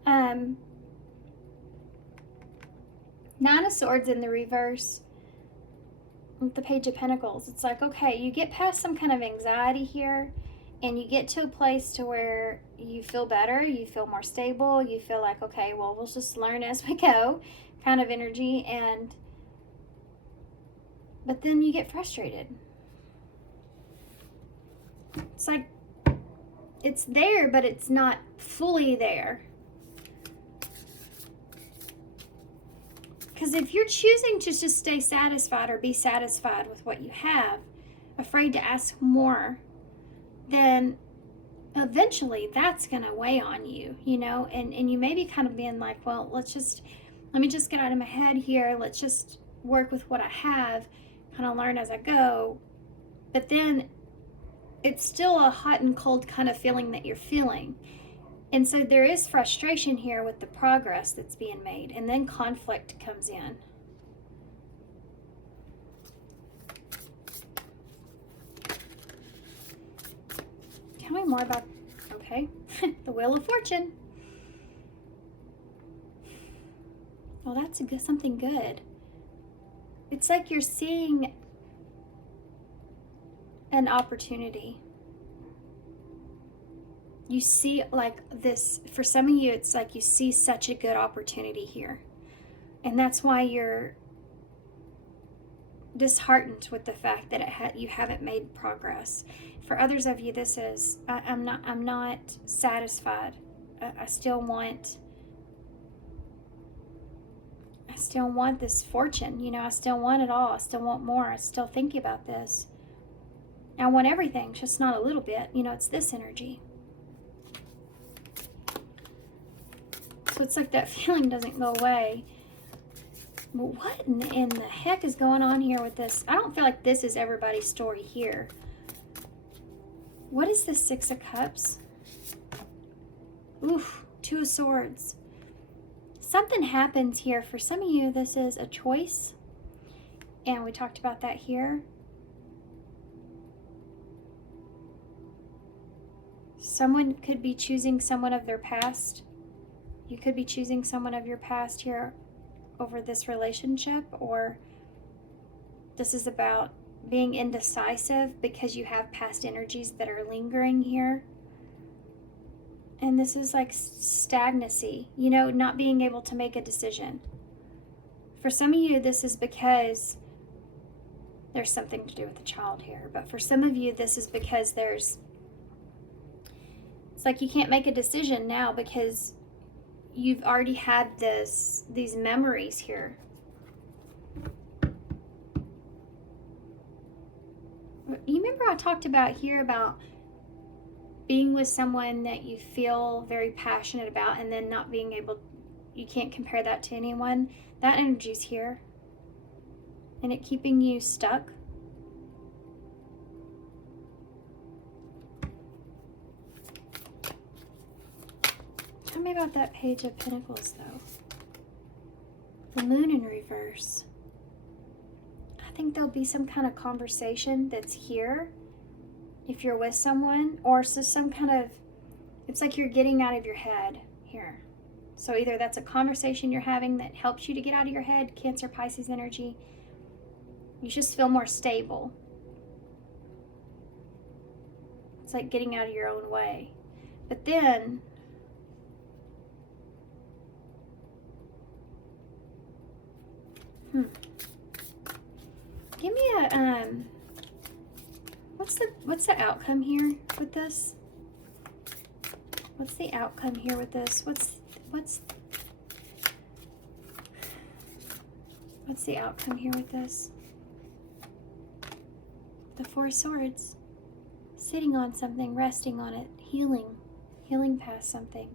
Nine of Swords in the reverse with the Page of Pentacles. It's like, okay, you get past some kind of anxiety here. And you get to a place to where you feel better, you feel more stable, you feel like, okay, well, we'll just learn as we go kind of energy. But then you get frustrated. It's like, it's there, but it's not fully there. Because if you're choosing to just stay satisfied or be satisfied with what you have, afraid to ask more, then eventually that's going to weigh on you, you know, and you may be kind of being like, well, let me just get out of my head here. Let's just work with what I have, kind of learn as I go. But then it's still a hot and cold kind of feeling that you're feeling. And so there is frustration here with the progress that's being made. And then conflict comes in. Tell me more about, okay, the Wheel of Fortune. Well, that's something good. It's like you're seeing an opportunity. You see like this, for some of you, it's like you see such a good opportunity here. And that's why you're disheartened with the fact that you haven't made progress. For others of you, this is, I'm not satisfied. I still want this fortune, you know, I still want it all. I still want more. I still think about this. I want everything, just not a little bit. You know, it's this energy. So it's like that feeling doesn't go away. But what in the heck is going on here with this? I don't feel like this is everybody's story here. What is this Six of Cups? Oof, Two of Swords. Something happens here. For some of you, this is a choice. And we talked about that here. Someone could be choosing someone of their past. You could be choosing someone of your past here over this relationship, or this is about being indecisive because you have past energies that are lingering here. And this is like stagnancy, you know, not being able to make a decision. For some of you, this is because there's something to do with the child here. But for some of you, this is because it's like you can't make a decision now because you've already had these memories here. You remember I talked about here about being with someone that you feel very passionate about and then not being able, you can't compare that to anyone. That energy's here. And it keeping you stuck. Tell me about that Page of Pentacles, though. The Moon in reverse. I think there'll be some kind of conversation that's here if you're with someone, or it's just some kind of, it's like you're getting out of your head here. So either that's a conversation you're having that helps you to get out of your head, Cancer, Pisces energy. You just feel more stable. It's like getting out of your own way. But then, give me a, what's the outcome here with this? What's the outcome here with this? What's the outcome here with this? The Four of Swords. Sitting on something, resting on it, healing past something.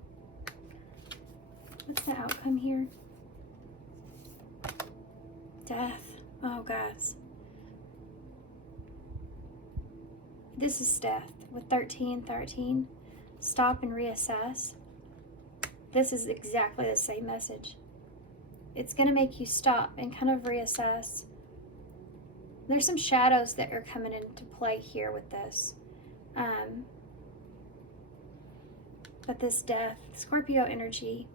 What's the outcome here? Death. Oh, guys. This is death with 13. Stop and reassess. This is exactly the same message. It's going to make you stop and kind of reassess. There's some shadows that are coming into play here with this. But this death, Scorpio energy,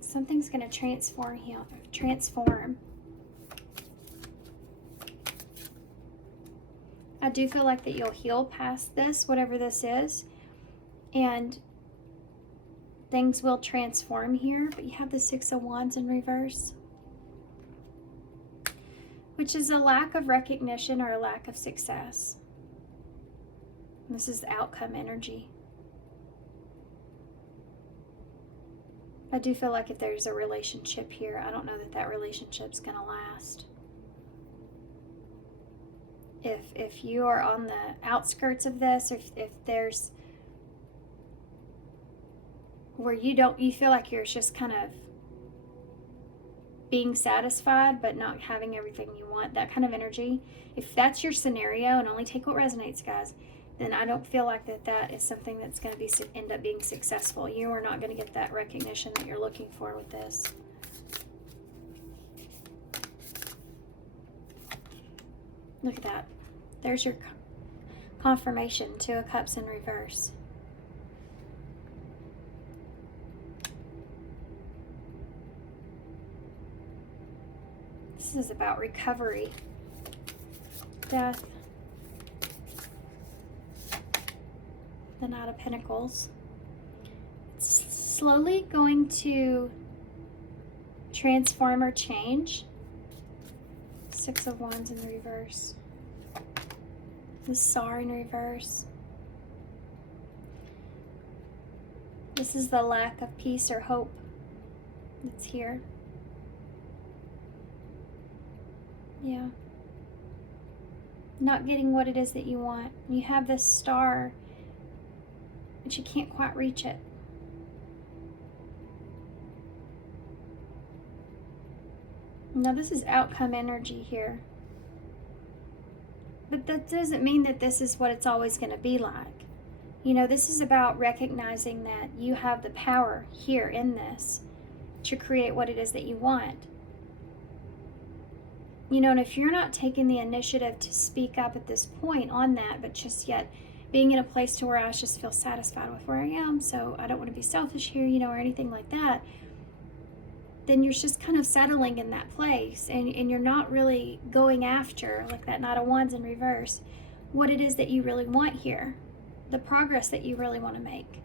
something's going to transform. I do feel like that you'll heal past this, whatever this is, and things will transform here. But you have the Six of Wands in reverse, which is a lack of recognition or a lack of success. This is outcome energy. I do feel like if there's a relationship here, I don't know that that relationship's going to last. If you are on the outskirts of this, or if there's where you feel like you're just kind of being satisfied but not having everything you want, that kind of energy, if that's your scenario, and only take what resonates, guys, then I don't feel like that is something that's going to end up being successful. You are not going to get that recognition that you're looking for with this. Look at that. There's your confirmation. Two of Cups in reverse. This is about recovery. Death. The Knight of Pentacles. It's slowly going to transform or change. Six of Wands in reverse. The Star in reverse. This is the lack of peace or hope that's here. Yeah. Not getting what it is that you want. You have this star, but you can't quite reach it. Now this is outcome energy here. But that doesn't mean that this is what it's always going to be like. You know, this is about recognizing that you have the power here in this to create what it is that you want. You know, and if you're not taking the initiative to speak up at this point on that, but just yet being in a place to where I just feel satisfied with where I am, so I don't want to be selfish here, you know, or anything like that, then you're just kind of settling in that place, and you're not really going after, like that Knight of Wands in reverse, what it is that you really want here, the progress that you really want to make.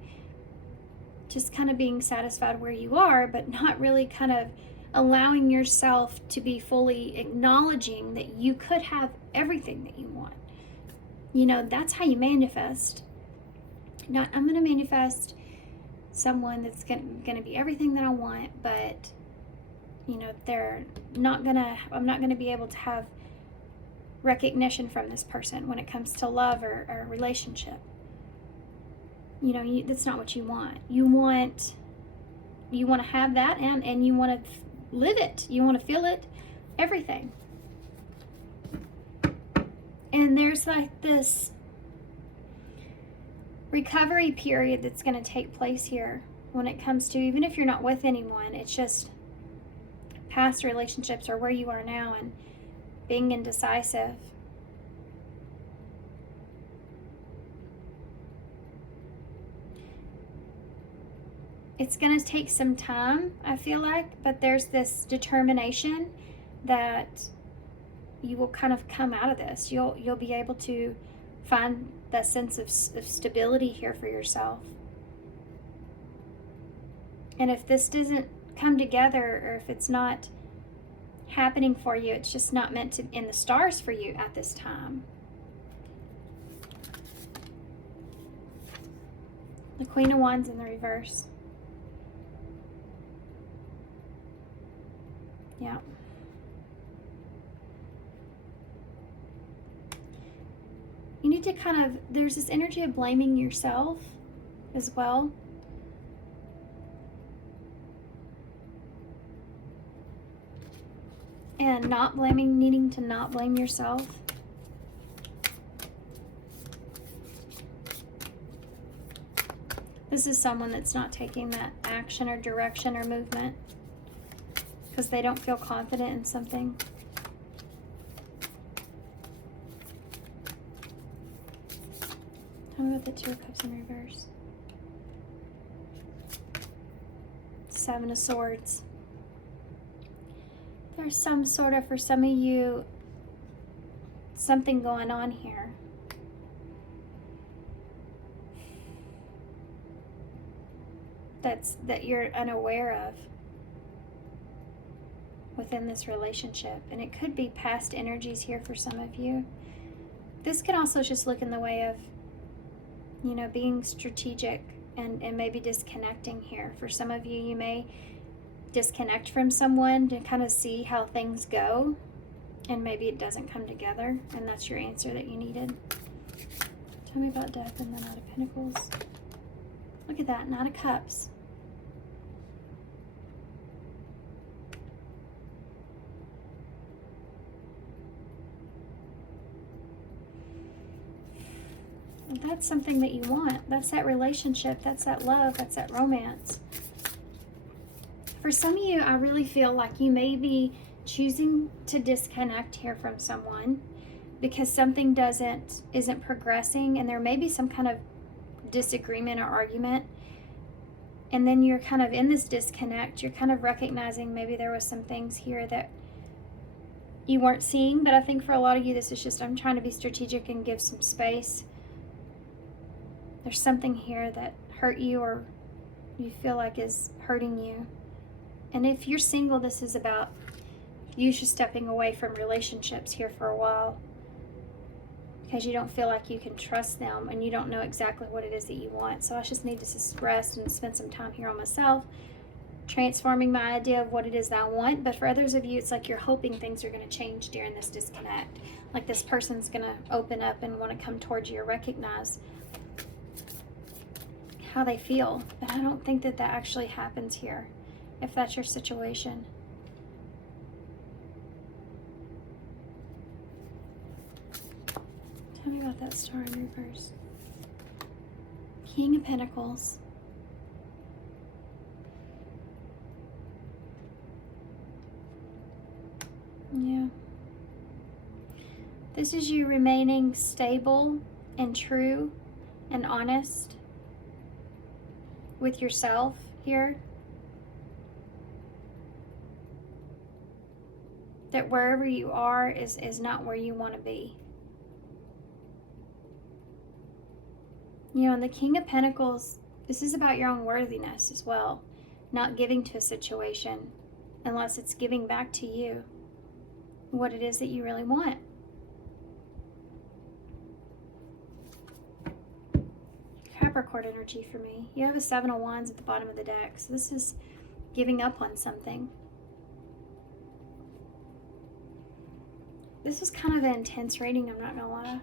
Just kind of being satisfied where you are, but not really kind of allowing yourself to be fully acknowledging that you could have everything that you want. You know, that's how you manifest. Not, I'm going to manifest someone that's going to be everything that I want, but you know, I'm not going to be able to have recognition from this person when it comes to love or relationship. You know, that's not what you want. You want to have that, and you want to live it. You want to feel it, everything. And there's like this recovery period that's going to take place here when it comes to, even if you're not with anyone, it's just past relationships or where you are now and being indecisive. It's going to take some time, I feel like, but there's this determination that you will kind of come out of this. You'll be able to find that sense of stability here for yourself. And if this doesn't come together, or if it's not happening for you, it's just not meant to in the stars for you at this time. The Queen of Wands in the reverse. Yeah. You need to kind of, there's this energy of blaming yourself as well. And not blaming, needing to not blame yourself. This is someone that's not taking that action or direction or movement because they don't feel confident in something. Tell me about the Two of Cups in reverse. Seven of Swords. There's some sort of, for some of you, something going on here. That you're unaware of within this relationship. And it could be past energies here for some of you. This could also just look in the way of, you know, being strategic and maybe disconnecting here. For some of you, you may disconnect from someone to kind of see how things go, and maybe it doesn't come together, and that's your answer that you needed. Tell me about Death and the Knight of Pentacles. Look at that, Knight of Cups. That's something that you want. That's that relationship. That's that love. That's that romance. For some of you, I really feel like you may be choosing to disconnect here from someone because something isn't progressing, and there may be some kind of disagreement or argument. And then you're kind of in this disconnect. You're kind of recognizing maybe there was some things here that you weren't seeing. But I think for a lot of you, this is just, I'm trying to be strategic and give some space. There's something here that hurt you or you feel like is hurting you. And if you're single, this is about you just stepping away from relationships here for a while because you don't feel like you can trust them and you don't know exactly what it is that you want. So I just need to rest and spend some time here on myself, transforming my idea of what it is that I want. But for others of you, it's like you're hoping things are going to change during this disconnect. Like this person's going to open up and want to come towards you or recognize how they feel. But I don't think that actually happens here, if that's your situation. Tell me about that Star in reverse. King of Pentacles. Yeah. This is you remaining stable and true and honest with yourself here. That wherever you are is not where you want to be. You know, and the King of Pentacles, this is about your own worthiness as well. Not giving to a situation unless it's giving back to you what it is that you really want. Capricorn energy for me. You have a Seven of Wands at the bottom of the deck. So this is giving up on something. This was kind of an intense reading, I'm not gonna lie.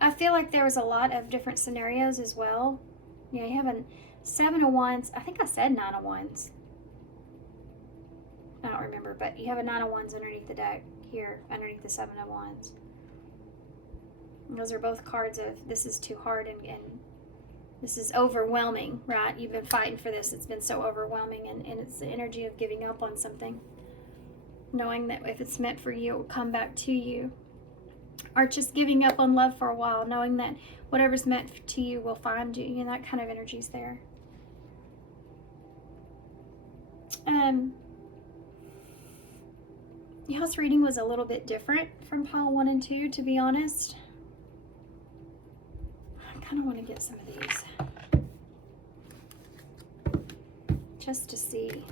I feel like there was a lot of different scenarios as well. Yeah, you have a Seven of Wands. I think I said Nine of Wands. I don't remember, but you have a Nine of Wands underneath the deck here, underneath the Seven of Wands. And those are both cards of this is too hard and This is overwhelming, right? You've been fighting for this. It's been so overwhelming, and it's the energy of giving up on something. Knowing that if it's meant for you, it will come back to you. Or just giving up on love for a while, knowing that whatever's meant to you will find you. You know, that kind of energy's there. Y'all's reading was a little bit different from pile 1 and 2, to be honest. I kind of want to get some of these just to see.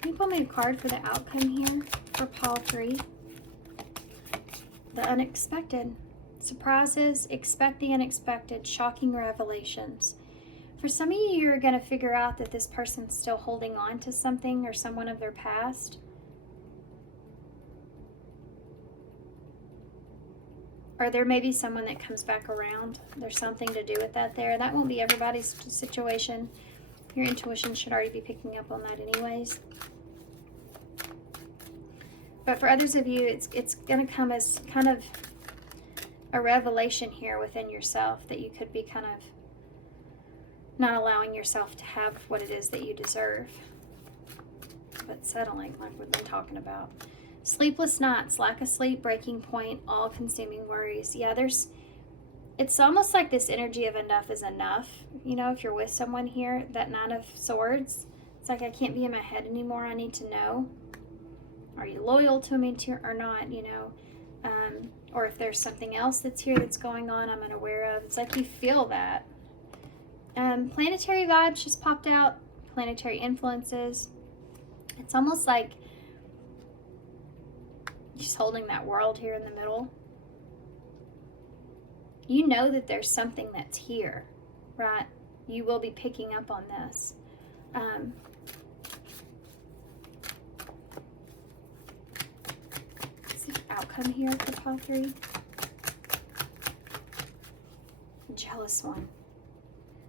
Can you pull me a card for the outcome here for pile 3? The unexpected. Surprises, expect the unexpected, shocking revelations. For some of you, you're going to figure out that this person's still holding on to something or someone of their past. Or there may be someone that comes back around. There's something to do with that there. That won't be everybody's situation. Your intuition should already be picking up on that anyways. But for others of you, it's going to come as kind of a revelation here within yourself that you could be kind of not allowing yourself to have what it is that you deserve. But settling, like we've been talking about. Sleepless nights, lack of sleep, breaking point, all-consuming worries. Yeah, it's almost like this energy of enough is enough. You know, if you're with someone here, that 9 of Swords, it's like I can't be in my head anymore. I need to know. Are you loyal to me or not, you know? Or if there's something else that's here that's going on I'm unaware of. It's like you feel that. Planetary vibes just popped out. Planetary influences. It's almost like just holding that world here in the middle. You know that there's something that's here, right? You will be picking up on this. Outcome here for pile 3. Jealous one.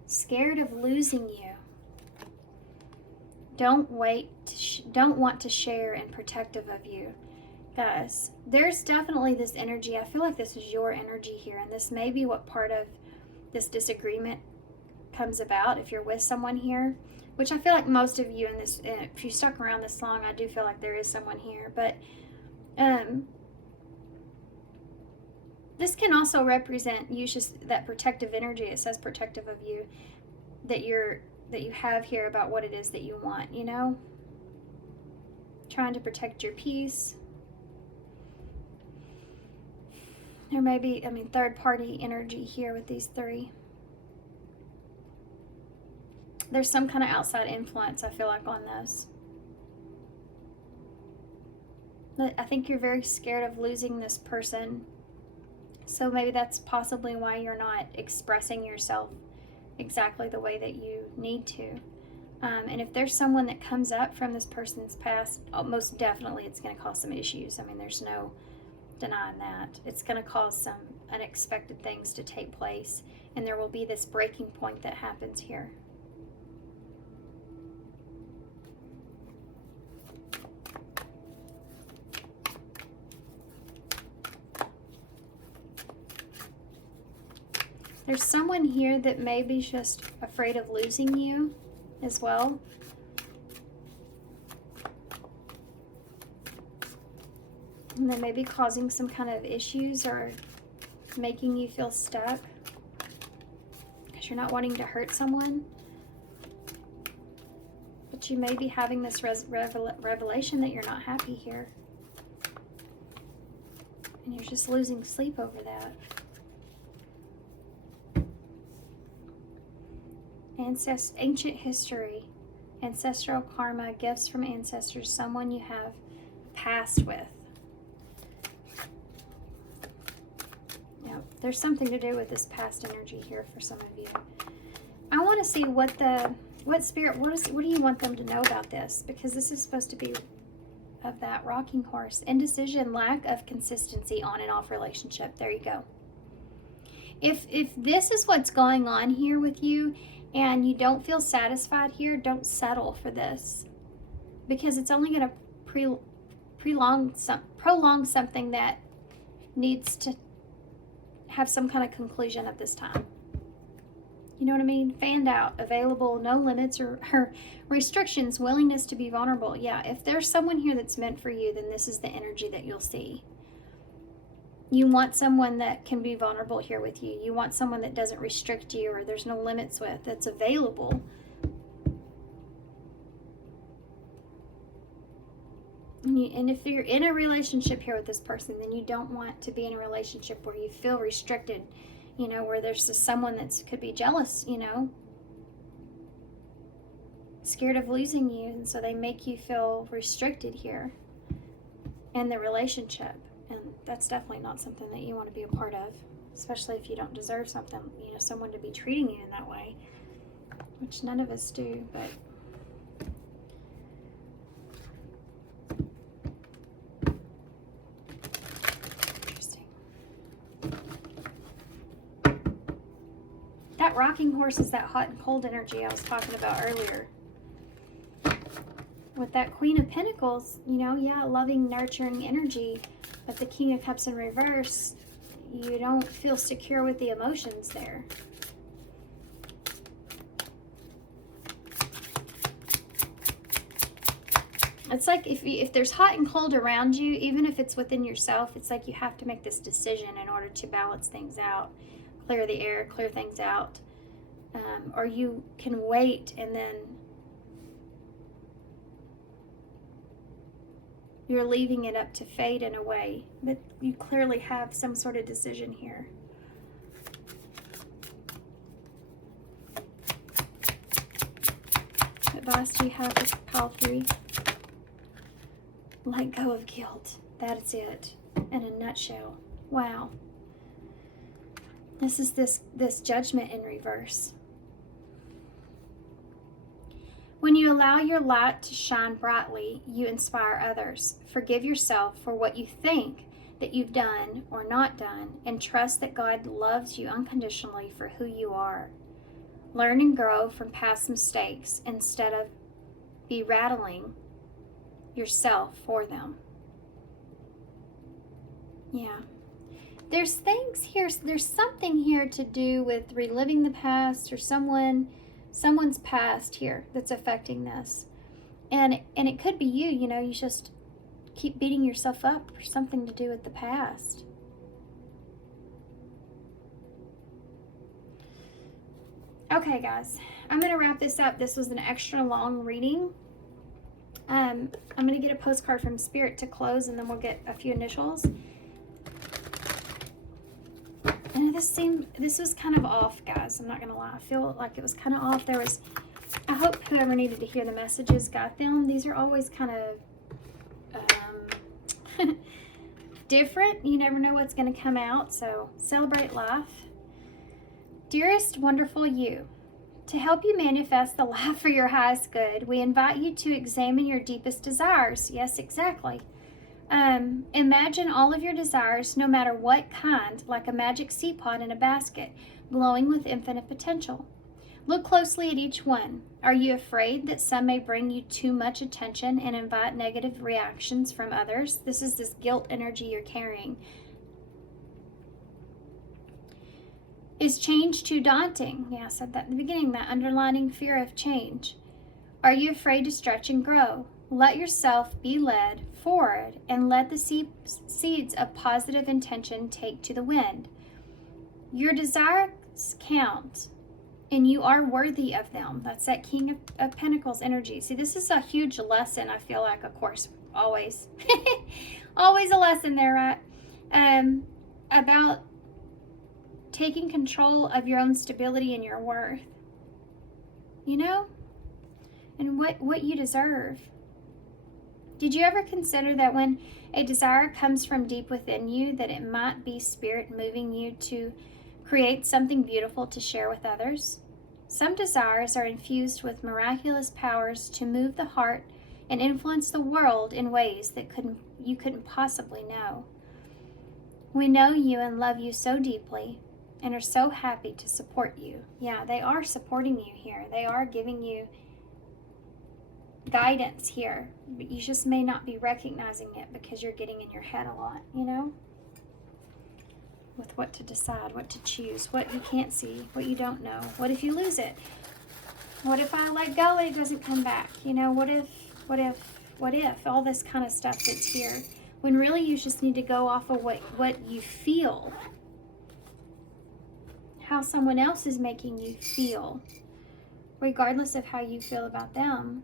Scared of losing you. Don't want to share and protective of you. Guys, there's definitely this energy. I feel like this is your energy here, and this may be what part of this disagreement comes about if you're with someone here, which I feel like most of you in this, if you stuck around this long, I do feel like there is someone here. But this can also represent you, just that protective energy. It says protective of you, that you have here about what it is that you want, you know? Trying to protect your peace. There may be, third party energy here with these 3. There's some kind of outside influence, I feel like, on this. But I think you're very scared of losing this person. So maybe that's possibly why you're not expressing yourself exactly the way that you need to. And if there's someone that comes up from this person's past, most definitely it's going to cause some issues. There's no denying that. It's going to cause some unexpected things to take place. And there will be this breaking point that happens here. There's someone here that may be just afraid of losing you as well. And they may be causing some kind of issues or making you feel stuck because you're not wanting to hurt someone. But you may be having this revelation that you're not happy here. And you're just losing sleep over that. Ancient history, ancestral karma, gifts from ancestors, someone you have passed with. Yep, there's something to do with this past energy here for some of you. I want to see what spirit, what do you want them to know about this? Because this is supposed to be of that rocking horse. Indecision, lack of consistency on and off relationship. There you go. If this is what's going on here with you, and you don't feel satisfied here, don't settle for this, because it's only going to prolong something that needs to have some kind of conclusion at this time. You know what I mean? Fanned out, available, no limits or restrictions, willingness to be vulnerable. Yeah, if there's someone here that's meant for you, then this is the energy that you'll see. You want someone that can be vulnerable here with you. You want someone that doesn't restrict you or there's no limits with, that's available. And if you're in a relationship here with this person, then you don't want to be in a relationship where you feel restricted, you know, where there's just someone that could be jealous, you know, scared of losing you, and so they make you feel restricted here in the relationship. And that's definitely not something that you want to be a part of, especially if you don't deserve something, you know, someone to be treating you in that way, which none of us do. But that rocking horse is that hot and cold energy I was talking about earlier. With that Queen of Pentacles, you know, yeah, loving, nurturing energy, but the King of Cups in reverse, you don't feel secure with the emotions there. It's like if there's hot and cold around you, even if it's within yourself, it's like you have to make this decision in order to balance things out. Clear the air, clear things out. Or you can wait and then you're leaving it up to fate in a way. But you clearly have some sort of decision here. What advice do you have for pile 3? Let go of guilt. That's it. In a nutshell. Wow. This is this judgment in reverse. When you allow your light to shine brightly, you inspire others. Forgive yourself for what you think that you've done or not done, and trust that God loves you unconditionally for who you are. Learn and grow from past mistakes instead of berating yourself for them. Yeah. There's things here, there's something here to do with reliving the past or someone's past here that's affecting this. And it could be you, you know, you just keep beating yourself up for something to do with the past. Okay, guys, I'm going to wrap this up. This was an extra long reading. I'm going to get a postcard from Spirit to close, and then we'll get a few initials. And this was kind of off, guys. I'm not going to lie. I feel like it was kind of off. I hope whoever needed to hear the messages got them. These are always kind of different. You never know what's going to come out, so celebrate life. Dearest, wonderful you, to help you manifest the life for your highest good, we invite you to examine your deepest desires. Yes, exactly. Imagine all of your desires, no matter what kind, like a magic seapot in a basket, glowing with infinite potential. Look closely at each one. Are you afraid that some may bring you too much attention and invite negative reactions from others? This is this guilt energy you're carrying. Is change too daunting? Yeah, I said that in the beginning, that underlining fear of change. Are you afraid to stretch and grow? Let yourself be led forward and let the seeds of positive intention take to the wind. Your desires count, and you are worthy of them. That's that King of Pentacles energy. See, this is a huge lesson, I feel like, of course, always. Always a lesson there, right? About taking control of your own stability and your worth. You know? And what you deserve. Did you ever consider that when a desire comes from deep within you, that it might be Spirit moving you to create something beautiful to share with others? Some desires are infused with miraculous powers to move the heart and influence the world in ways that you couldn't possibly know. We know you and love you so deeply, and are so happy to support you. Yeah, they are supporting you here. They are giving you guidance here, but you just may not be recognizing it because you're getting in your head a lot, you know, with what to decide, what to choose, what you can't see, what you don't know. What if you lose it? What if I let go and it doesn't come back? You know, what if, all this kind of stuff that's here, when really you just need to go off of what you feel, how someone else is making you feel, regardless of how you feel about them.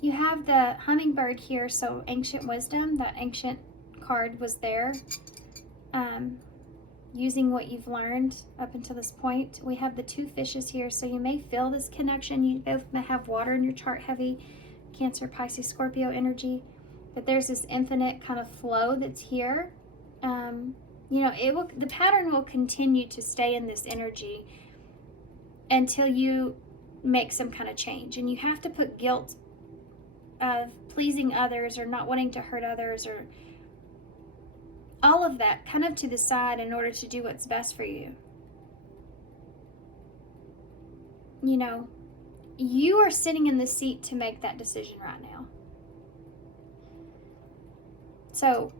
You have the hummingbird here, so ancient wisdom, that ancient card was there, using what you've learned up until this point. We have the two fishes here, so you may feel this connection. You both may have water in your chart heavy, Cancer, Pisces, Scorpio energy, but there's this infinite kind of flow that's here. You know, the pattern will continue to stay in this energy until you make some kind of change, and you have to put guilt of pleasing others or not wanting to hurt others or all of that kind of to the side in order to do what's best for you. You know, you are sitting in the seat to make that decision right now. So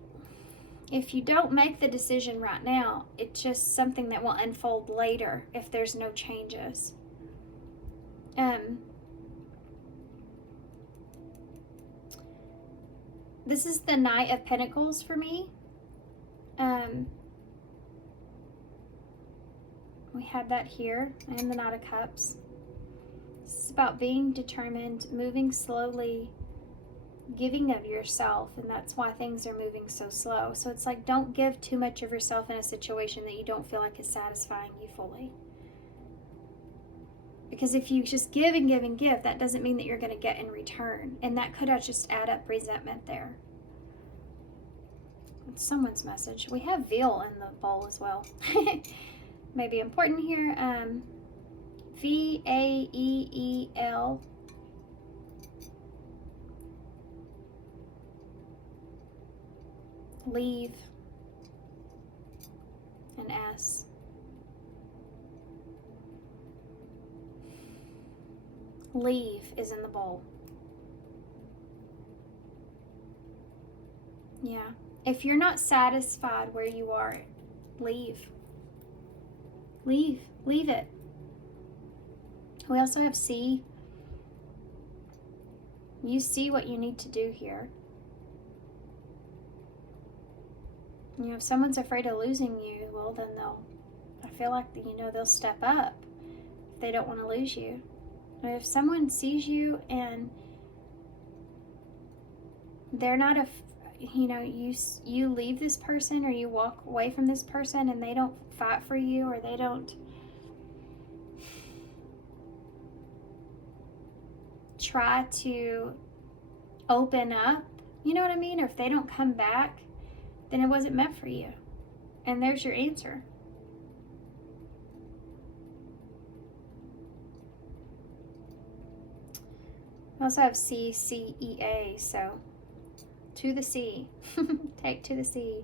if you don't make the decision right now, it's just something that will unfold later if there's no changes. This is the Knight of Pentacles for me. We have that here, and the Knight of Cups. This is about being determined, moving slowly, giving of yourself, and that's why things are moving so slow. So it's like, don't give too much of yourself in a situation that you don't feel like is satisfying you fully. Because if you just give and give and give, that doesn't mean that you're going to get in return. And that could just add up resentment there. It's someone's message. We have veal in the bowl as well. Maybe important here. V-A-E-E-L. Leave. An S. Leave is in the bowl. Yeah. If you're not satisfied where you are, leave. Leave. Leave it. We also have C. You see what you need to do here. You know, if someone's afraid of losing you, well, then I feel like, you know, they'll step up if they don't want to lose you. But if someone sees you and they're not you know, you leave this person or you walk away from this person and they don't fight for you, or they don't try to open up, you know what I mean? Or if they don't come back, then it wasn't meant for you. And there's your answer. I also have C-C-E-A, so to the sea. Take to the sea.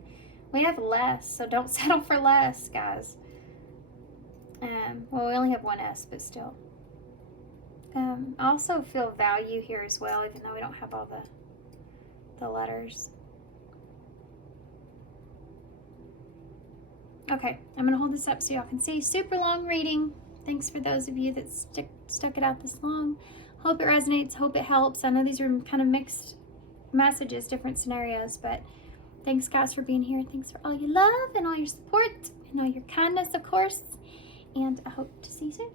We have less, so don't settle for less, guys. Well, we only have one S, but still. I also feel value here as well, even though we don't have all the letters. Okay, I'm going to hold this up so y'all can see. Super long reading. Thanks for those of you that stuck it out this long. Hope it resonates. Hope it helps. I know these are kind of mixed messages, different scenarios, but thanks, guys, for being here. Thanks for all your love and all your support and all your kindness, of course. And I hope to see you soon.